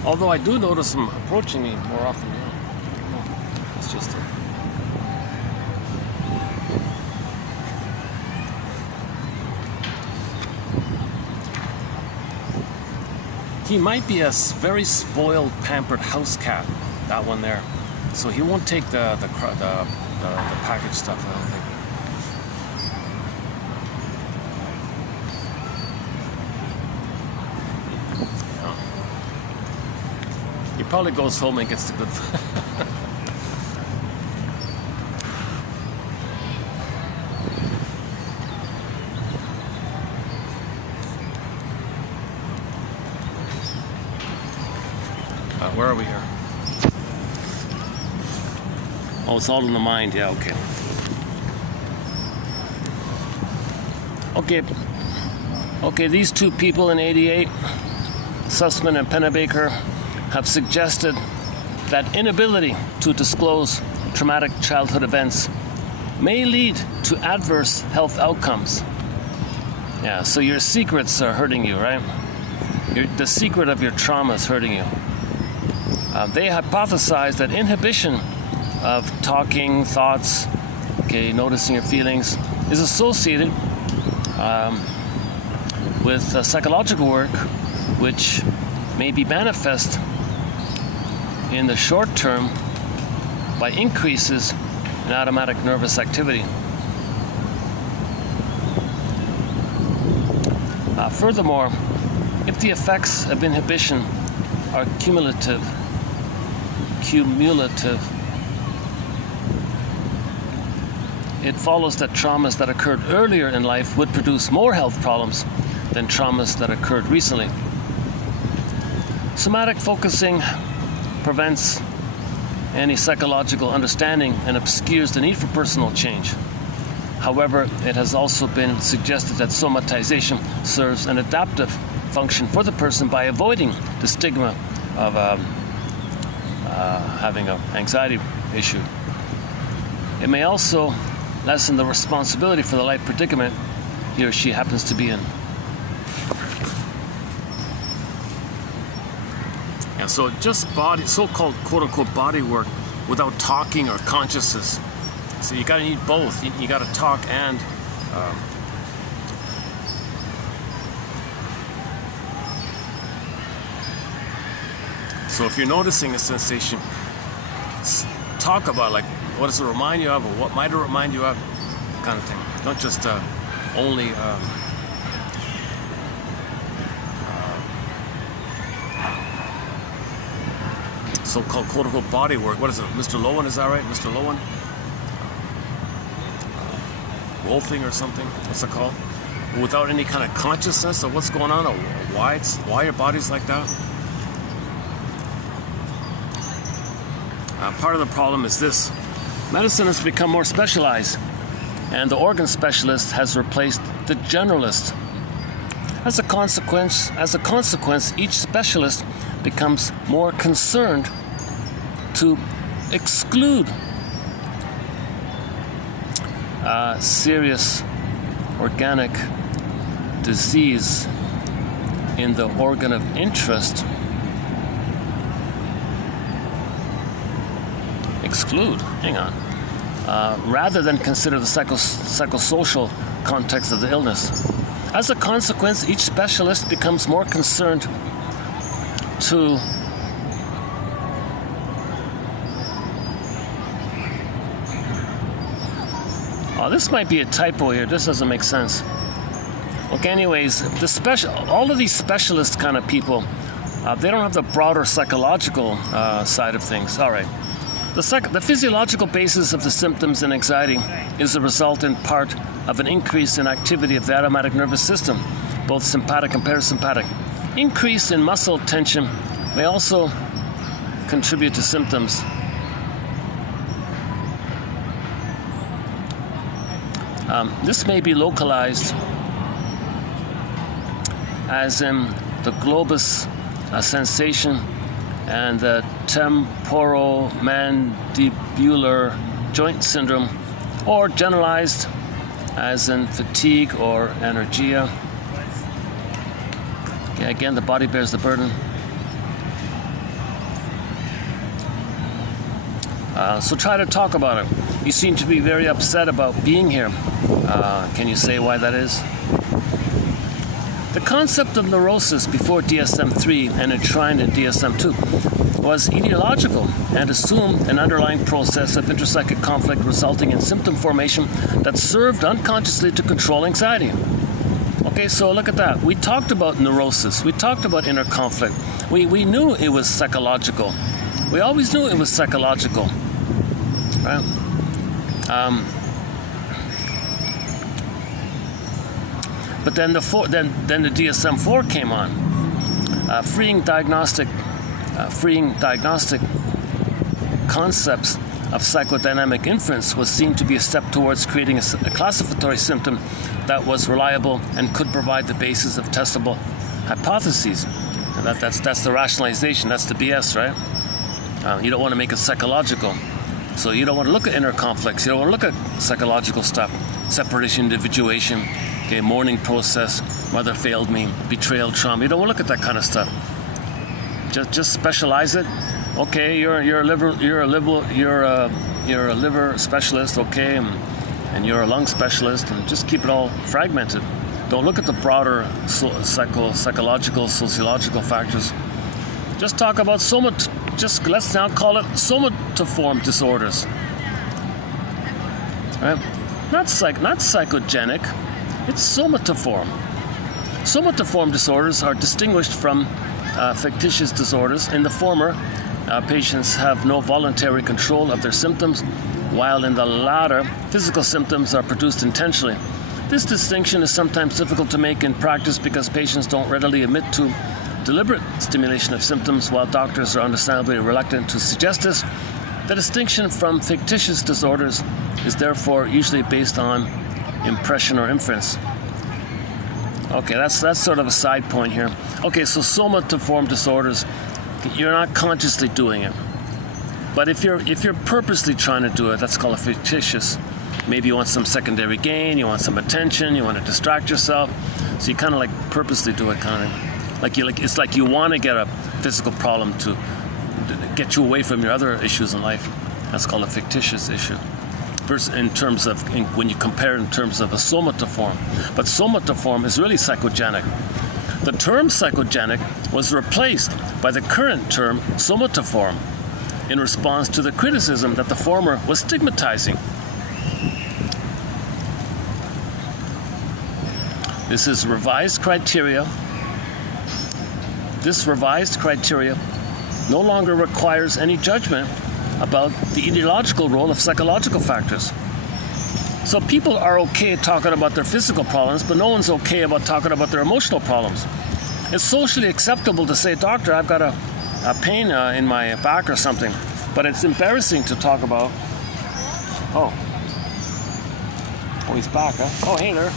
Although I do notice them approaching me more often now. It's just he might be a very spoiled, pampered house cat, that one there. So he won't take the package stuff, I don't think. He probably goes home and gets the good food. Where are we here? Oh, it's all in the mind. Yeah, okay. Okay, these two people in 88, Susman and Pennebaker, have suggested that inability to disclose traumatic childhood events may lead to adverse health outcomes. Yeah, so your secrets are hurting you, right? The secret of your trauma is hurting you. They hypothesize that inhibition of talking, thoughts, noticing your feelings, is associated with psychological work, which may be manifest in the short term by increases in automatic nervous activity. Furthermore, if the effects of inhibition are cumulative, it follows that traumas that occurred earlier in life would produce more health problems than traumas that occurred recently. Somatic focusing prevents any psychological understanding and obscures the need for personal change. However, it has also been suggested that somatization serves an adaptive function for the person by avoiding the stigma of having an anxiety issue. It may also lessen the responsibility for the life predicament he or she happens to be in. And so just so-called quote-unquote body work without talking or consciousness. So you gotta need both. You gotta talk and so if you're noticing a sensation, talk about, like, what does it remind you of, or what might it remind you of, kind of thing. Don't just only so-called quote-unquote body work. What is it, Mr. Lowen, is that right? Mr. Lowen? Wolfing or something, what's it called? Without any kind of consciousness of what's going on, or why your body's like that. Part of the problem is this: medicine has become more specialized, and the organ specialist has replaced the generalist. As a consequence, each specialist becomes more concerned to exclude serious organic disease in the organ of interest. Exclude, hang on, rather than consider the psychosocial context of the illness. As a consequence, each specialist becomes more concerned to this might be a typo here. This doesn't make sense. Okay, anyways, all of these specialist kind of people They don't have the broader psychological side of things. All right. The physiological basis of the symptoms in anxiety is a result in part of an increase in activity of the autonomic nervous system, both sympathetic and parasympathetic. Increase in muscle tension may also contribute to symptoms. This may be localized as in the globus sensation and the temporomandibular joint syndrome, or generalized as in fatigue or anergia. Okay, again, the body bears the burden. So try to talk about it. You seem to be very upset about being here. Can you say why that is? The concept of neurosis before DSM-3 and enshrined in DSM-2 was etiological and assumed an underlying process of intrapsychic conflict resulting in symptom formation that served unconsciously to control anxiety. Okay, so look at that. We talked about neurosis. We talked about inner conflict. We knew it was psychological. We always knew it was psychological. Right? But then the DSM-4 came on, freeing diagnostic concepts of psychodynamic inference was seen to be a step towards creating a classificatory symptom that was reliable and could provide the basis of testable hypotheses. And that's the rationalization. That's the BS, right? You don't want to make it psychological. So you don't want to look at inner conflicts. You don't want to look at psychological stuff, separation, individuation, okay, mourning process, mother failed me, betrayal, trauma. You don't want to look at that kind of stuff. Just specialize it. Okay, you're a liver specialist, okay, and you're a lung specialist, and just keep it all fragmented. Don't look at the broader psychological, sociological factors. Just talk about let's now call it somatoform disorders. Right? Not psychogenic. It's somatoform. Somatoform disorders are distinguished from fictitious disorders. In the former, patients have no voluntary control of their symptoms, while in the latter, physical symptoms are produced intentionally. This distinction is sometimes difficult to make in practice because patients don't readily admit to deliberate stimulation of symptoms, while doctors are understandably reluctant to suggest this. The distinction from fictitious disorders is therefore usually based on impression or inference. Okay, that's sort of a side point here. Okay, so somatoform disorders, you're not consciously doing it. But if you're purposely trying to do it, that's called a fictitious. Maybe you want some secondary gain, you want some attention, you want to distract yourself. So you kind of like purposely do it, kind of. It's like you want to get a physical problem to get you away from your other issues in life. That's called a fictitious issue. When you compare in terms of a somatoform. But somatoform is really psychogenic. The term psychogenic was replaced by the current term somatoform in response to the criticism that the former was stigmatizing. This is revised criteria. This revised criteria no longer requires any judgment about the etiological role of psychological factors. So people are okay talking about their physical problems, but no one's okay about talking about their emotional problems. It's socially acceptable to say, doctor, I've got a pain in my back or something, but it's embarrassing to talk about, oh, he's back, huh? Oh, hey there.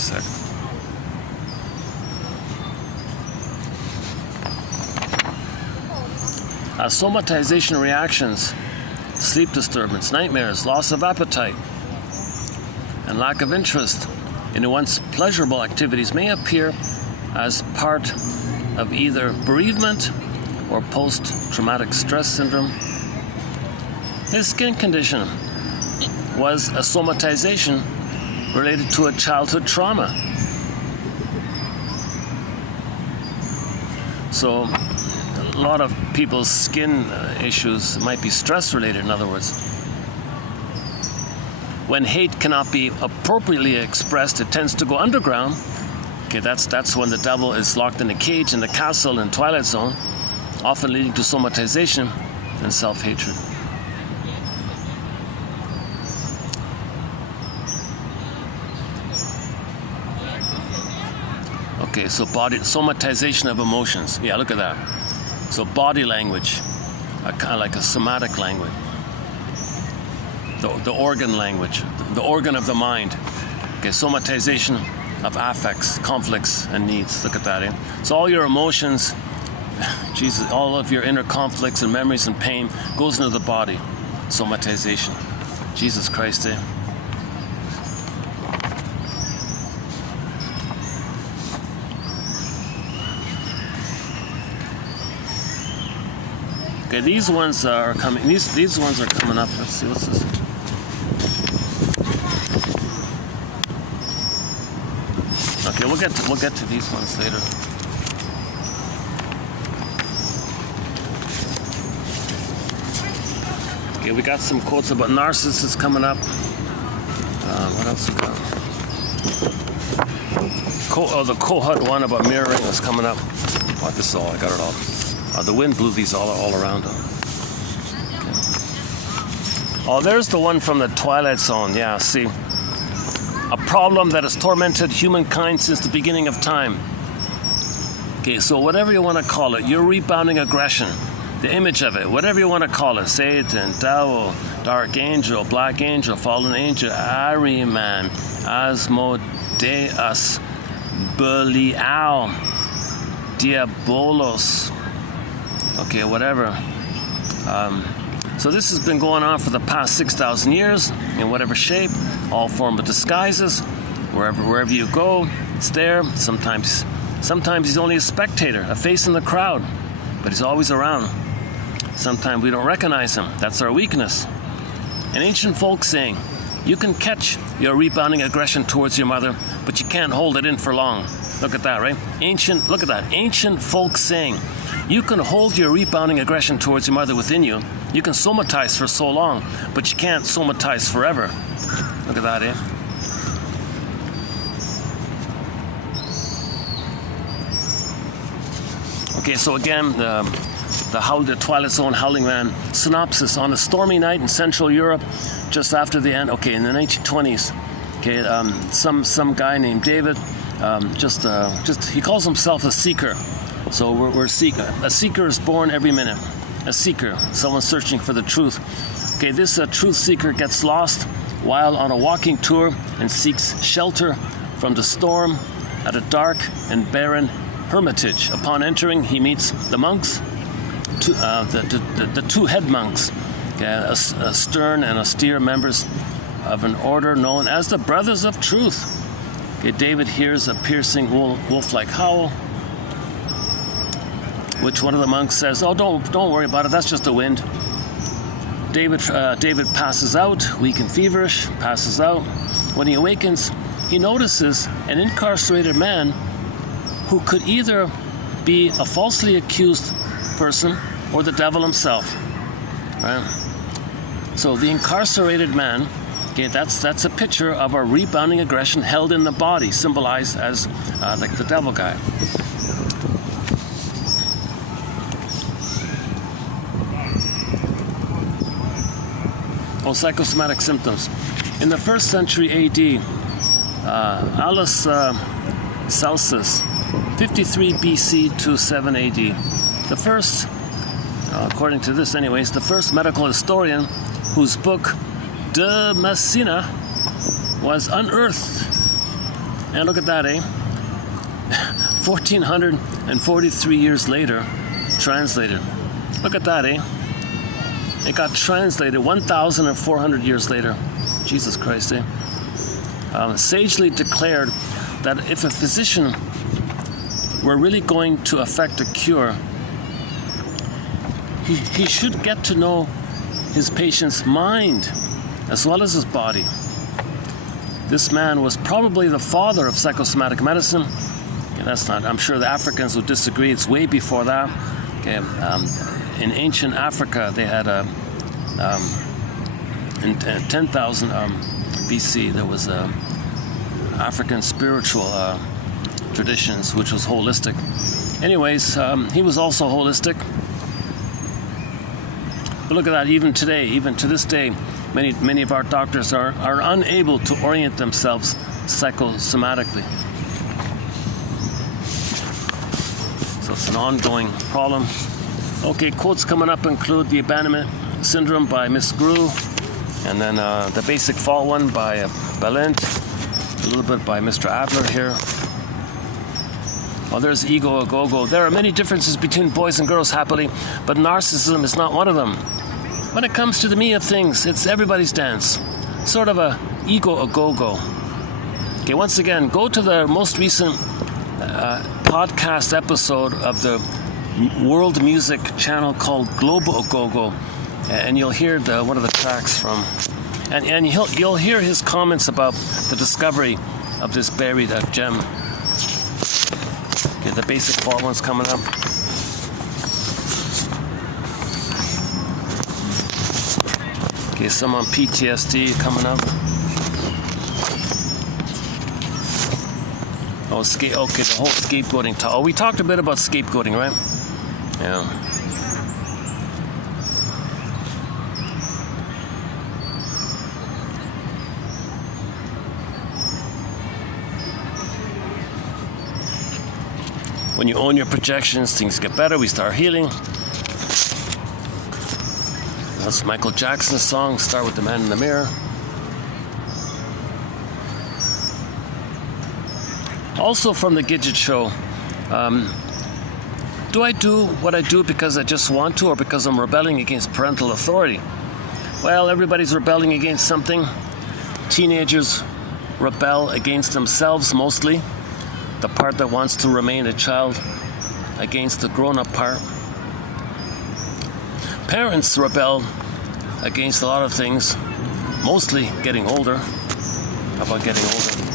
sec. Somatization reactions, sleep disturbance, nightmares, loss of appetite, and lack of interest in once pleasurable activities may appear as part of either bereavement or post-traumatic stress syndrome. His skin condition was a somatization related to a childhood trauma. So a lot of people's skin issues might be stress related, in other words. When hate cannot be appropriately expressed, it tends to go underground. Okay, that's when the devil is locked in a cage in the castle in Twilight Zone, often leading to somatization and self-hatred. Okay, so somatization of emotions. Yeah, look at that. So body language, kind of like a somatic language. The organ language, the organ of the mind. Okay, somatization of affects, conflicts, and needs. Look at that, eh? So all your emotions, Jesus, all of your inner conflicts and memories and pain goes into the body. Somatization. Jesus Christ, eh? Okay, these ones are coming. These ones are coming up. Let's see, what's this? Okay, we'll get to these ones later. Okay, we got some quotes about narcissists coming up. What else we got? The Kohut one about mirroring is coming up. What, this is all, I got it all. The wind blew these all around. Okay. Oh, there's the one from the Twilight Zone. Yeah, see. A problem that has tormented humankind since the beginning of time. Okay, so whatever you want to call it, your rebounding aggression, the image of it, whatever you want to call it, Satan, Devil, Dark Angel, Black Angel, Fallen Angel, Ahriman, Asmodeus, Belial, Diabolos, okay, whatever. So this has been going on for the past 6,000 years in whatever shape, all form of disguises. Wherever you go, it's there. Sometimes he's only a spectator, a face in the crowd, but he's always around. Sometimes we don't recognize him. That's our weakness. An ancient folk saying, you can catch your rebounding aggression towards your mother, but you can't hold it in for long. Look at that, right? Look at that. Ancient folk saying, you can hold your rebounding aggression towards your mother within you. You can somatize for so long, but you can't somatize forever. Look at that, eh? Okay, so again, the Twilight Zone Howling Man synopsis. On a stormy night in Central Europe, just after the end, okay, in the 1920s, okay, some guy named David, he calls himself a seeker. So we're seeker. A seeker is born every minute. A seeker, someone searching for the truth. Okay, this truth seeker gets lost while on a walking tour and seeks shelter from the storm at a dark and barren hermitage. Upon entering, he meets the monks, the two head monks, okay, stern and austere members of an order known as the Brothers of Truth. Okay, David hears a piercing wolf-like howl, which one of the monks says, "Oh, don't worry about it. That's just the wind." David passes out, weak and feverish, passes out. When he awakens, he notices an incarcerated man who could either be a falsely accused person or the devil himself. Right? So the incarcerated man, okay, that's a picture of a rebounding aggression held in the body, symbolized as like the devil guy. Psychosomatic symptoms. In the 1st century AD, Alice Celsus, 53 BC to 7 AD. The first, according to this anyways, the first medical historian whose book De Medicina was unearthed And look at that, eh? 1,443 years later, translated. Look at that, eh? It got translated 1,400 years later. Jesus Christ, eh? Sagely declared that if a physician were really going to effect a cure, he should get to know his patient's mind as well as his body. This man was probably the father of psychosomatic medicine. Okay, that's not, I'm sure the Africans would disagree. It's way before that. Okay, in ancient Africa, they had in 10,000 BC, there was African spiritual traditions, which was holistic. Anyways, he was also holistic. But look at that, even today, even to this day, many of our doctors are unable to orient themselves psychosomatically. So it's an ongoing problem. Okay, quotes coming up include The Abandonment Syndrome by Miss Grew, and then The Basic Fall one by Balint, a little bit by Mr. Adler here. Oh, there's Ego a Go-Go. There are many differences between boys and girls, happily, but narcissism is not one of them. When it comes to the me of things, it's everybody's dance. Sort of a ego a go-go. Okay, once again, go to the most recent podcast episode of the world music channel called Global Go-Go, and you'll hear one of the tracks from, and you'll hear his comments about the discovery of this buried gem. Okay, the Basic Fall one's coming up. Okay, some on PTSD coming up. Oh, okay, the whole scapegoating talk. Oh, we talked a bit about scapegoating, right? Yeah. When you own your projections, things get better. We start healing. That's Michael Jackson's song, Start with the Man in the Mirror. Also from the Gidget Show, do I do what I do because I just want to, or because I'm rebelling against parental authority? Well, everybody's rebelling against something. Teenagers rebel against themselves mostly, the part that wants to remain a child, against the grown-up part. Parents rebel against a lot of things, mostly getting older. How about getting older?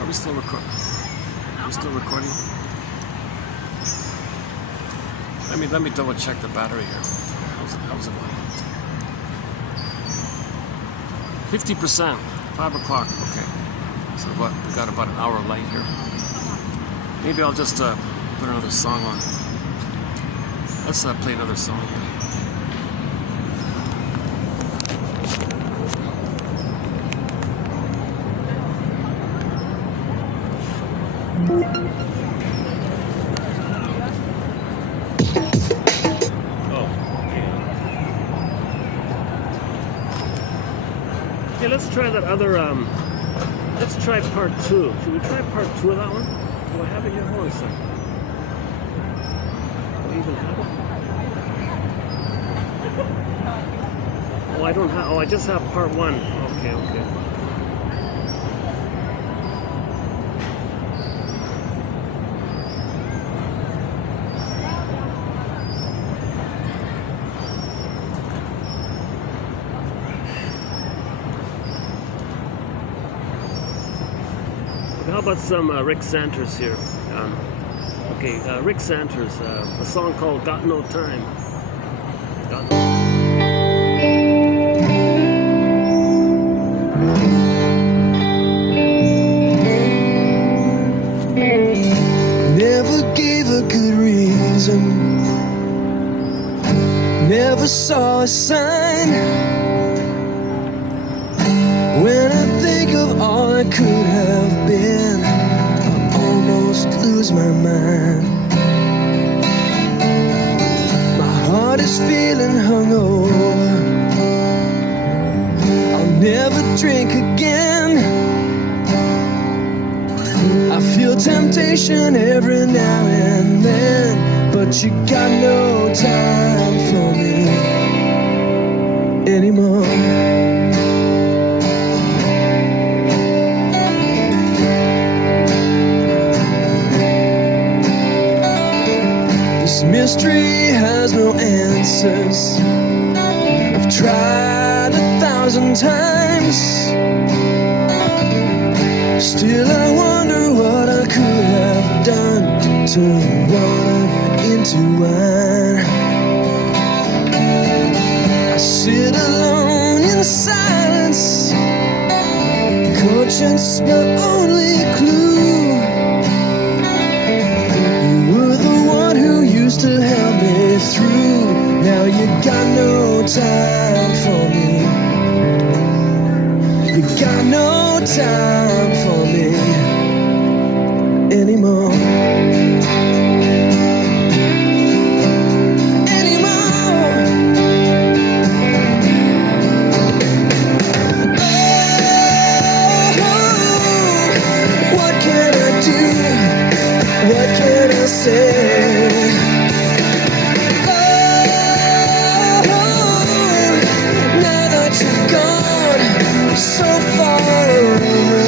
Are we still recording? Are we still recording? Let me double check the battery here. How's it going? 50%, 5 o'clock, okay. So we got about an hour of light here. Maybe I'll just put another song on. Let's play another song here. Okay, let's try that other, let's try part 2. Should we try part 2 of that one? Do I have it here? Hold on a second. Do I even have it? Oh, I don't have, I just have part 1. Okay. How about some Rick Santers here? Rick Santers, a song called Got No Time. Never gave a good reason, never saw a sign. When I think of all I could have been, I almost lose my mind. this feeling hungover. I'll never drink again. I feel temptation every now and then, but you got no time for me anymore. This mystery has no answers. I've tried 1,000 times. Still I wonder what I could have done to turn water into wine. I sit alone in silence, conscience my only clue. You were the one who used to help me through. Now you got no time for me. You got no time for me anymore. What can I say? Oh, now that you've gone so far away.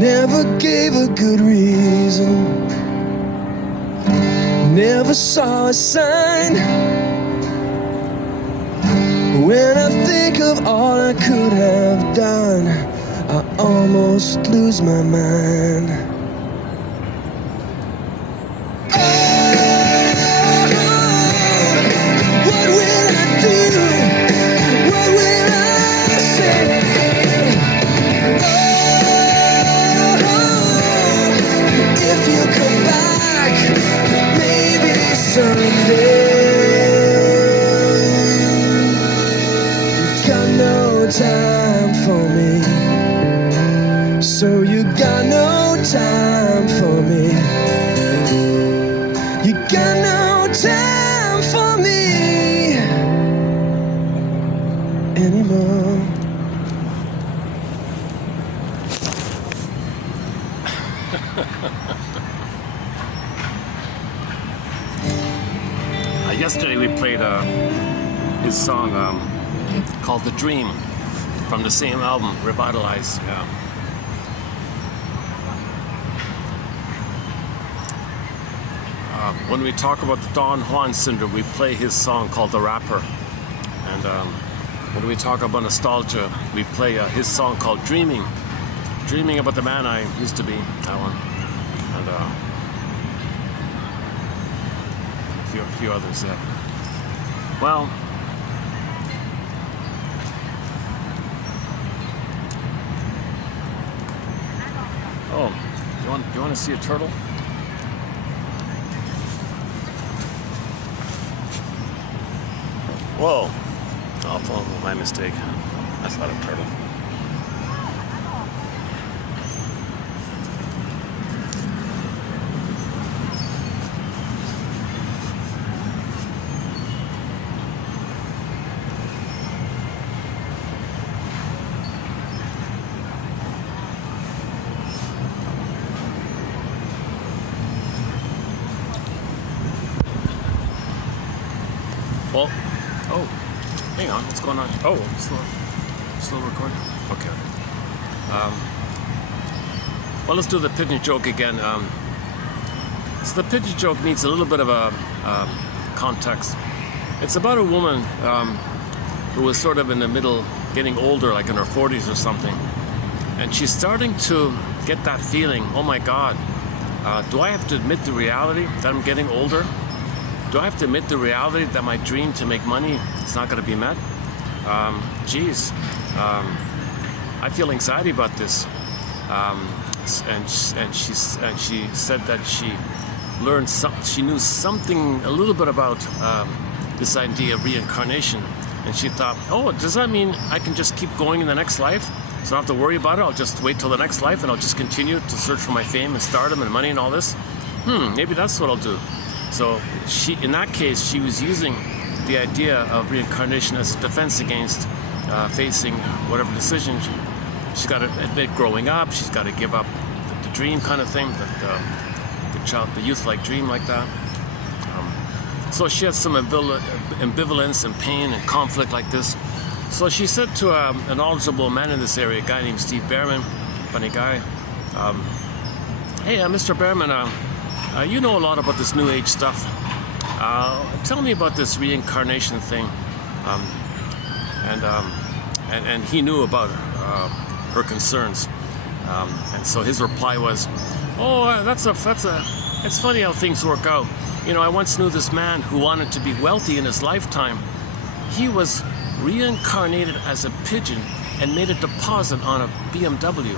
Never gave a good reason. Never saw a sign. When I think of all I could have done, I almost lose my mind. Oh, what will I do? What will I say? Oh, if you come back, maybe someday. Time for me, so you got no time for me. You got no time for me anymore. Yesterday we played his song called "The Dream" from the same album, Revitalize. Yeah. When we talk about the Don Juan syndrome, we play his song called "The Rapper," and when we talk about nostalgia, we play his song called "Dreaming," dreaming about the man I used to be. That one, and a few others. Yeah. Well. Oh, you want to see a turtle? Whoa! Oh, my mistake. That's not a turtle. Well, oh, hang on, what's going on? Oh, still recording? Okay. Well, let's do the pigeon joke again. So the pigeon joke needs a little bit of a context. It's about a woman who was sort of in the middle, getting older, like in her 40s or something. And she's starting to get that feeling, oh my God, do I have to admit the reality that I'm getting older? Do I have to admit the reality that my dream to make money is not going to be met? I feel anxiety about this. And she said that she knew something a little bit about this idea of reincarnation, And she thought, oh, does that mean I can just keep going in the next life? So I don't have to worry about it. I'll just wait till the next life and I'll just continue to search for my fame and stardom and money and all this. Maybe that's what I'll do. So in that case, she was using the idea of reincarnation as a defense against facing whatever decision. She's got to admit growing up, she's got to give up the dream kind of thing, the youth-like dream like that. So she had some ambivalence and pain and conflict like this. So she said to a knowledgeable man in this area, a guy named Steve Behrman, funny guy, hey, Mr. Behrman, you know a lot about this New Age stuff. Tell me about this reincarnation thing. And he knew about her concerns. And so his reply was, oh, it's funny how things work out. You know, I once knew this man who wanted to be wealthy in his lifetime. He was reincarnated as a pigeon and made a deposit on a BMW.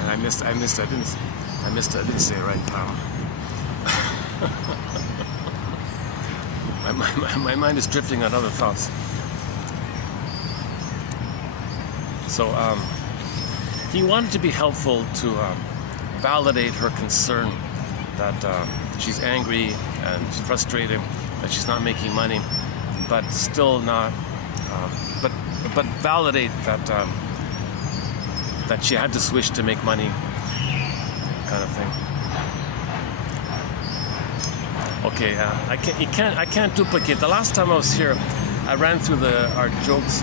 And I missed. I didn't say it right. My mind is drifting on other thoughts. So he wanted to be helpful to validate her concern that she's angry and frustrated, that she's not making money, but still not, but validate that that she had this wish to make money, kind of thing. Okay, I can't duplicate. The last time I was here, I ran through our jokes.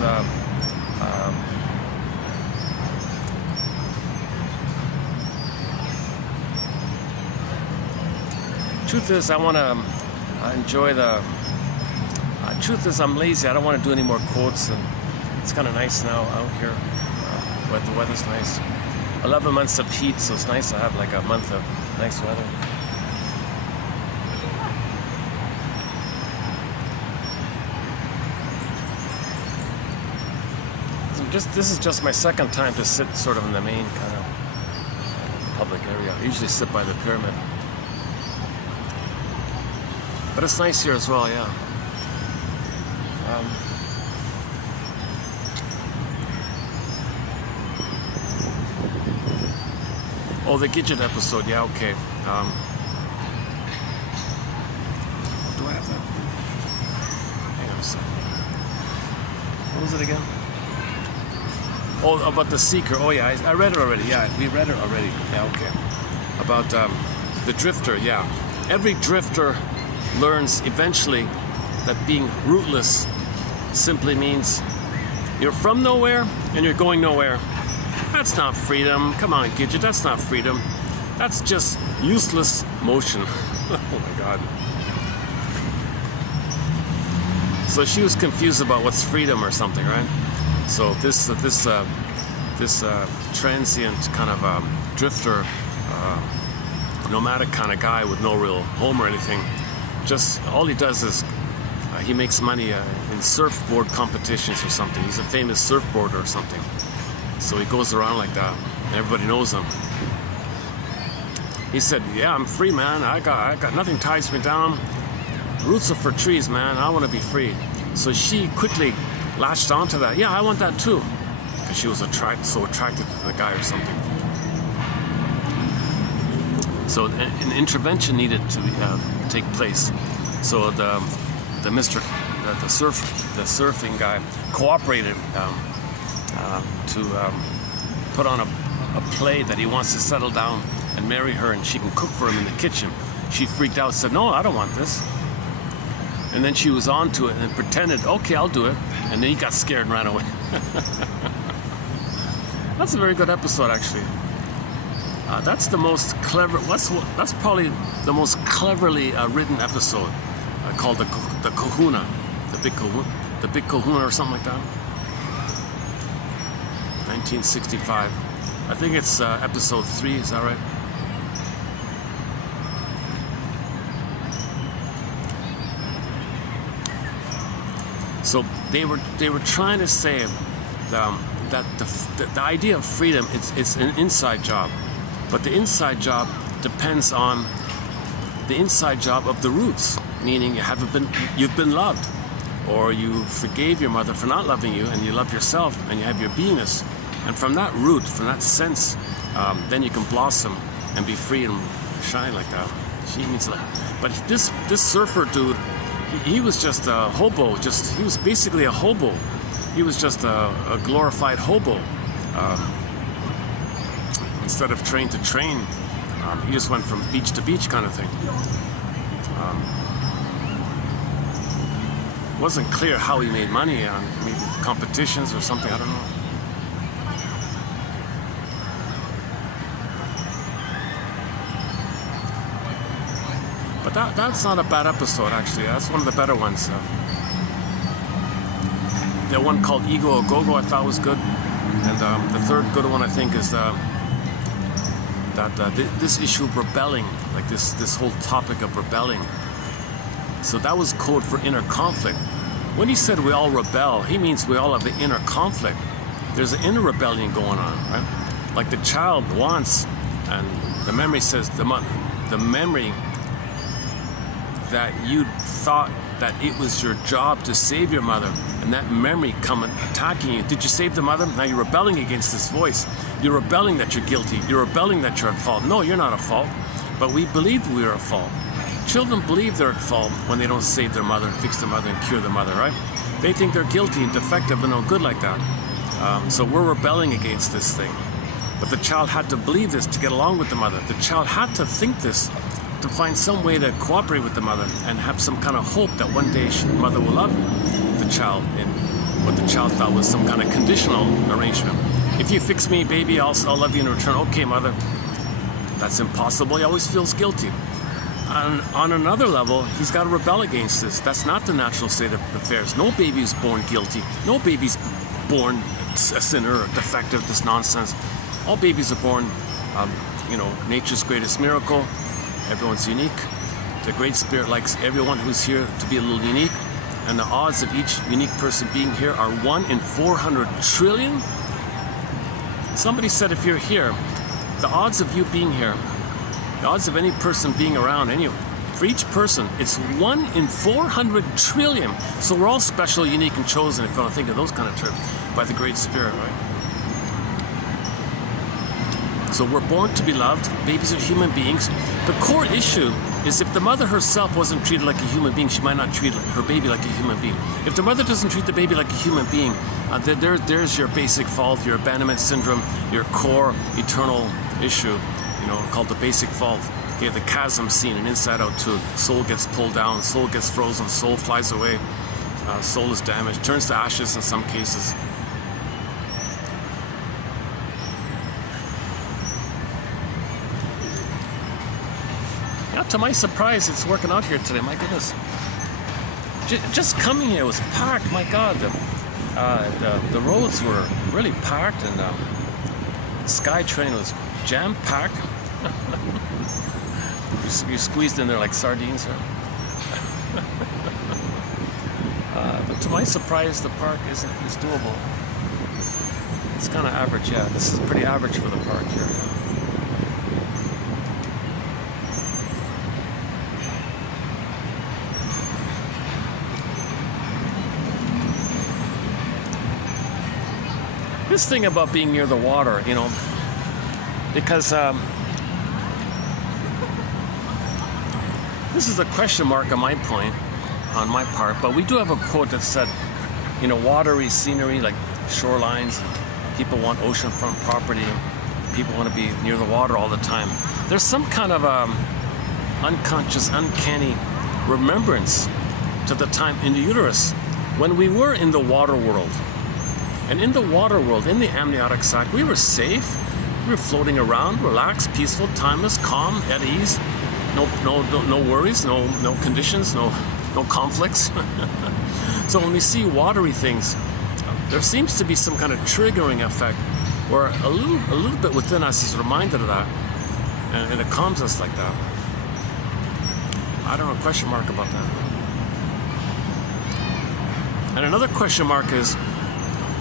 Truth is, I want to enjoy the. Truth is, I'm lazy. I don't want to do any more quotes, and it's kind of nice now out here. The weather's nice. 11 months of heat, so it's nice to have like a month of nice weather. This is just my second time to sit sort of in the main kind of public area. I usually sit by the pyramid. But it's nice here as well, yeah. Oh, the Gidget episode, yeah, okay. Do I have that? Hang on a second. What was it again? Oh, about the Seeker. Oh, yeah, I read it already. Yeah, we read it already. Yeah, okay. About the drifter, yeah. Every drifter learns eventually that being rootless simply means you're from nowhere and you're going nowhere. That's not freedom. Come on, Gidget, that's not freedom. That's just useless motion. Oh my God. So she was confused about what's freedom or something, right? So this transient kind of drifter, nomadic kind of guy with no real home or anything, just all he does is he makes money in surfboard competitions or something. He's a famous surfboarder or something. So he goes around like that, and everybody knows him. He said, "Yeah, I'm free, man. I got nothing ties me down. Roots are for trees, man. I want to be free." So she quickly latched onto that. Yeah, I want that too, because she was so attracted to the guy or something. So an intervention needed to take place. So the surfing guy cooperated to put on a play that he wants to settle down and marry her, and she can cook for him in the kitchen. She freaked out, said, "No, I don't want this." And then she was on to it and pretended, "Okay, I'll do it." And then he got scared and ran away. That's a very good episode, actually. That's the most clever. That's probably the most cleverly written episode, called the Kahuna, the Big Kahuna, or something like that. 1965. I think it's episode 3. Is that right? So they were trying to say that the idea of freedom it's an inside job, but the inside job depends on the inside job of the roots. meaning you've been loved, or you forgave your mother for not loving you, and you love yourself, and you have your beingness. And from that root, from that sense, then you can blossom and be free and shine like that. She means love. But this surfer dude, he was just a hobo. He was basically a hobo. He was just a glorified hobo. Instead of train to train, he just went from beach to beach kind of thing. It wasn't clear how he made money on maybe competitions or something, I don't know. But that's not a bad episode, actually. That's one of the better ones. The one called Ego A Go-Go I thought was good. And the third good one, I think, is this issue of rebelling, like this whole topic of rebelling. So that was code for inner conflict. When he said we all rebel, he means we all have the inner conflict. There's an inner rebellion going on, right? Like the child wants, and the memory says, the memory that you thought that it was your job to save your mother, and that memory coming attacking you. Did you save the mother? Now you're rebelling against this voice. You're rebelling that you're guilty. You're rebelling that you're at fault. No, you're not at fault. But we believed we were at fault. Children believe they're at fault when they don't save their mother, fix their mother, and cure their mother, right? They think they're guilty and defective and no good like that. So we're rebelling against this thing. But the child had to believe this to get along with the mother. The child had to think this to find some way to cooperate with the mother and have some kind of hope that one day mother will love the child in what the child thought was some kind of conditional arrangement. If you fix me, baby, I'll love you in return. Okay, mother. That's impossible. He always feels guilty. And on another level, he's got to rebel against this. That's not the natural state of affairs. No baby is born guilty. No baby's born a sinner or defective, this nonsense. All babies are born, nature's greatest miracle. Everyone's unique. The Great Spirit likes everyone who's here to be a little unique. And the odds of each unique person being here are 1 in 400 trillion. Somebody said if you're here, the odds of you being here, the odds of any person being around, for each person, it's 1 in 400 trillion. So we're all special, unique, and chosen, if you want to think of those kind of terms, by the Great Spirit, right? So we're born to be loved. Babies are human beings. The core issue is if the mother herself wasn't treated like a human being, she might not treat her baby like a human being. If the mother doesn't treat the baby like a human being, there's your basic fault, your abandonment syndrome, your core eternal issue, called the basic fault. Okay, the chasm scene in Inside Out 2. Soul gets pulled down, soul gets frozen, soul flies away, soul is damaged, turns to ashes in some cases. To my surprise, it's working out here today. My goodness. Just coming here was packed. My God, the roads were really packed, and the SkyTrain was jam-packed. You're squeezed in there like sardines. But to my surprise, the park is doable. It's kind of average, yeah. This is pretty average for the park here. This thing about being near the water, because this is a question mark on my part, but we do have a quote that said, watery scenery like shorelines, people want oceanfront property, people want to be near the water all the time. There's some kind of unconscious, uncanny remembrance to the time in the uterus when we were in the water world. And in the water world, in the amniotic sac, we were safe. We were floating around, relaxed, peaceful, timeless, calm, at ease. No worries, no conditions, no conflicts. So when we see watery things, there seems to be some kind of triggering effect, where a little bit within us is reminded of that, and it calms us like that. I don't know, question mark about that. And another question mark is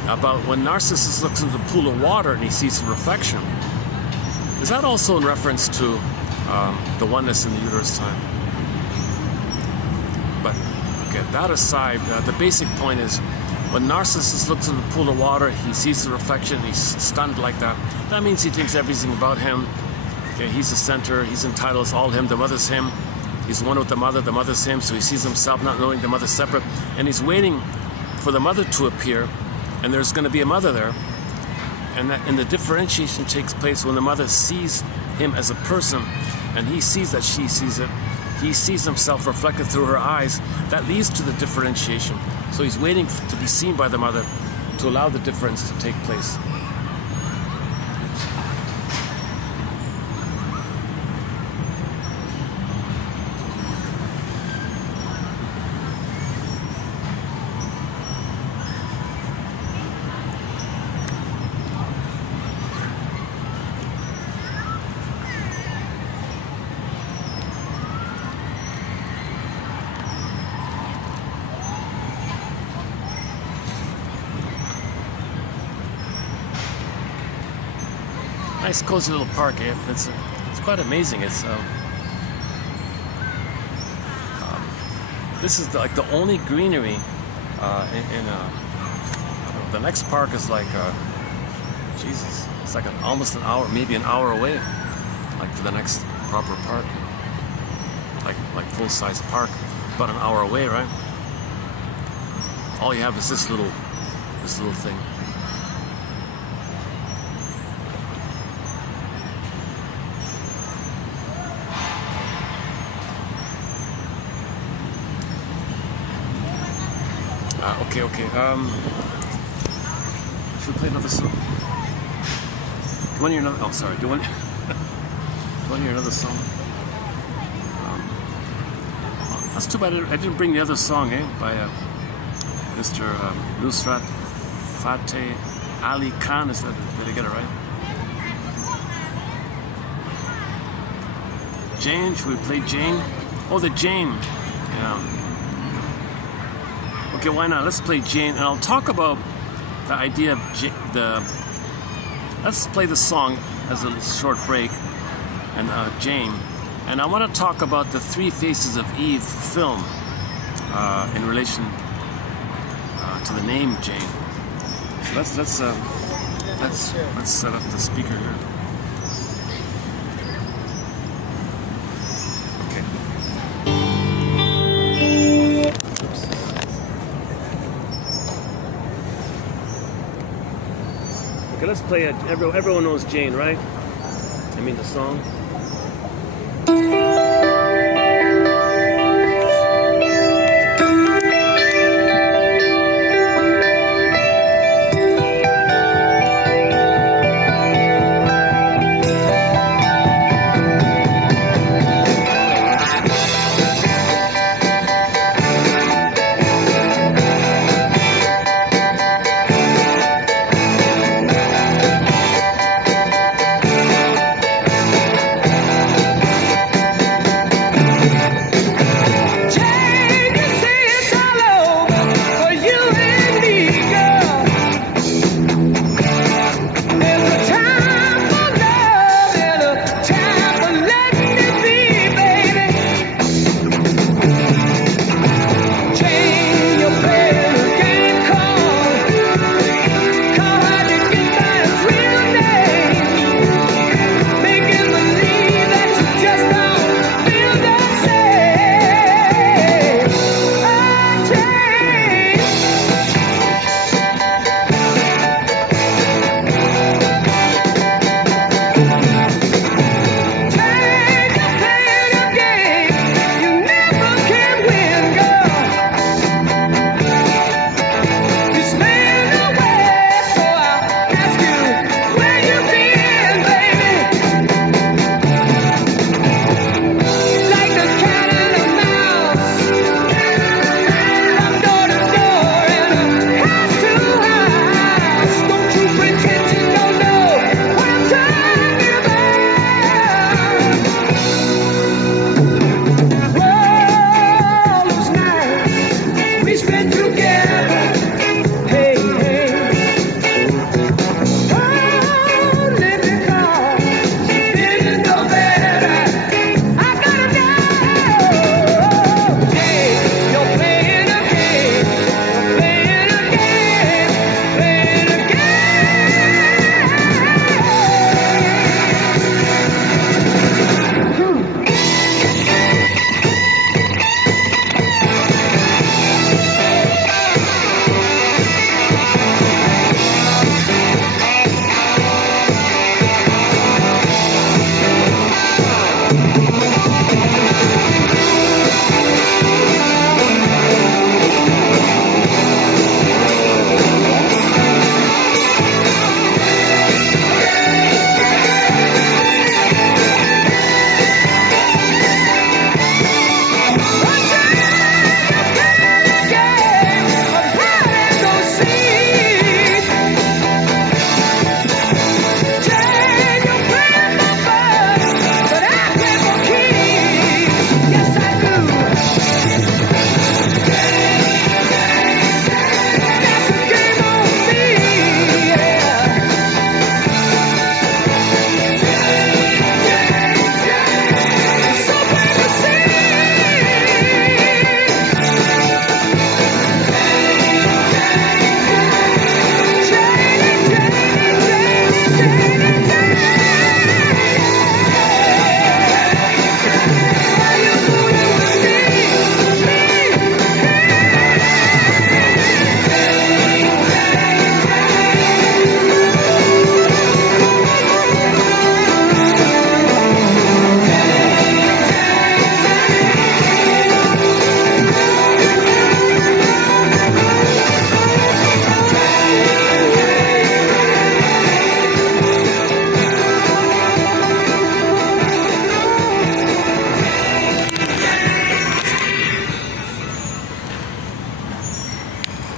about when Narcissus looks into the pool of water and he sees a reflection. Is that also in reference to the oneness in the uterus time? that aside, the basic point is when narcissist looks in the pool of water, he sees the reflection, he's stunned like that. That means he thinks everything about him. Okay, he's the center, he's entitled, it's all him, the mother's him. He's one with the mother's him, so he sees himself not knowing the mother's separate, and he's waiting for the mother to appear, and there's going to be a mother there. And the differentiation takes place when the mother sees him as a person, and he sees that she sees it. He sees himself reflected through her eyes. That leads to the differentiation. So he's waiting to be seen by the mother to allow the difference to take place. Nice cozy little park, eh? It's quite amazing. It's this is like the only greenery the next park is like Jesus, it's like almost an hour, maybe an hour away, like for the next proper park, like full-size park, about an hour away, right? All you have is this little thing. Okay. Should we play another song? Do you want to hear another? Oh, sorry. Do you want to hear another song? That's too bad I didn't bring the other song, by Mr. Nusrat Fateh Ali Khan. Did I get it right? Jane. Should we play Jane? Oh, the Jane. Yeah. Okay, why not? Let's play Jane, and I'll talk about the idea of let's play the song as a short break, and Jane. And I want to talk about the Three Faces of Eve film in relation to the name Jane. So let's set up the speaker here. Okay, let's play it. Everyone knows Jane, right? I mean the song.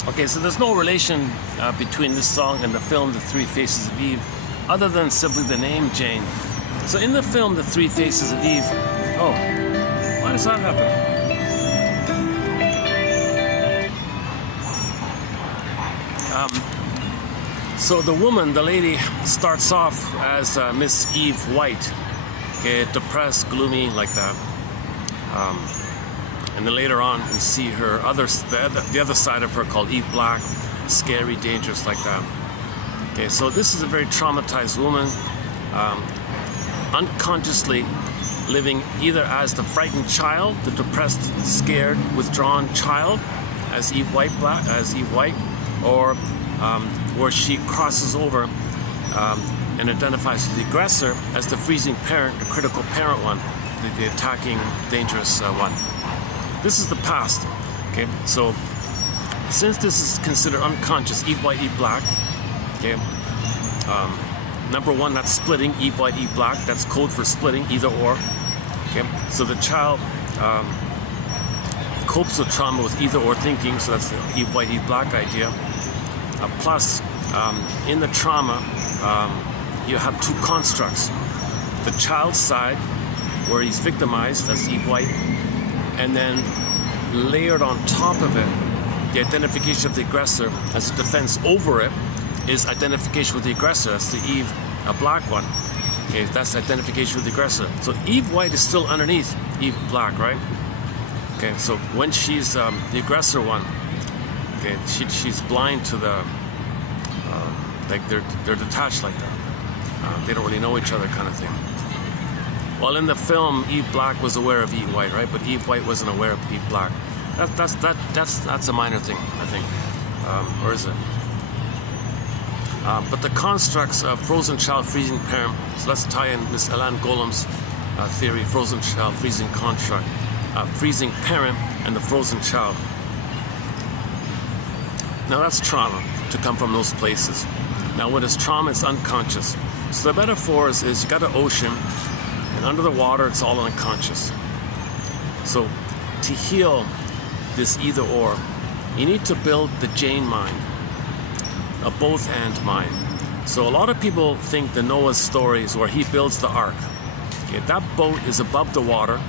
Okay, so there's no relation between this song and the film The Three Faces of Eve, other than simply the name Jane. So in the film The Three Faces of Eve, oh, why does that happen? So the woman, the lady, starts off as Miss Eve White, okay, depressed, gloomy, like that. And then later on, we see her the other side of her called Eve Black, scary, dangerous, like that. Okay, so this is a very traumatized woman, unconsciously living either as the frightened child, the depressed, scared, withdrawn child, as Eve White, or where she crosses over and identifies with the aggressor as the freezing parent, the critical parent one, the attacking, dangerous one. This is the past. Okay, so since this is considered unconscious, Eve White, Eve Black. Okay, number one, that's splitting, Eve White, Eve Black. That's code for splitting, either or. Okay, so the child copes with trauma with either or thinking. So that's the Eve White, Eve Black idea. Plus, in the trauma, you have two constructs. The child's side, where he's victimized, that's Eve White, and then layered on top of it, the identification of the aggressor as a defense over it is identification with the aggressor. That's the Eve Black one. Okay, that's identification with the aggressor. So Eve White is still underneath Eve Black, right? Okay, so when she's the aggressor one, okay, she's blind to the, like they're detached like that. They don't really know each other, kind of thing. Well, in the film, Eve Black was aware of Eve White, right? But Eve White wasn't aware of Eve Black. That's a minor thing, I think, or is it? But the constructs of frozen child, freezing parent. So let's tie in Miss Ellen Golem's theory: frozen child, freezing construct, freezing parent, and the frozen child. Now that's trauma to come from those places. Now, when it's trauma, it's unconscious. So the metaphor is you got an ocean. And under the water, it's all unconscious. So to heal this either or, you need to build the Jane mind, a both and mind. So a lot of people think the Noah's story is where he builds the ark. Okay, that boat is above the water.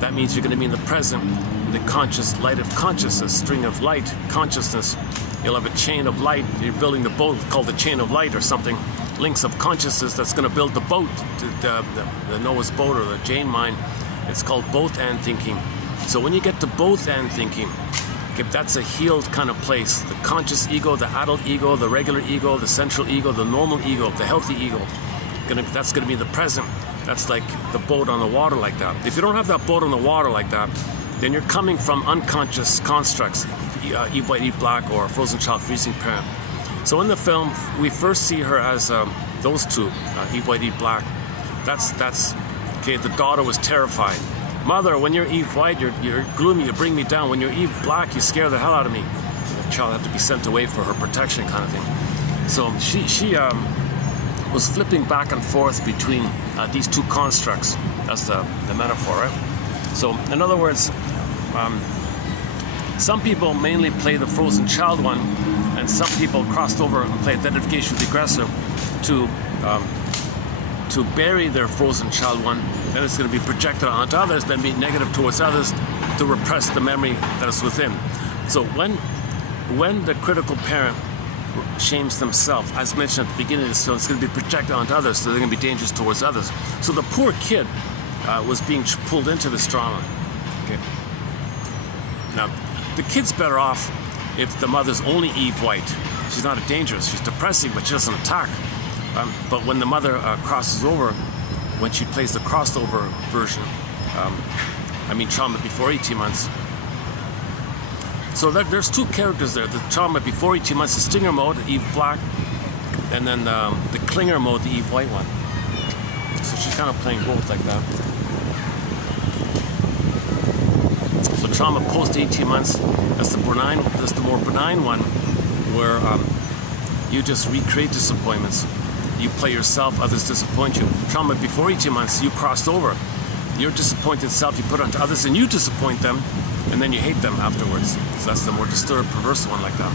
That means you're going to be in the present, in the conscious light of consciousness, string of light, consciousness. You'll have a chain of light. You're building the boat called the chain of light or something. Links of consciousness that's going to build the boat, the Noah's boat or the Jane mind. It's called both and thinking. So when you get to both and thinking, okay, that's a healed kind of place. The conscious ego, the adult ego, the regular ego, the central ego, the normal ego, the healthy ego. That's going to be the present. That's like the boat on the water like that. If you don't have that boat on the water like that, then you're coming from unconscious constructs, Eve White, Eve Black, or frozen child, freezing parent. So in the film, we first see her as those two, Eve White, Eve Black. That's okay. The daughter was terrified. Mother, when you're Eve White, you're gloomy. You bring me down. When you're Eve Black, you scare the hell out of me. The child had to be sent away for her protection, kind of thing. So she was flipping back and forth between these two constructs. That's the metaphor, right? So in other words, some people mainly play the frozen child one, and some people crossed over and play identification with the aggressor to bury their frozen child one. Then it's going to be projected onto others, then be negative towards others to repress the memory that is within. So when the critical parent shames themselves, as mentioned at the beginning of this film, it's going to be projected onto others, so they're going to be dangerous towards others. So the poor kid was being pulled into this drama. Okay. Now, the kid's better off if the mother's only Eve White. She's not dangerous. She's depressing, but she doesn't attack. But when the mother crosses over, when she plays the crossover version, trauma before 18 months. So there's two characters there. The trauma before 18 months, the stinger mode, Eve Black, and then the clinger mode, the Eve White one. So she's kind of playing both like that. So trauma post 18 months, that's the more benign one, where you just recreate disappointments. You play yourself, others disappoint you. Trauma before 18 months, you crossed over. Your disappointed self, you put onto others, and you disappoint them. and then you hate them afterwards. So that's the more disturbed, perverse one like that.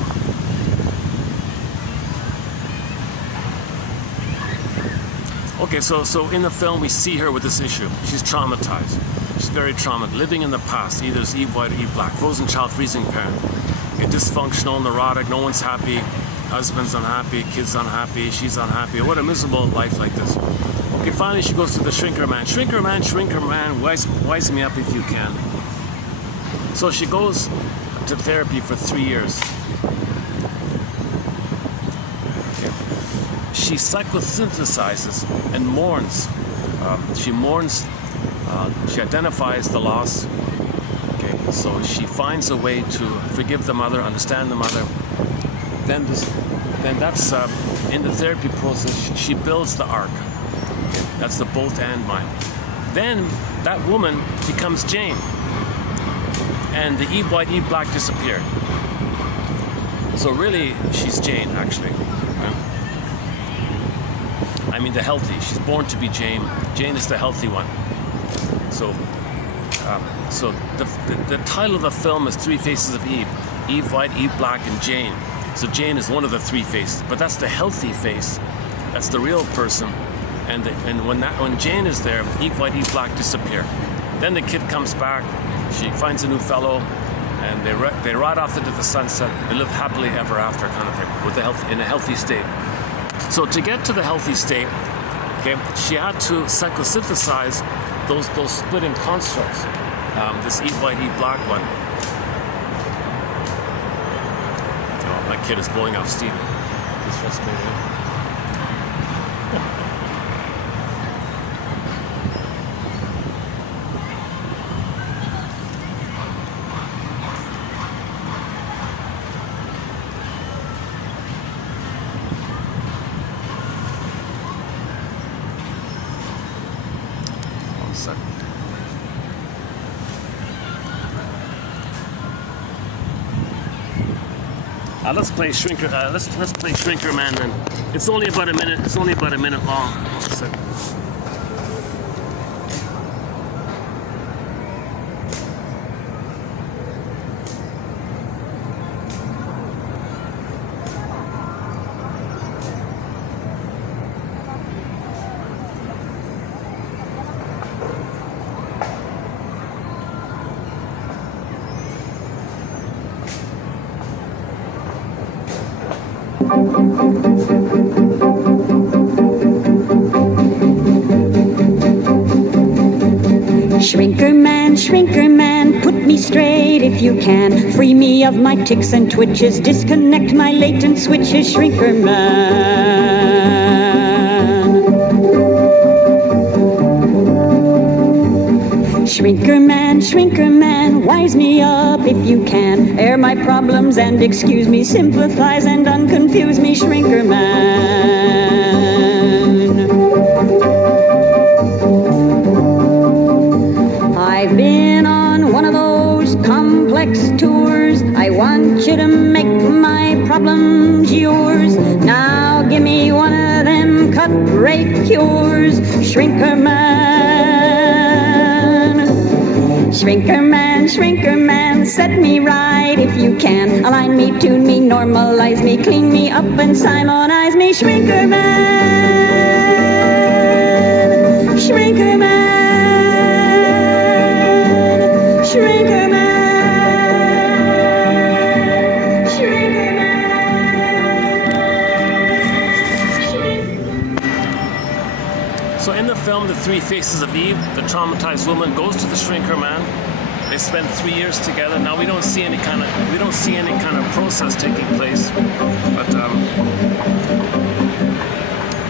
Okay, so in the film we see her with this issue. She's traumatized. She's very traumatized, living in the past. Either it's Eve white or Eve black. Frozen child, freezing parent. Okay, dysfunctional, neurotic, no one's happy. Husband's unhappy, kid's unhappy, she's unhappy. What a miserable life like this. Okay, finally she goes to the shrinker man. Shrinker man, wise me up if you can. So she goes to therapy for 3 years. She psychosynthesizes and mourns. She mourns, she identifies the loss. Okay, so she finds a way to forgive the mother, understand the mother. Then that's in the therapy process, she builds the arc. Okay, that's the both and mind. Then that woman becomes Jane. And the Eve white, Eve black disappeared. So really, she's Jane, actually. I mean the healthy. She's born to be Jane. Jane is the healthy one. So the title of the film is Three Faces of Eve. Eve white, Eve black, and Jane. So Jane is one of the three faces, but that's the healthy face. That's the real person. And when Jane is there, Eve white, Eve black disappear. Then the kid comes back. She finds a new fellow, and they ride off into the sunset. They live happily ever after, kind of thing, with in a healthy state. So to get to the healthy state, okay, she had to psychosynthesize those splitting constructs. This Eve white, Eve black one. Oh, my kid is blowing off steam. He's frustrated. Let's play Shrinker. Let's play Shrinker Man then. It's only about a minute. It's only about a minute long. Shrinker man, put me straight if you can. Free me of my tics and twitches, disconnect my latent switches, Shrinker man. Shrinker man, wise me up if you can. Air my problems and excuse me, sympathize and unconfuse me, Shrinker man. I've been on one of those complex tours. I want you to make my problems yours. Now give me one of them cut-rate cures, Shrinker man. Shrinker man, set me right if you can. Align me, tune me, normalize me, clean me up and simonize me, Shrinker man. Shrinker man. Shrinker man, Shrinker man. So in the film, The Three Faces of Eve, the traumatized woman goes to the Shrinker man. They spend 3 years together. Now we don't see any kind of process taking place, but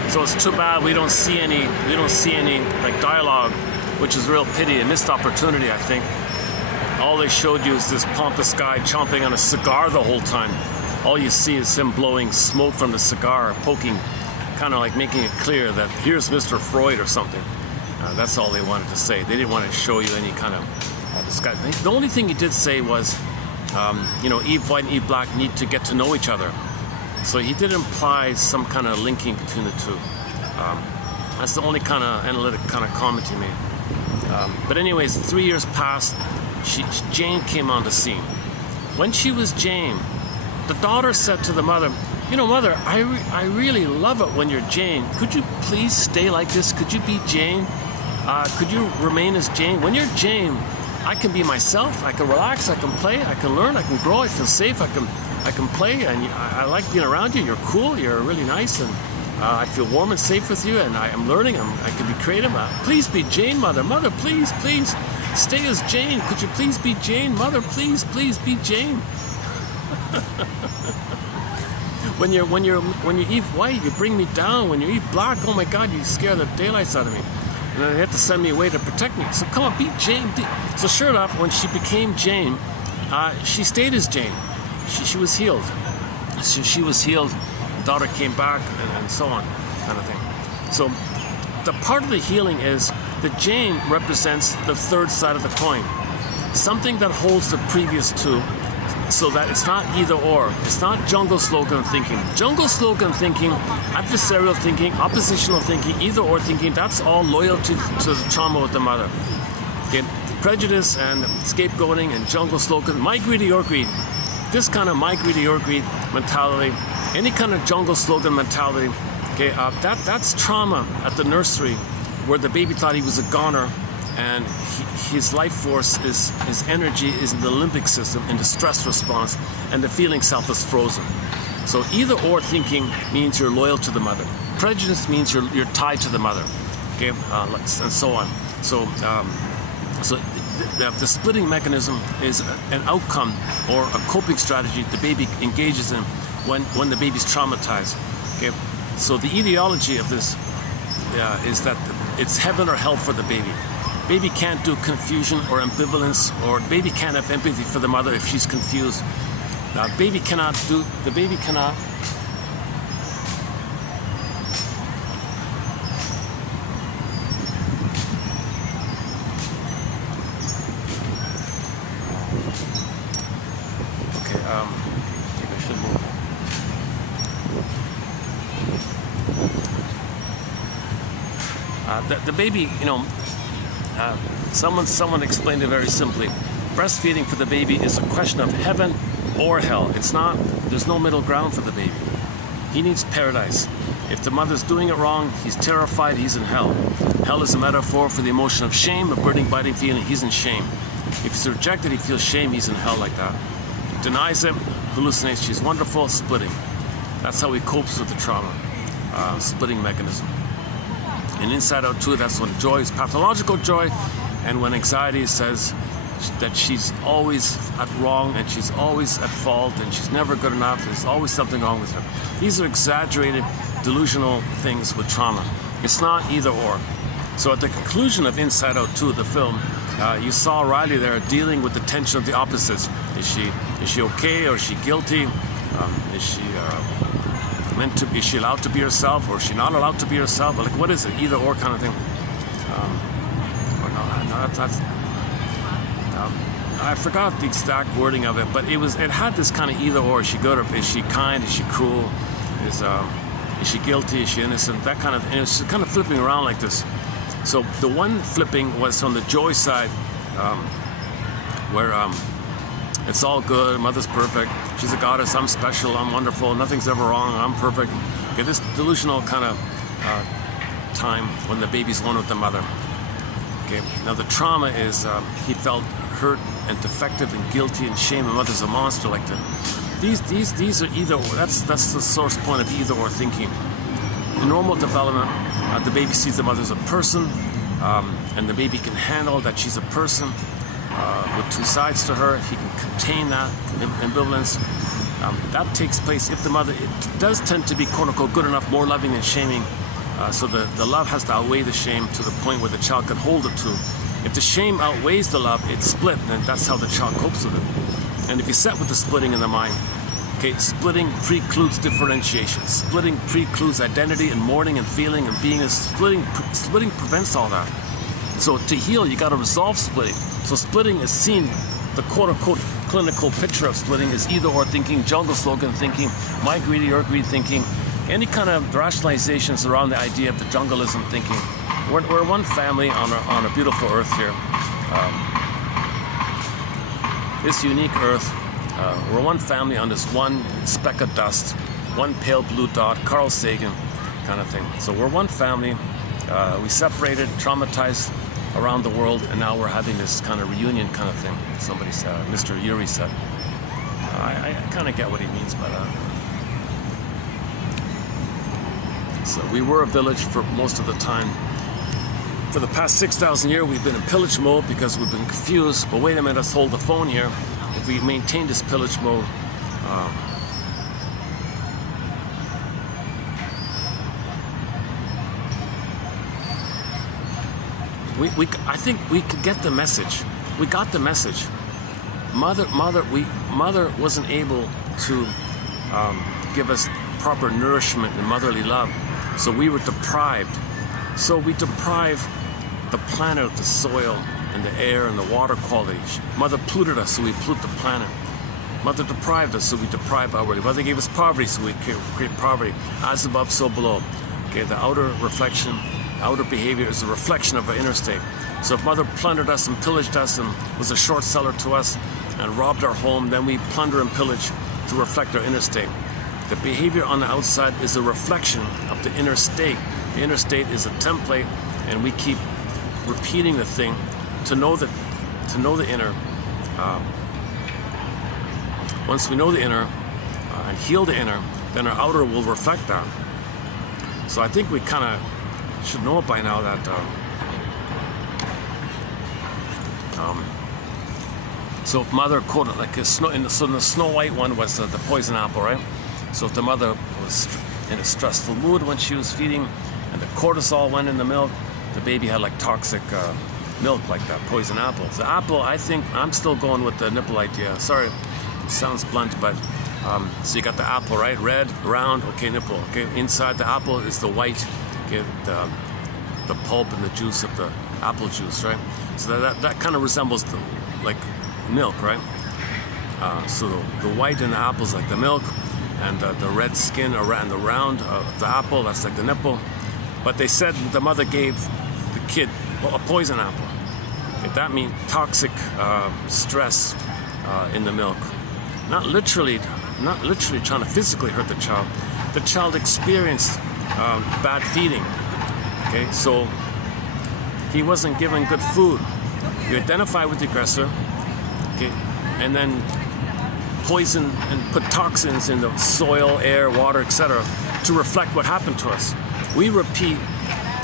so it's too bad we don't see any like dialogue, which is a real pity, a missed opportunity, I think. All they showed you is this pompous guy chomping on a cigar the whole time. All you see is him blowing smoke from the cigar, poking, kind of like making it clear that here's Mr. Freud or something. That's all they wanted to say. They didn't want to show you any kind of this guy. The only thing he did say was, Eve white and Eve black need to get to know each other. So he did imply some kind of linking between the two. That's the only kind of analytic kind of comment he made. But anyways, 3 years passed. Jane came on the scene. When she was Jane, the daughter said to the mother, you know, mother, I really love it when you're Jane. Could you please stay like this? Could you be Jane? Could you remain as Jane? When you're Jane, I can be myself. I can relax. I can play. I can learn. I can grow. I feel safe. I can play, and I like being around you. You're cool. You're really nice, and I feel warm and safe with you. And I am learning. I can be creative. Please be Jane, mother. Mother, please stay as Jane. Could you please be Jane, mother? Please be Jane. When you eat white, you bring me down. When you eat black, oh my God, you scare the daylights out of me. And then they have to send me away to protect me. So come on, be Jane. So sure enough, when she became Jane, she stayed as Jane. She was healed. She was healed. The daughter came back, and so on, kind of thing. So the part of the healing is that Jane represents the third side of the coin, something that holds the previous two, so that it's not either or. It's not jungle slogan thinking. Jungle slogan thinking, adversarial thinking, oppositional thinking, either or thinking, that's all loyalty to the trauma with the mother. Okay? Prejudice and scapegoating and jungle slogan, my greedy, your greed. This kind of my greedy, your greed mentality, any kind of jungle slogan mentality, okay, that's trauma at the nursery where the baby thought he was a goner, and his life force, his energy is in the limbic system, in the stress response, and the feeling self is frozen. So either or thinking means you're loyal to the mother. Prejudice means you're tied to the mother, okay, and so on. So the splitting mechanism is an outcome or a coping strategy the baby engages in when the baby's traumatized. Okay, so the etiology of this is that it's heaven or hell for the baby. Baby can't do confusion or ambivalence, or baby can't have empathy for the mother if she's confused. The baby cannot. Okay, maybe I should move. The baby, you know, someone explained it very simply. Breastfeeding for the baby is a question of heaven or hell. It's not, there's no middle ground for the baby. He needs paradise. If the mother's doing it wrong, he's terrified, he's in hell. Hell is a metaphor for the emotion of shame, a burning, biting feeling, he's in shame. If he's rejected, he feels shame, he's in hell like that. Denies it, hallucinates, she's wonderful, splitting. That's how he copes with the trauma, splitting mechanism. And inside out too, that's when joy is pathological joy, and when anxiety says that she's always at wrong and she's always at fault and she's never good enough, there's always something wrong with her. These are exaggerated, delusional things with trauma. It's not either or. So at the conclusion of Inside Out 2, the film, you saw Riley there dealing with the tension of the opposites. Is she okay, or is she guilty? Is she allowed to be herself, or is she not allowed to be herself? Like, what is it? Either or kind of thing. I forgot the exact wording of it, but it had this kind of either or. Is she good, or is she kind? Is she cruel? Is she guilty? Is she innocent? That kind of, and it's kind of flipping around like this. So the one flipping was on the joy side, where it's all good, mother's perfect, she's a goddess, I'm special, I'm wonderful, nothing's ever wrong, I'm perfect. Okay, this delusional kind of time when the baby's one with the mother. Okay, now the trauma is he felt hurt and defective and guilty and shame, and mother's a monster like that. These are either or. That's the source point of either or thinking. In normal development, the baby sees the mother as a person, and the baby can handle that she's a person with two sides to her. He can contain that ambivalence. That takes place if the mother, it does tend to be quote-unquote good enough, more loving than shaming. So the love has to outweigh the shame to the point where the child can hold it to. If the shame outweighs the love, it's split, and that's how the child copes with it. And if you set with the splitting in the mind, okay, splitting precludes differentiation. Splitting precludes identity and mourning and feeling and being. Splitting prevents all that. So to heal, you got to resolve splitting. So splitting is seen, the quote-unquote clinical picture of splitting is either-or thinking, jungle slogan thinking, my greedy, your greed thinking, any kind of rationalizations around the idea of the jungleism thinking. We're one family on a beautiful earth here. this unique Earth. We're one family on this one speck of dust, one pale blue dot, Carl Sagan kind of thing. So we're one family. We separated, traumatized around the world, and now we're having this kind of reunion kind of thing. Somebody said, Mr. Yuri said. I kind of get what he means by that. So we were a village for most of the time. For the past 6,000 years, we've been in pillage mode because we've been confused. But wait a minute, let's hold the phone here. If we maintain this pillage mode, I think we could get the message. We got the message. Mother wasn't able to give us proper nourishment and motherly love, so we were deprived. So we deprive the planet of the soil and the air and the water quality. Mother polluted us, so we pollute the planet. Mother deprived us, so we deprive outwardly. Mother gave us poverty, so we create poverty. As above, so below. Okay, the outer reflection, outer behavior is a reflection of our inner state. So if Mother plundered us and pillaged us and was a short seller to us and robbed our home, then we plunder and pillage to reflect our inner state. The behavior on the outside is a reflection of the inner state. The inner state is a template, and we keep repeating the thing to know the inner. Once we know the inner and heal the inner, then our outer will reflect that. So I think we kind of should know it by now that so if Mother quoted like the Snow White one was the poison apple, right? So if the mother was in a stressful mood when she was feeding, and the cortisol went in the milk, the baby had like toxic milk, like that poison apple. The apple, I think I'm still going with the nipple idea. Sorry, it sounds blunt, but so you got the apple, right? Red, round, okay, nipple. Okay, inside the apple is the white, okay, the pulp and the juice of the apple juice, right? So that kind of resembles the like milk, right? So the white in the apple is like the milk, and the red skin around the round of the apple, that's like the nipple. But they said the mother gave the kid a poison apple. Okay, that means toxic stress in the milk. Not literally trying to physically hurt the child. The child experienced bad feeding. Okay, so he wasn't given good food. You identify with the aggressor, okay, and then poison and put toxins in the soil, air, water, etc. to reflect what happened to us. We repeat,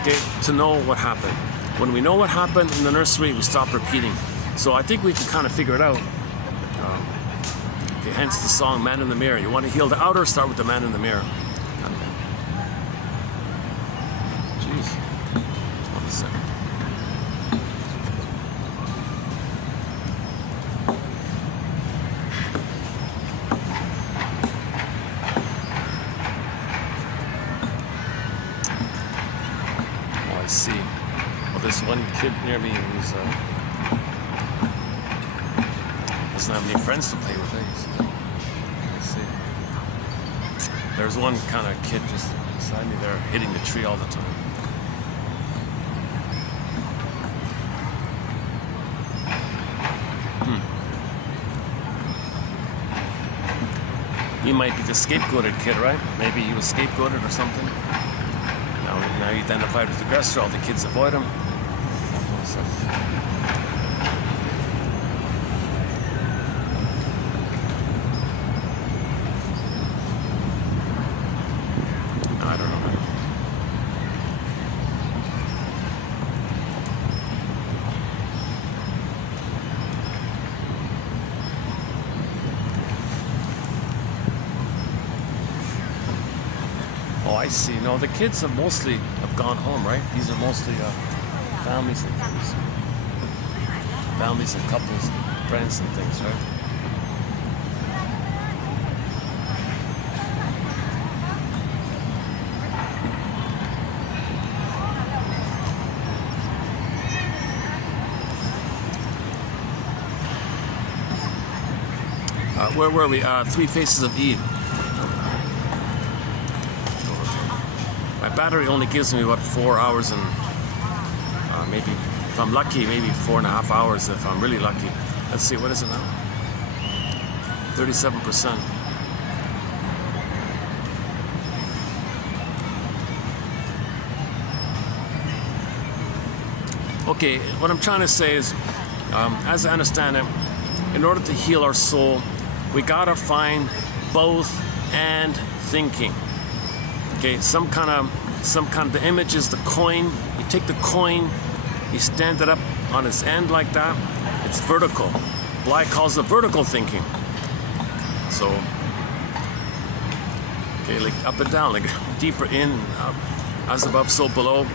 okay, to know what happened. When we know what happened in the nursery, we stop repeating. So I think we can kind of figure it out. Okay, hence the song "Man in the Mirror." You want to heal the outer, start with the man in the mirror. Jeez. Hold a second. I see. Well, this one kid near me who's doesn't have any friends to play with. I see. There's one kind of kid just beside me there, hitting the tree all the time. He might be the scapegoated kid, right? Maybe he was scapegoated or something. Now he identified with the aggressor, all the kids avoid him. So, I don't know. Oh, I see. No, the kids have mostly gone home, right? These are mostly families and things. Families and couples, friends and things, right? Where were we? Three Faces of Eve. My battery only gives me about 4 hours and maybe, if I'm lucky, maybe 4.5 hours if I'm really lucky. Let's see, what is it now? 37%. Okay, what I'm trying to say is, as I understand it, in order to heal our soul, we gotta find both and thinking. Okay, some kind of, the image is the coin. You take the coin, you stand it up on its end like that. It's vertical. Bly calls it vertical thinking. So, okay, like up and down, like deeper in, up, as above, so below.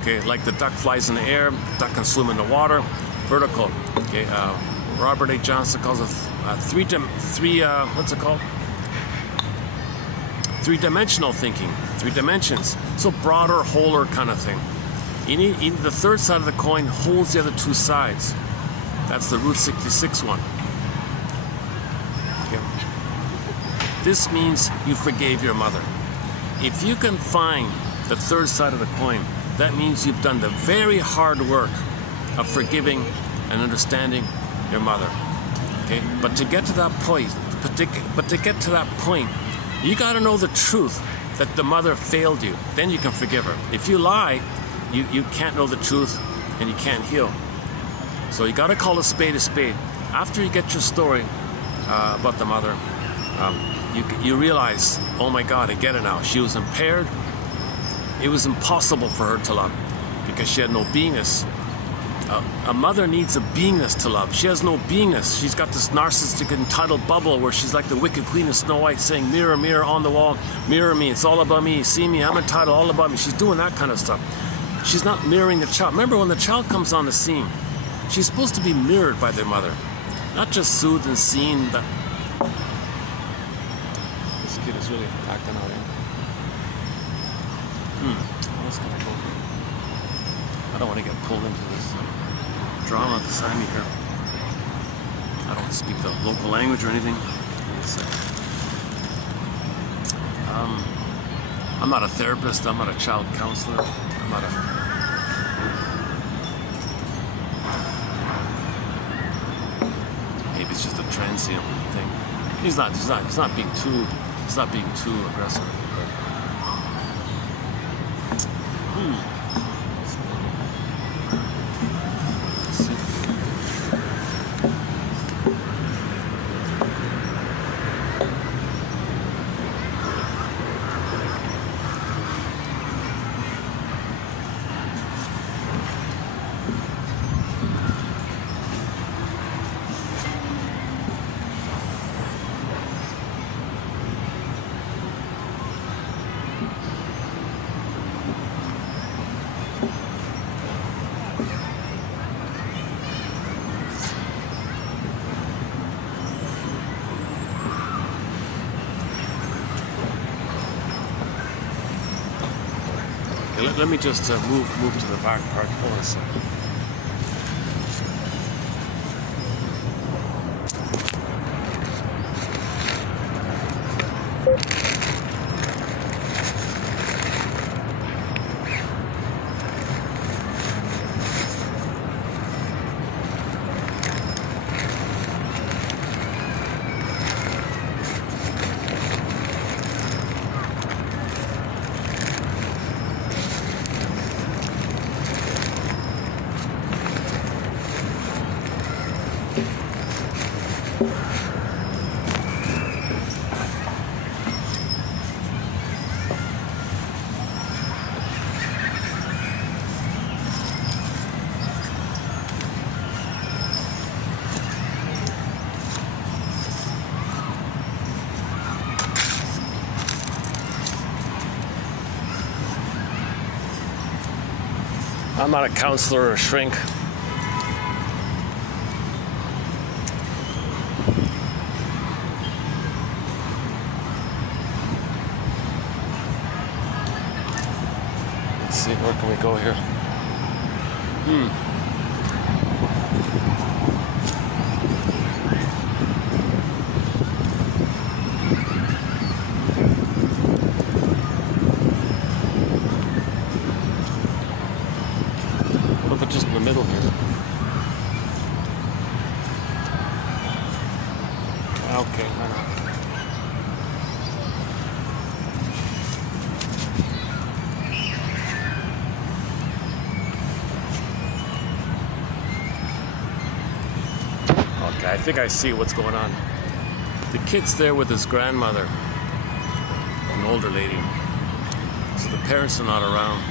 Okay, like the duck flies in the air, duck can swim in the water, vertical. Okay, Robert A. Johnson calls it what's it called? Three-dimensional thinking, 3 dimensions. So broader, wholer kind of thing. You need the third side of the coin holds the other 2 sides. That's the Route 66 one. Okay. This means you forgave your mother. If you can find the third side of the coin, that means you've done the very hard work of forgiving and understanding your mother. Okay, but to get to that point, you got to know the truth that the mother failed you. Then you can forgive her. If you lie, you can't know the truth and you can't heal. So you got to call a spade a spade. After you get your story about the mother, you realize, oh my God, I get it now. She was impaired. It was impossible for her to love because she had no beingness. A mother needs a beingness to love. She has no beingness. She's got this narcissistic entitled bubble where she's like the wicked queen of Snow White saying, mirror, mirror on the wall, mirror me, it's all about me, see me, I'm entitled, all about me. She's doing that kind of stuff. She's not mirroring the child. Remember, when the child comes on the scene, she's supposed to be mirrored by their mother, not just soothed and seen. That this kid is really acting out here. What's gonna go? I don't want to get pulled into this drama beside me here. I don't speak the local language or anything. I'm not a therapist. I'm not a child counselor. I'm not a... Maybe it's just a transient thing. He's not being too aggressive. Okay, let me just move to the back part. Hold on a second. I'm not a counselor or a shrink. Let's see, where can we go here? Just in the middle here. Okay, Okay, I think I see what's going on. The kid's there with his grandmother, an older lady. So the parents are not around.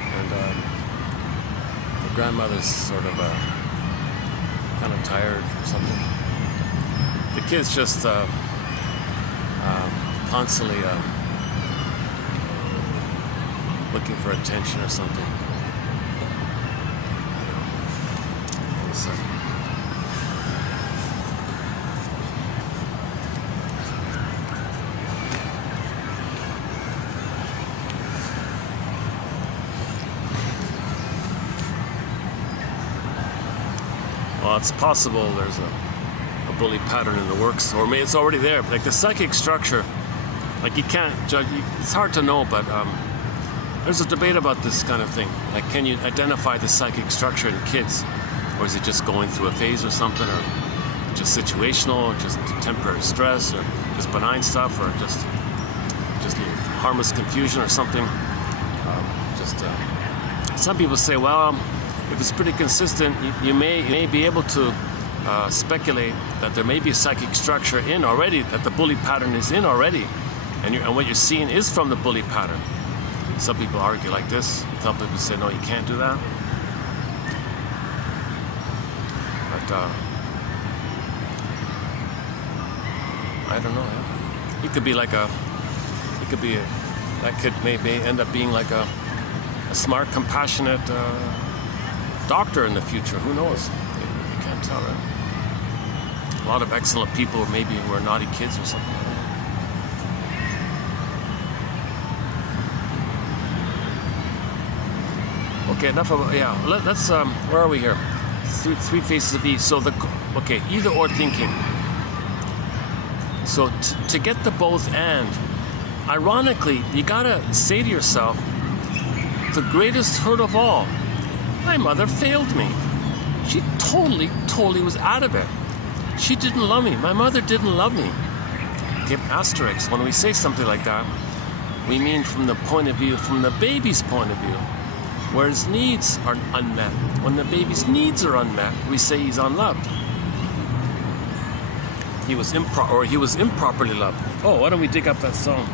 And the grandmother's sort of kind of tired or something. The kid's just constantly looking for attention or something. Well, it's possible there's a bully pattern in the works, or maybe it's already there. Like the psychic structure, like you can't judge, it's hard to know, but there's a debate about this kind of thing. Like, can you identify the psychic structure in kids? Or is it just going through a phase or something, or just situational, or just temporary stress, or just benign stuff, or just harmless confusion or something? Some people say, well, if it's pretty consistent, you may be able to speculate that there may be a psychic structure in already, that the bully pattern is in already, and what you're seeing is from the bully pattern. Some people argue like this. Some people say, no, you can't do that. But I don't know. He could be like that kid may end up being like a smart, compassionate doctor in the future. Who knows? You can't tell, right? A lot of excellent people maybe who are naughty kids or something. Okay, enough of, yeah, let's, where are we here? Three faces of E. So okay, either or thinking. So to get the both and, ironically, you gotta say to yourself, the greatest hurt of all, my mother failed me. She totally was out of it. She didn't love me. My mother didn't love me. Okay, asterisk. When we say something like that, we mean from the point of view, from the baby's point of view, where his needs are unmet. When the baby's needs are unmet, we say he's unloved. He was improperly loved. Oh, why don't we dig up that song?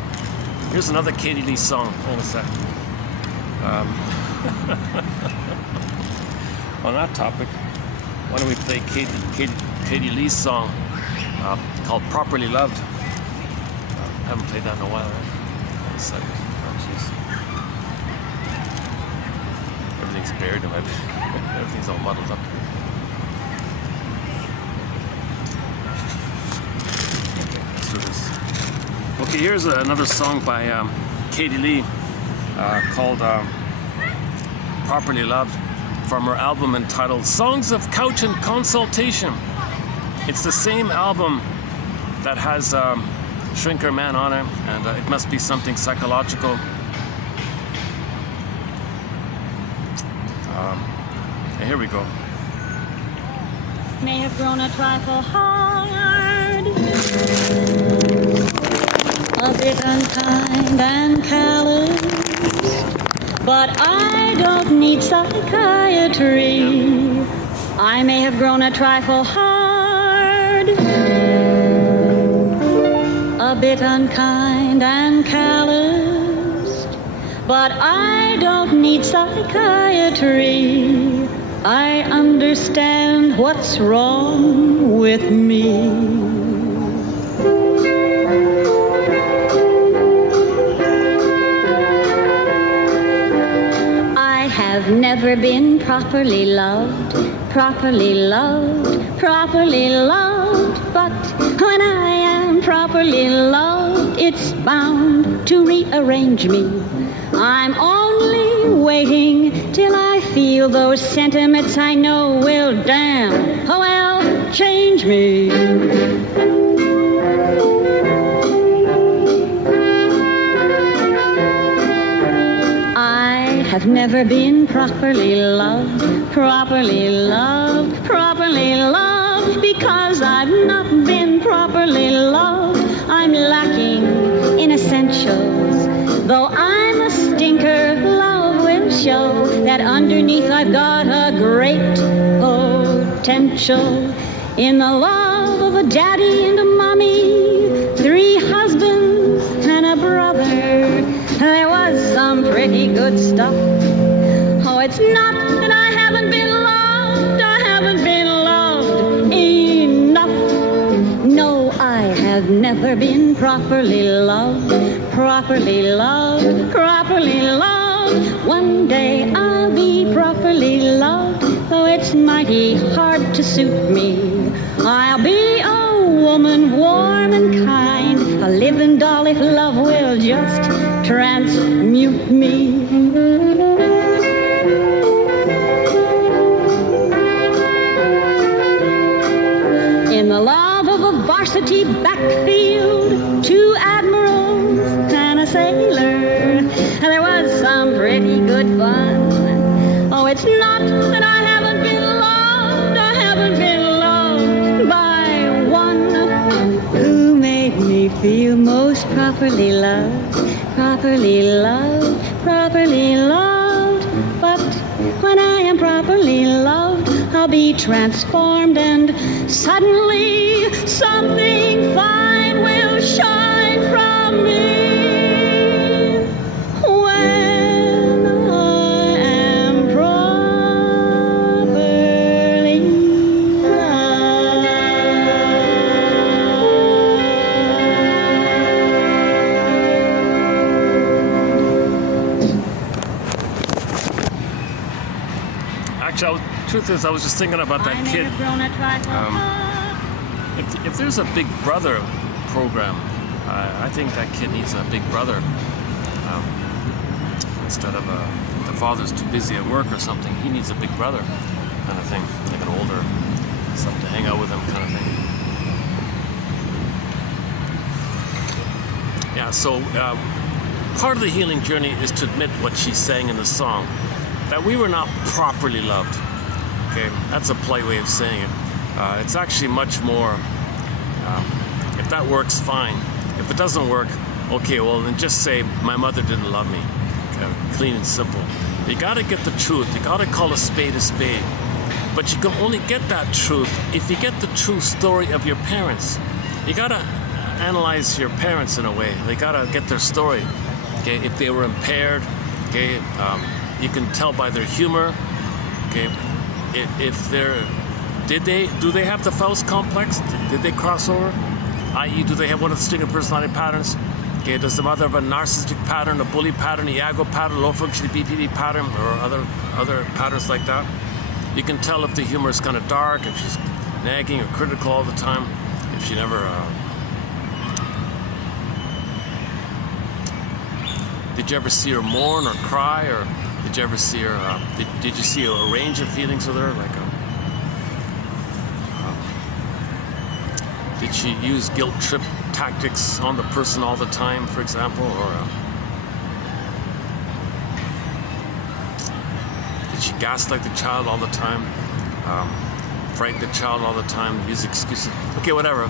Here's another Katie Lee song. Hold on a sec. On that topic, why don't we play Katie Lee's song called "Properly Loved"? I haven't played that in a while. Right? Hold on a second. Oh, jeez. Everything's buried in my everything's all muddled up. Okay, let's do this. Okay, here's another song by Katie Lee called "Properly Loved" from her album entitled "Songs of Couch and Consultation." It's the same album that has Shrinker Man on it, and it must be something psychological. Here we go. May have grown a trifle hard, a bit unkind and callous, but I don't need psychiatry. I may have grown a trifle hard, a bit unkind and calloused, but I don't need psychiatry. I understand what's wrong with me. I have never been properly loved, properly loved, properly loved, but when I am properly loved, it's bound to rearrange me. I'm only waiting till I feel those sentiments I know will damn, oh well, change me. I have never been properly loved, properly loved, properly loved, because I've not been properly loved. I'm lacking in essentials, though I'm a stinker, love will show that underneath I've got a great potential. In the love of a daddy and a mommy, 3 husbands and a brother, there was some pretty good stuff. Oh, it's not that I haven't been loved, I haven't been loved enough. No, I have never been properly loved, properly loved, properly loved. One day I'll be properly loved, though it's mighty hard to suit me. I'll be a woman warm and kind, a living doll if love will just transmute me. In the love of a varsity backfield, 2 admirals and a sailor, there was some pretty good fun. Oh, it's not that I haven't been loved, I haven't been loved by one who made me feel most properly loved, properly loved, properly loved. But when I am properly loved, I'll be transformed and suddenly something fine will shine from me. When I am properly loved. Actually, truth is, I was just thinking about that kid. If there's a Big Brother program, I think that kid needs a big brother. Instead of the father's too busy at work or something, he needs a big brother kind of thing, like an older, something to hang out with him kind of thing. Yeah, so part of the healing journey is to admit what she's saying in the song, that we were not properly loved. Okay, that's a polite way of saying it. It's actually much more, if that works, fine. If it doesn't work, okay, well then just say, my mother didn't love me. Okay, clean and simple. You gotta get the truth. You gotta call a spade a spade. But you can only get that truth if you get the true story of your parents. You gotta analyze your parents in a way. They gotta get their story. Okay, if they were impaired, okay, you can tell by their humor. Okay, if they're, do they have the Faust complex? Did they cross over? I.e., do they have one of the stigma personality patterns? Okay, does the mother have a narcissistic pattern, a bully pattern, a Iago pattern, low functioning BPD pattern, or other patterns like that? You can tell if the humor is kind of dark, if she's nagging or critical all the time, if she never. Did you ever see her mourn or cry, or did you ever see her? Did you see a range of feelings with her, like did she use guilt trip tactics on the person all the time, for example, or did she gaslight the child all the time, frighten the child all the time, use excuses? Okay, whatever.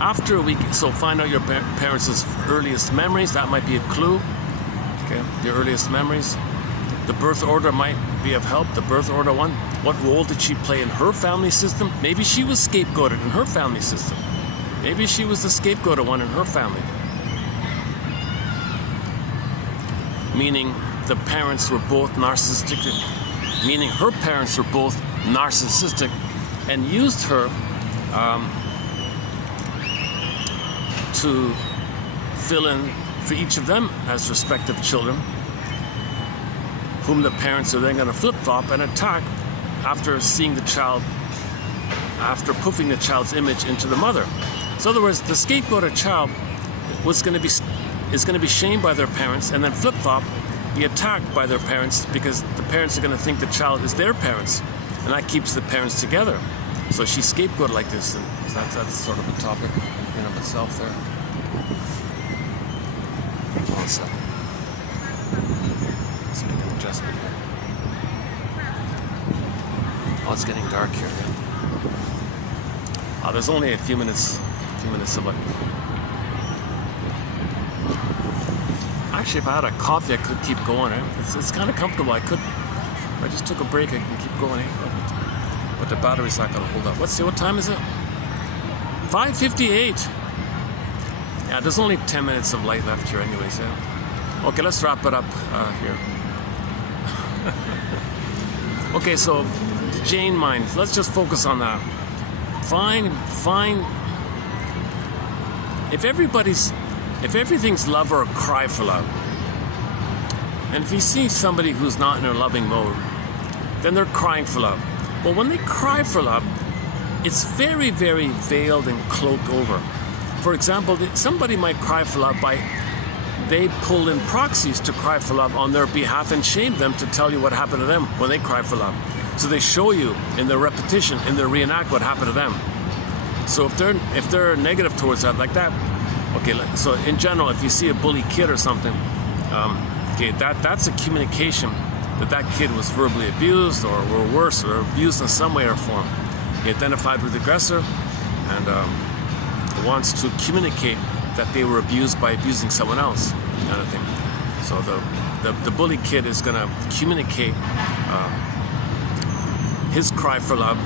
After we find out your parents' earliest memories. That might be a clue. Okay, the earliest memories. The birth order might be of help. The birth order one. What role did she play in her family system? Maybe she was scapegoated in her family system. Maybe she was the scapegoated one in her family. Meaning the parents were both narcissistic. Meaning her parents were both narcissistic and used her to fill in for each of them as respective children, whom the parents are then going to flip-flop and attack after seeing the child, after poofing the child's image into the mother. So in other words, the scapegoated child is going to be shamed by their parents and then flip-flop, be attacked by their parents, because the parents are going to think the child is their parents, and that keeps the parents together. So she's scapegoated like this, and that's sort of a topic in and of itself there. Hold on a second. Let's make an adjustment here. Oh, it's getting dark here. Oh, there's only a few minutes of it. Actually, if I had a coffee, I could keep going. It's kind of comfortable. I just took a break, I can keep going. But the battery's not gonna hold up. Let's see, what time is it? 5:58. Yeah, there's only 10 minutes of light left here anyways, yeah. Okay, let's wrap it up here. Okay, so the Jane mind, let's just focus on that. Fine. If everything's love or cry for love, and if you see somebody who's not in a loving mode, then they're crying for love. But when they cry for love, it's very, very veiled and cloaked over. For example, somebody might cry for love by they pull in proxies to cry for love on their behalf and shame them to tell you what happened to them when they cry for love. So they show you in their repetition, in their reenact what happened to them. So if they're negative towards that, like that, okay. So in general, if you see a bully kid or something, okay, that's a communication that kid was verbally abused or worse, or abused in some way or form. He identified with the aggressor and wants to communicate that they were abused by abusing someone else, kind of thing. So the bully kid is going to communicate his cry for love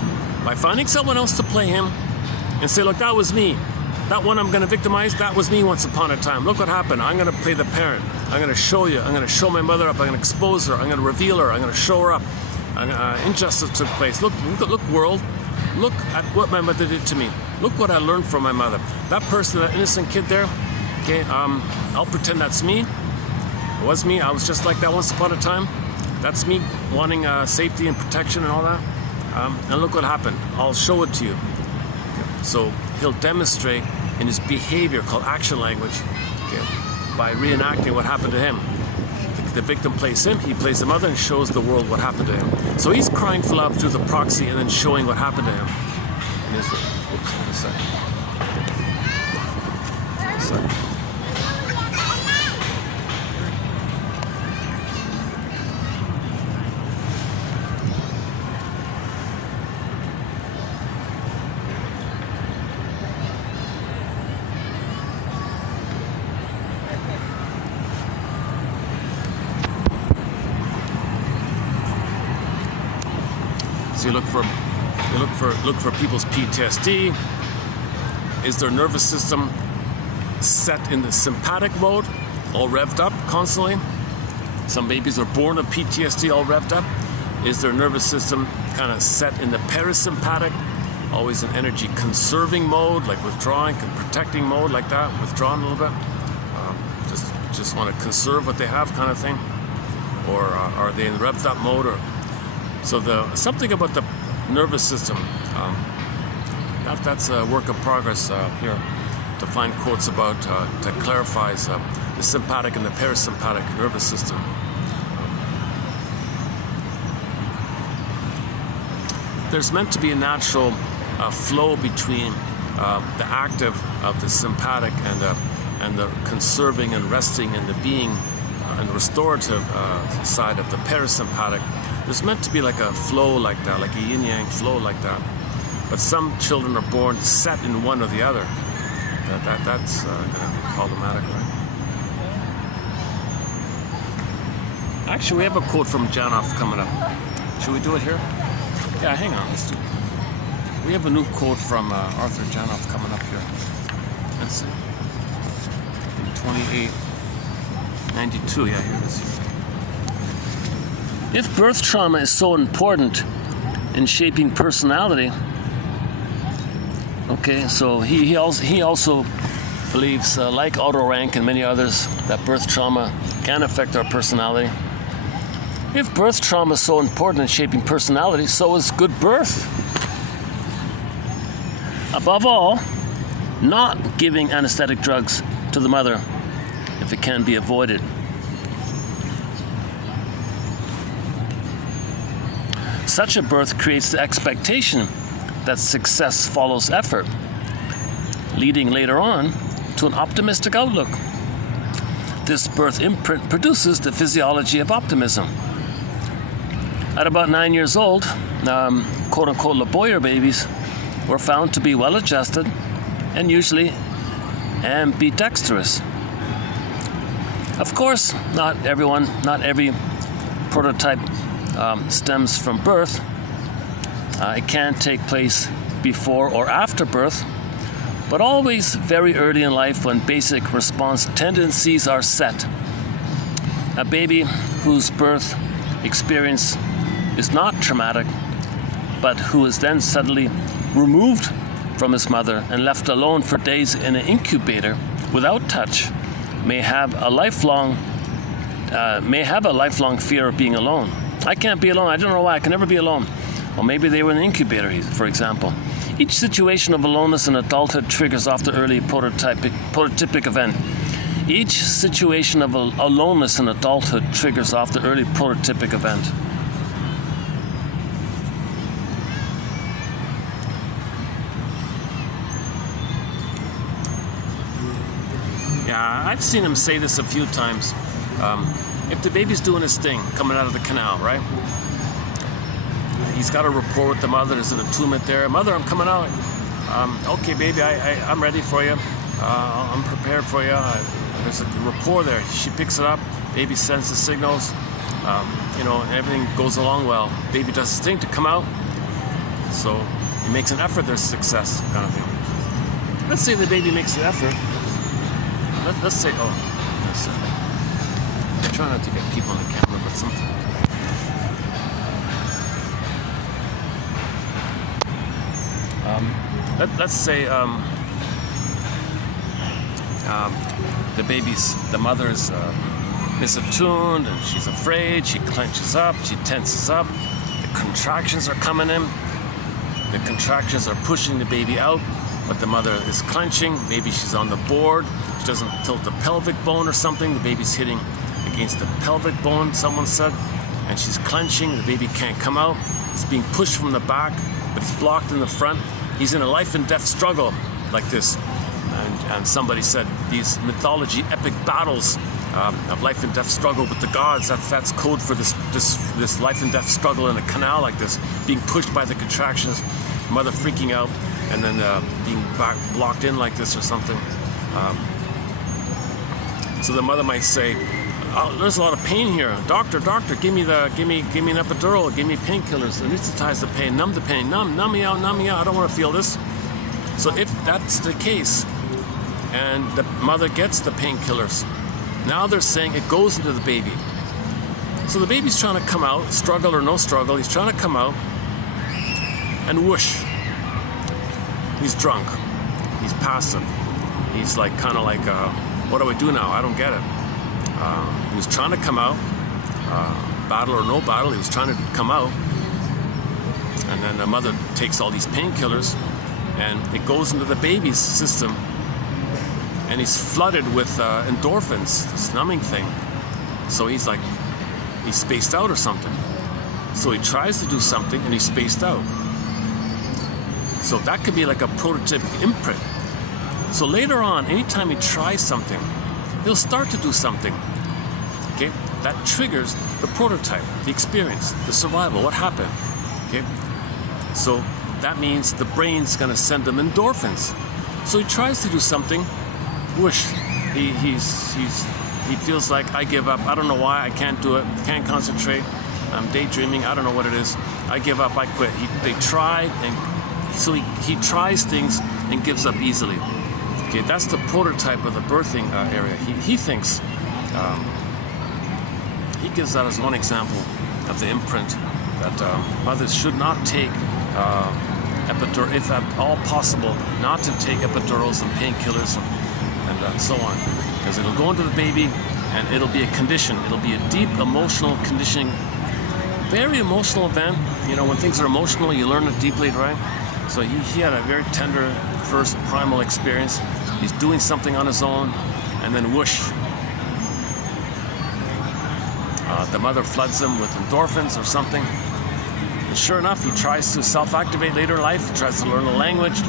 by finding someone else to play him and say, look, that was me. That one I'm going to victimize, that was me once upon a time. Look what happened. I'm going to play the parent. I'm going to show you. I'm going to show my mother up. I'm going to expose her. I'm going to reveal her. I'm going to show her up. Injustice took place. Look, world. Look at what my mother did to me. Look what I learned from my mother. That person, that innocent kid there, okay, I'll pretend that's me. It was me. I was just like that once upon a time. That's me wanting safety and protection and all that. And look what happened. I'll show it to you. Okay. So he'll demonstrate in his behavior, called action language, okay, by reenacting what happened to him. The victim plays him, he plays the mother, and shows the world what happened to him. So he's crying for love through the proxy and then showing what happened to him. So you look for people's PTSD. Is their nervous system set in the sympathetic mode, all revved up constantly? Some babies are born with PTSD all revved up. Is their nervous system kind of set in the parasympathetic, always in energy conserving mode, like withdrawing and protecting mode, like that, withdrawn a little bit? Just want to conserve what they have, kind of thing? Or are they in revved up mode? Or so something about the nervous system, that's a work of progress here, to find quotes about, that clarifies the sympathetic and the parasympathetic nervous system. There's meant to be a natural flow between the active of the sympathetic and the conserving and resting and the being and the restorative side of the parasympathetic. There's meant to be like a flow like that, like a yin-yang flow like that. But some children are born set in one or the other. That's going to be problematic, right? Actually, we have a quote from Janoff coming up. Should we do it here? Yeah, hang on, let's do it. We have a new quote from Arthur Janoff coming up here. Let's see. 2892, yeah, here it is. If birth trauma is so important in shaping personality, okay, so he also believes, like Otto Rank and many others, that birth trauma can affect our personality. If birth trauma is so important in shaping personality, so is good birth. Above all, not giving anesthetic drugs to the mother if it can be avoided. Such a birth creates the expectation that success follows effort, leading later on to an optimistic outlook. This birth imprint produces the physiology of optimism. At about 9 years old, quote-unquote laboyer babies were found to be well-adjusted and usually ambidextrous. Of course, not every prototype stems from birth. It can take place before or after birth, but always very early in life when basic response tendencies are set. A baby whose birth experience is not traumatic, but who is then suddenly removed from his mother and left alone for days in an incubator without touch, may have a lifelong fear of being alone. I can't be alone. I don't know why. I can never be alone. Well, maybe they were in an incubator, for example. Each situation of aloneness in adulthood triggers off the early prototypic event. Each situation of aloneness in adulthood triggers off the early prototypic event. Yeah, I've seen him say this a few times. If the baby's doing his thing, coming out of the canal, right? He's got a rapport with the mother. There's an attunement there. Mother, I'm coming out. Okay, baby, I'm ready for you. I'm prepared for you. There's a rapport there. She picks it up. Baby sends the signals. And everything goes along well. Baby does his thing to come out. So he makes an effort. There's success, kind of thing. Let's say the baby makes an effort. Let's say, I'm trying not to get people on the camera, but something. Let's say the mother is misattuned and she's afraid. She clenches up, she tenses up. The contractions are coming in. The contractions are pushing the baby out, but the mother is clenching. Maybe she's on the board. She doesn't tilt the pelvic bone or something. The baby's hitting against the pelvic bone, someone said, and she's clenching. The baby can't come out. It's being pushed from the back, but it's blocked in the front. He's in a life and death struggle like this. And somebody said these mythology epic battles of life and death struggle with the gods, that's code for this life and death struggle in a canal like this, being pushed by the contractions, mother freaking out, and then being blocked in like this or something. So the mother might say, oh, there's a lot of pain here. Doctor, give me an epidural, give me painkillers, anesthetize the pain, numb the pain, numb me out, I don't want to feel this. So if that's the case, and the mother gets the painkillers, now they're saying it goes into the baby. So the baby's trying to come out, struggle or no struggle, he's trying to come out, and whoosh, he's drunk, he's passive, he's like kind of like, what do I do now? I don't get it. He was trying to come out, battle or no battle, he was trying to come out, and then the mother takes all these painkillers, and it goes into the baby's system, and he's flooded with endorphins, this numbing thing. So he's spaced out or something. So he tries to do something, and he's spaced out. So that could be like a prototypic imprint. So later on, anytime he tries something, he'll start to do something. Okay, that triggers the prototype, the experience, the survival, what happened. Okay, so that means the brain's gonna send him endorphins. So he tries to do something, whoosh, he feels like, I give up, I don't know why, I can't do it, can't concentrate, I'm daydreaming, I don't know what it is, I give up, I quit. They tried, and so he tries things and gives up easily. Okay, that's the prototype of the birthing area. He thinks, he gives that as one example of the imprint that mothers should not take epidural, if at all possible, not to take epidurals and painkillers and so on, because it'll go into the baby and it'll be a condition. It'll be a deep emotional conditioning, very emotional event. You know, when things are emotional, you learn it deeply, right? So he had a very tender first primal experience. He's doing something on his own, and then whoosh, the mother floods him with endorphins or something. And sure enough, he tries to self-activate later in life. He tries to learn a language.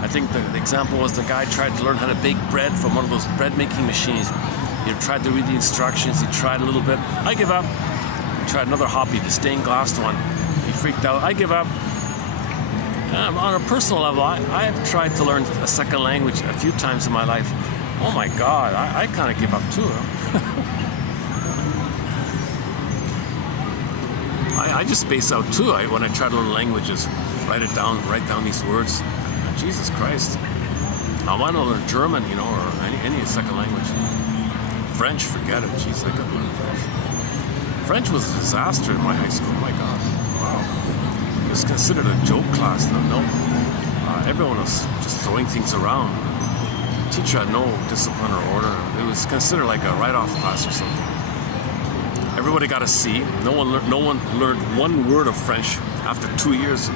I think the example was the guy tried to learn how to bake bread from one of those bread-making machines. He tried to read the instructions. He tried a little bit. I give up. He tried another hobby, the stained glass one. He freaked out. I give up. On a personal level, I have tried to learn a second language a few times in my life. Oh my God, I kind of give up too. I just space out too. When I try to learn languages, write down these words. And Jesus Christ, I want to learn German, you know, or any second language. French, forget it. Jeez, I could learn French. French was a disaster in my high school. My God, wow. It was considered a joke class. No, everyone was just throwing things around. The teacher had no discipline or order. It was considered like a write-off class or something. Everybody got a C. No one learned one word of French after 2 years,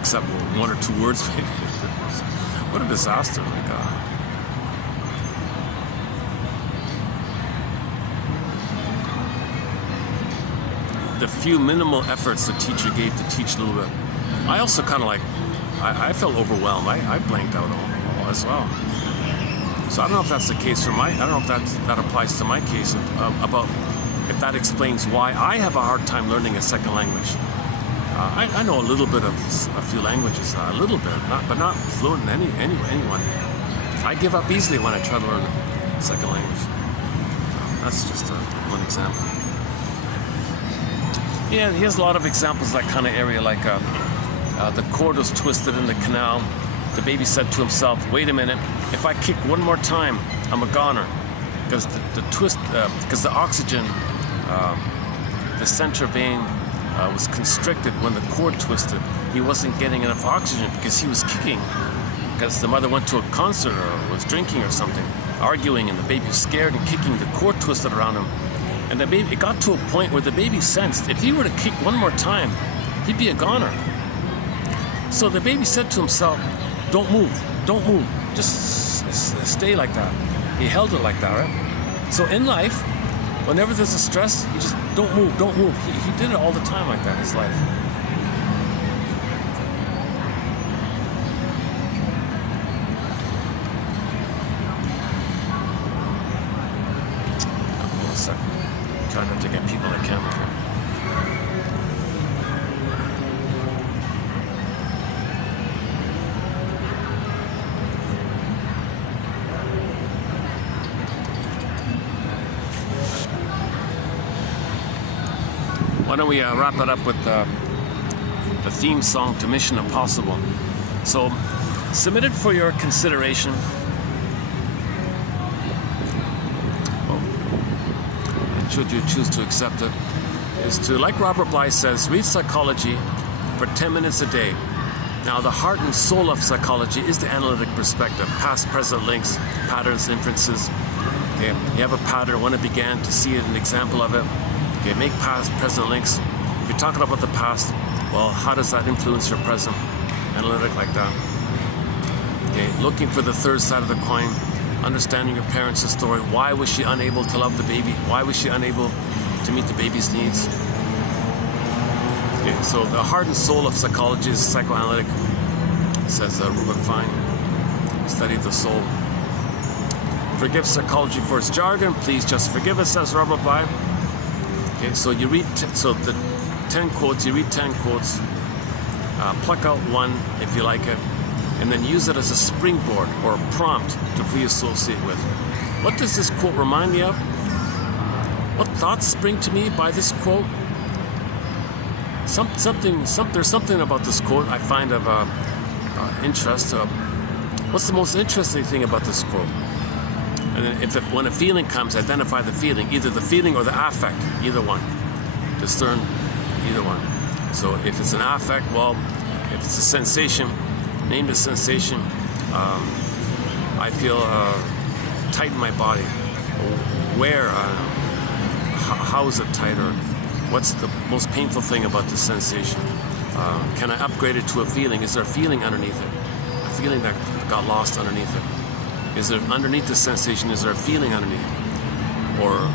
except one or two words. What a disaster! My God. The few minimal efforts the teacher gave to teach a little bit. I also kind of like, I felt overwhelmed. I blanked out all as well. So I don't know if that's the case for I don't know if that applies to my case about if that explains why I have a hard time learning a second language. I know a little bit of a few languages, a little bit, but not fluent in anyone. I give up easily when I try to learn a second language. That's just one example. Yeah, here's a lot of examples of that kind of area, like the cord was twisted in the canal. The baby said to himself, wait a minute, if I kick one more time, I'm a goner. Because because the oxygen, the central vein was constricted when the cord twisted. He wasn't getting enough oxygen because he was kicking. Because the mother went to a concert or was drinking or something, arguing, and the baby was scared and kicking. The cord twisted around him. And the baby, it got to a point where the baby sensed if he were to kick one more time, he'd be a goner. So the baby said to himself, don't move, just stay like that. He held it like that, right? So in life, whenever there's a stress, you just don't move. He did it all the time like that in his life. Hold on a second. Try not to get people on camera here. Why don't we wrap it up with the theme song to Mission Impossible. So, submitted for your consideration. Should you choose to accept it, is to, like Robert Bly says, read psychology for 10 minutes a day. Now, the heart and soul of psychology is the analytic perspective, past, present links, patterns, inferences. Okay, you have a pattern, when it began, to see an example of it. Okay, make past, present links. If you're talking about the past, well, how does that influence your present? Analytic like that. Okay, looking for the third side of the coin, understanding your parents' story. Why was she unable to love the baby? Why was she unable to meet the baby's needs? Okay, so the heart and soul of psychology is psychoanalytic, says Ruben Fine. Study of the soul. Forgive psychology for its jargon. Please just forgive us, says Robert Bly. Okay, so you read, so the 10 quotes, you read 10 quotes, pluck out one if you like it, and then use it as a springboard or a prompt to re-associate with. What does this quote remind me of? What thoughts spring to me by this quote? There's something about this quote I find of interest. What's the most interesting thing about this quote? And then when a feeling comes, identify the feeling, either the feeling or the affect, either one. Discern either one. So if it's an affect, well, if it's a sensation, name the sensation. I feel tight in my body. Where? How is it tight? Or what's the most painful thing about the sensation? Can I upgrade it to a feeling? Is there a feeling underneath it? A feeling that got lost underneath it? Is there, underneath the sensation, is there a feeling underneath? Or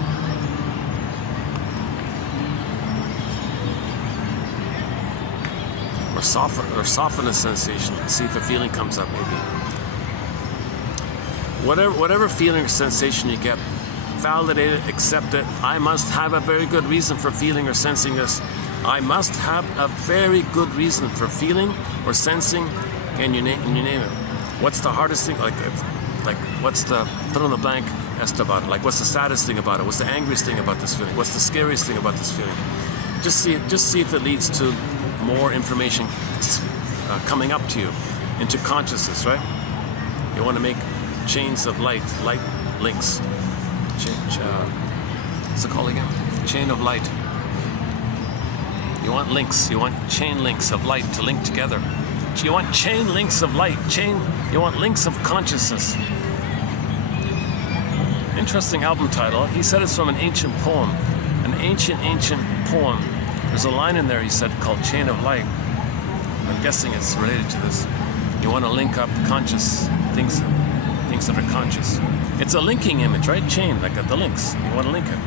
soften the sensation. See if a feeling comes up, maybe. Whatever feeling or sensation you get, validate it, accept it. I must have a very good reason for feeling or sensing this. I must have a very good reason for feeling or sensing, and you name it. What's the hardest thing? Like what's the fill in the blank as about it? Like, what's the saddest thing about it? What's the angriest thing about this feeling? What's the scariest thing about this feeling? Just see if it leads to more information coming up to you into consciousness, right? You want to make chains of light links. What's it called again? Chain of light. You want links. You want chain links of light to link together. You want chain links of light. You want links of consciousness. Interesting album title. He said it's from an ancient poem. An ancient poem. There's a line in there, he said, called Chain of Light. I'm guessing it's related to this. You want to link up conscious things that are conscious. It's a linking image, right? Chain, like the links. You want to link it.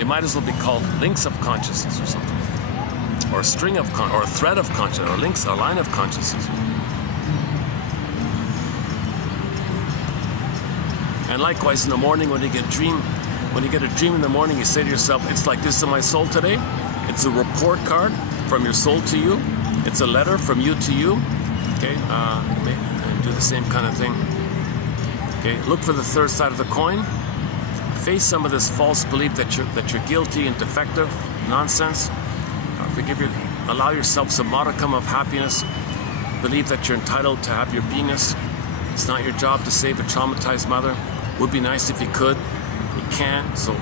It might as well be called links of consciousness or something. Or a string of or a thread of consciousness, or links, a line of consciousness. And likewise, in the morning, when you get a dream in the morning, you say to yourself, it's like this in my soul today. It's a report card from your soul to you. It's a letter from you to you. Okay, and do the same kind of thing. Okay, look for the third side of the coin. Face some of this false belief that you're guilty and defective nonsense. Allow yourself some modicum of happiness. Believe that you're entitled to have your beingness. It's not your job to save a traumatized mother. Would be nice if you could. You can't. So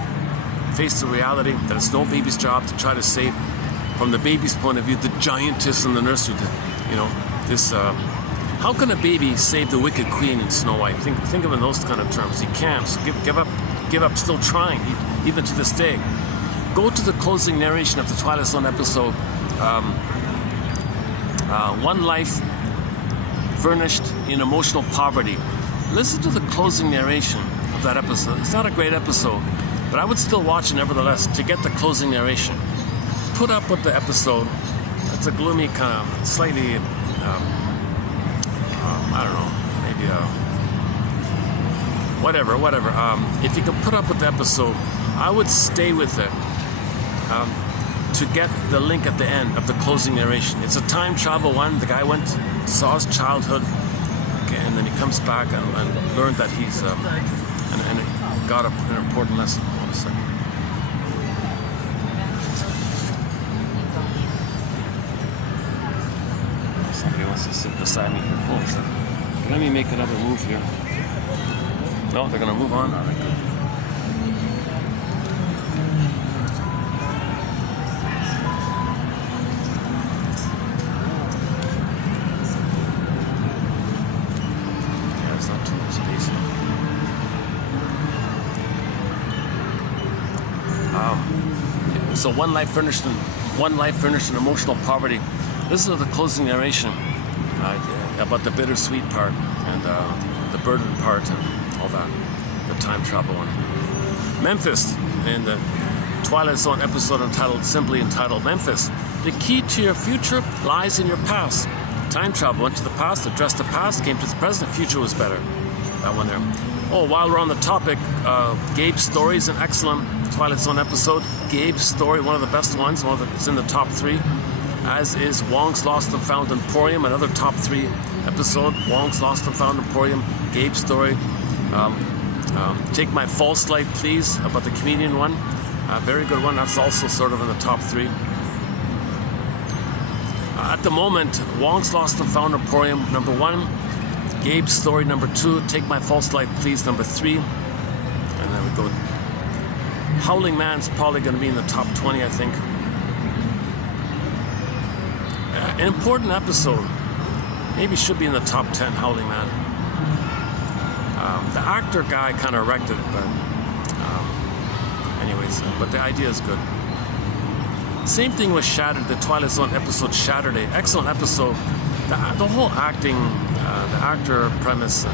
face the reality that it's no baby's job to try to save, from the baby's point of view, the giantess in the nursery. How can a baby save the wicked queen in Snow White? Think of it in those kind of terms. He can't. So give up. Still trying, even to this day. Go to the closing narration of the Twilight Zone episode. One life furnished in emotional poverty. Listen to the closing narration of that episode. It's not a great episode, but I would still watch it nevertheless to get the closing narration. Put up with the episode. It's a gloomy kind of, slightly, I don't know, maybe whatever. If you can put up with the episode, I would stay with it to get the link at the end of the closing narration. It's a time travel one. The guy saw his childhood, okay, and then he comes back and learned that he's and it got an important lesson. Hold a second. Somebody wants to sit beside me here. Hold a second. Let me make another move here. No, they're gonna move on. All right, good. So one life furnished in emotional poverty. Listen to the closing narration about the bittersweet part and the burden part and all that, the time travel one. Memphis, in the Twilight Zone episode simply entitled Memphis, the key to your future lies in your past. Time travel went to the past, addressed the past, came to the present, the future was better. That one there. Oh, while we're on the topic, Gabe's story is an excellent Twilight Zone episode. Gabe's story, one of the best ones, it's in the top 3. As is Wong's Lost and Found Emporium, another top 3 episode. Wong's Lost and Found Emporium, Gabe's story. Take My False Light, Please, about the comedian one. Very good one. That's also sort of in the top 3. At the moment, Wong's Lost and Found Emporium, number 1. Gabe's story, number 2. Take My False Light, Please, number 3. And then we go. Howling Man's probably going to be in the top 20, I think. An important episode. Maybe should be in the top 10, Howling Man. The actor guy kind of wrecked it, but anyways, but the idea is good. Same thing with Shattered, the Twilight Zone episode Saturday. Excellent episode. The whole acting, the actor premise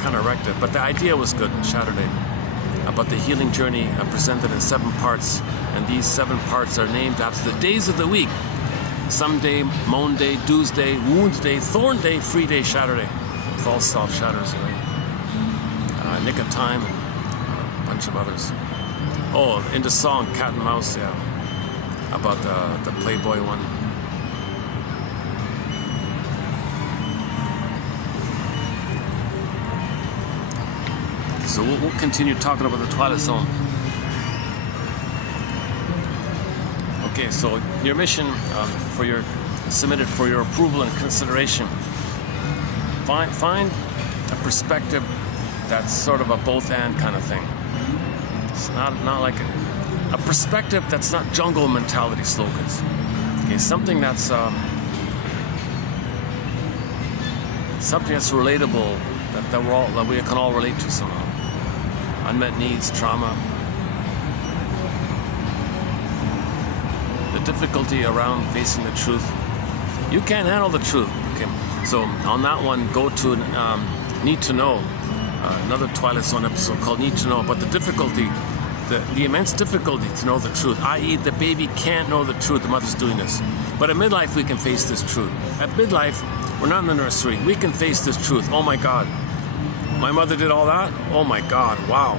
kind of wrecked it, but the idea was good, Saturday. About the healing journey presented in 7 parts, and these 7 parts are named after the days of the week. Someday, Moan Day, Doomsday, Wound Day, Thorn Day, Free Day, Saturday. False Self Shatters, right? Nick of Time, a bunch of others. Oh, in the song Cat and Mouse, yeah, about the Playboy one. So we'll continue talking about the Twilight Zone. Okay, so your mission submitted for your approval and consideration. Find a perspective that's sort of a both and kind of thing. It's not like a perspective that's not jungle mentality slogans. Okay, something that's relatable, that we can all relate to somehow. Unmet needs, trauma, the difficulty around facing the truth. You can't handle the truth. Okay, so on that one, go to Need to Know, another Twilight Zone episode called Need to Know, about the difficulty, the immense difficulty to know the truth, i.e. the baby can't know the truth, the mother's doing this. But at midlife, we can face this truth. At midlife, we're not in the nursery, we can face this truth. Oh my God, my mother did all that? Oh my God, wow.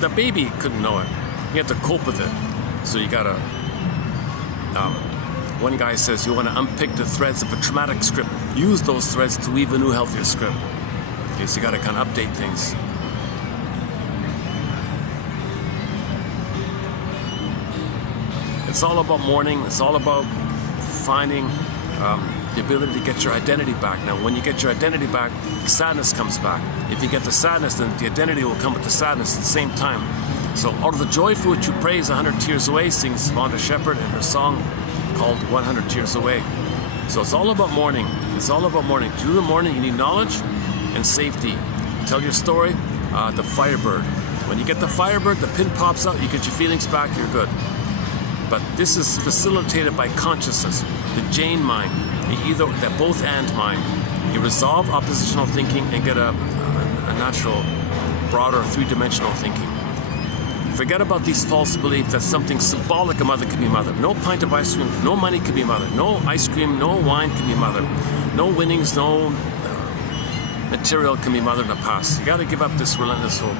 The baby couldn't know it. You have to cope with it. So you gotta, one guy says you want to unpick the threads of a traumatic script. Use those threads to weave a new, healthier script. Okay, so you got to kind of update things. It's all about mourning. It's all about finding the ability to get your identity back. Now, when you get your identity back, sadness comes back. If you get the sadness, then the identity will come with the sadness at the same time. So, out of the joy for which you praise, 100 Tears Away, sings Vonda Shepard in her song called 100 Tears Away. So it's all about mourning. It's all about mourning. To do the mourning, you need knowledge and safety. Tell your story, the Firebird. When you get the Firebird, the pin pops out, you get your feelings back, you're good. But this is facilitated by consciousness, the Jane mind, the both and mind. You resolve oppositional thinking and get a natural, broader, three-dimensional thinking. Forget about these false beliefs that something symbolic a mother can be mother. No pint of ice cream, no money can be mother. No ice cream, no wine can be mother. No winnings, no material can be mother in the past. You got to give up this relentless hope.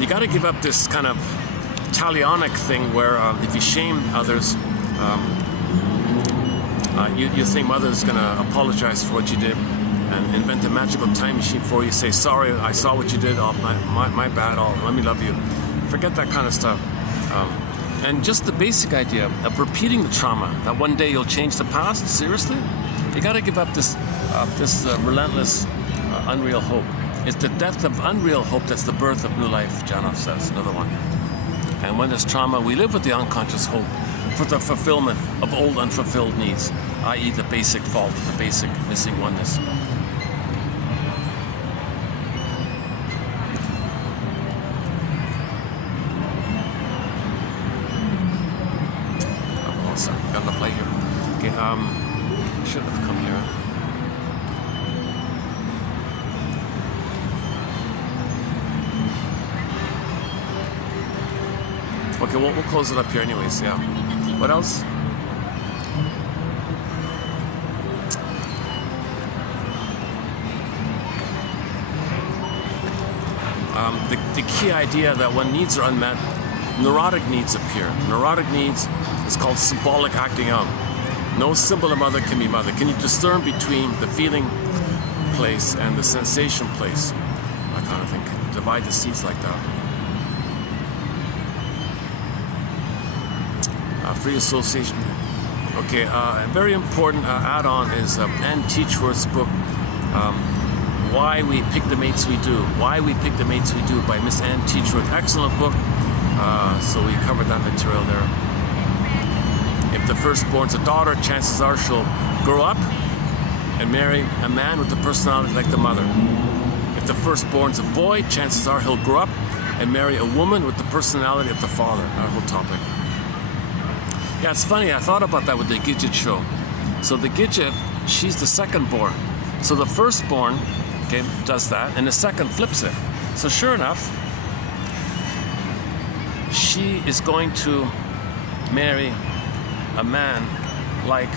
You got to give up this kind of talionic thing where if you shame others, you think mother's going to apologize for what you did and invent a magical time machine for you. Say, sorry, I saw what you did. Oh, my bad. Oh, let me love you. Forget that kind of stuff. And just the basic idea of repeating the trauma, that one day you'll change the past, seriously? You got to give up this relentless, unreal hope. It's the death of unreal hope that's the birth of new life, Janov says, another one. And when there's trauma, we live with the unconscious hope for the fulfillment of old unfulfilled needs, i.e. the basic fault, the basic missing oneness. Got enough light here. Okay, should have come here. Okay, we'll close it up here anyways, yeah. What else? The key idea that when needs are unmet, neurotic needs appear. Neurotic needs is called symbolic acting out. No symbol of mother can be mother. Can you discern between the feeling place and the sensation place? That kind of thing. Divide the seeds like that. Free association. Okay, a very important add-on is Ann Teachworth's book, Why We Pick the Mates We Do. Why We Pick the Mates We Do by Miss Ann Teachworth. Excellent book. So we covered that material there. If the firstborn's a daughter, chances are she'll grow up and marry a man with a personality like the mother. If the firstborn's a boy, chances are he'll grow up and marry a woman with the personality of the father. Our whole topic. Yeah, it's funny, I thought about that with the Gidget show. So the Gidget, she's the second-born. So the firstborn, okay, does that, and the second flips it. So sure enough, she is going to marry a man like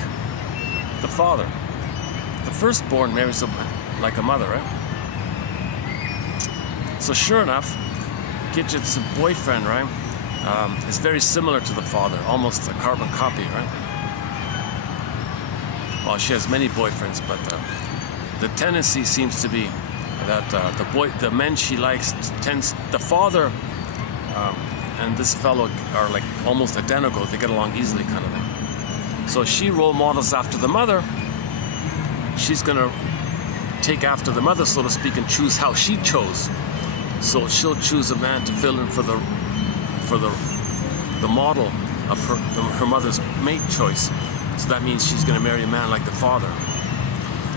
the father. The firstborn marries like a mother, right? So sure enough, Gidget's boyfriend, right, is very similar to the father, almost a carbon copy, right? Well, she has many boyfriends, but the tendency seems to be that the men she likes the father and this fellow are like almost identical. They get along easily, kind of thing. So she role models after the mother. She's gonna take after the mother, so to speak, and choose how she chose. So she'll choose a man to fill in for the model of her mother's mate choice. So that means she's gonna marry a man like the father.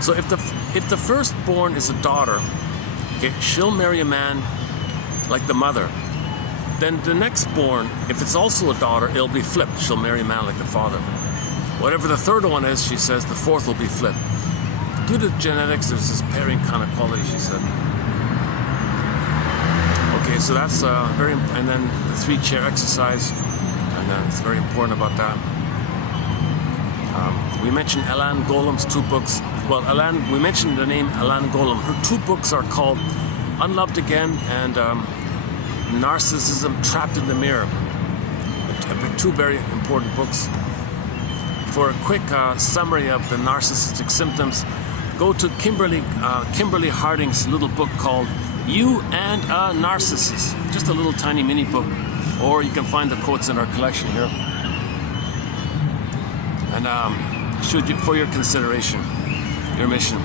So if the firstborn is a daughter, okay, she'll marry a man like the mother. Then the next born, if it's also a daughter, it'll be flipped. She'll marry a man like the father. Whatever the third one is, she says, the fourth will be flipped. Due to genetics, there's this pairing kind of quality, she said. Okay, so that's very, and then the 3-chair exercise, and then it's very important about that. We mentioned Alan Golem's 2 books. Well, we mentioned the name Alan Golem. Her 2 books are called Unloved Again and Narcissism Trapped in the Mirror. 2 very important books. For a quick summary of the narcissistic symptoms, go to Kimberly Harding's little book called You and a Narcissist. Just a little tiny mini book. Or you can find the quotes in our collection here. And for your consideration, your mission.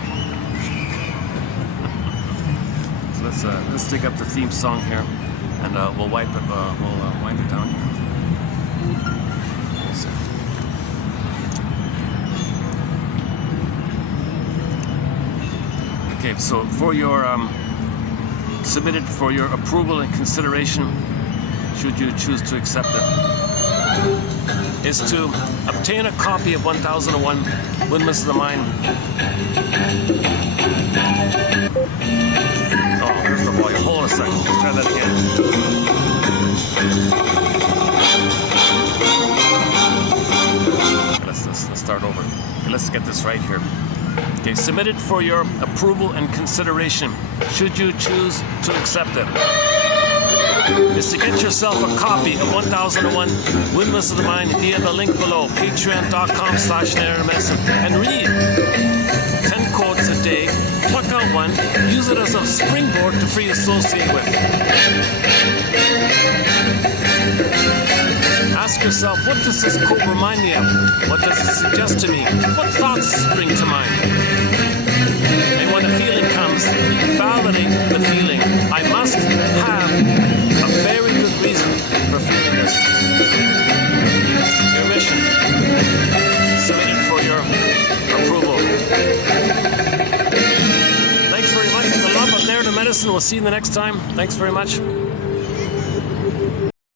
So let's take up the theme song here, and we'll wind it down here. Okay, so for your submitted for your approval and consideration, should you choose to accept it, is to obtain a copy of 1001 Windmills of the Mind. Oh, here's the volume. Hold on a second. Let's try that again. Let's start over. Okay, let's get this right here. Okay, submitted for your approval and consideration, should you choose to accept it, is to get yourself a copy of 1001 Windmills of the Mind via the link below, patreon.com/narrativemedicine, and read 10 quotes a day, pluck out one, use it as a springboard to free associate with. Ask yourself, what does this quote remind me of? What does it suggest to me? What thoughts spring to mind? And when a feeling comes, validate the feeling. I must have a very good reason for feeling this. Your mission, submitted for your approval. Thanks very much for the love of narrative medicine. We'll see you the next time. Thanks very much.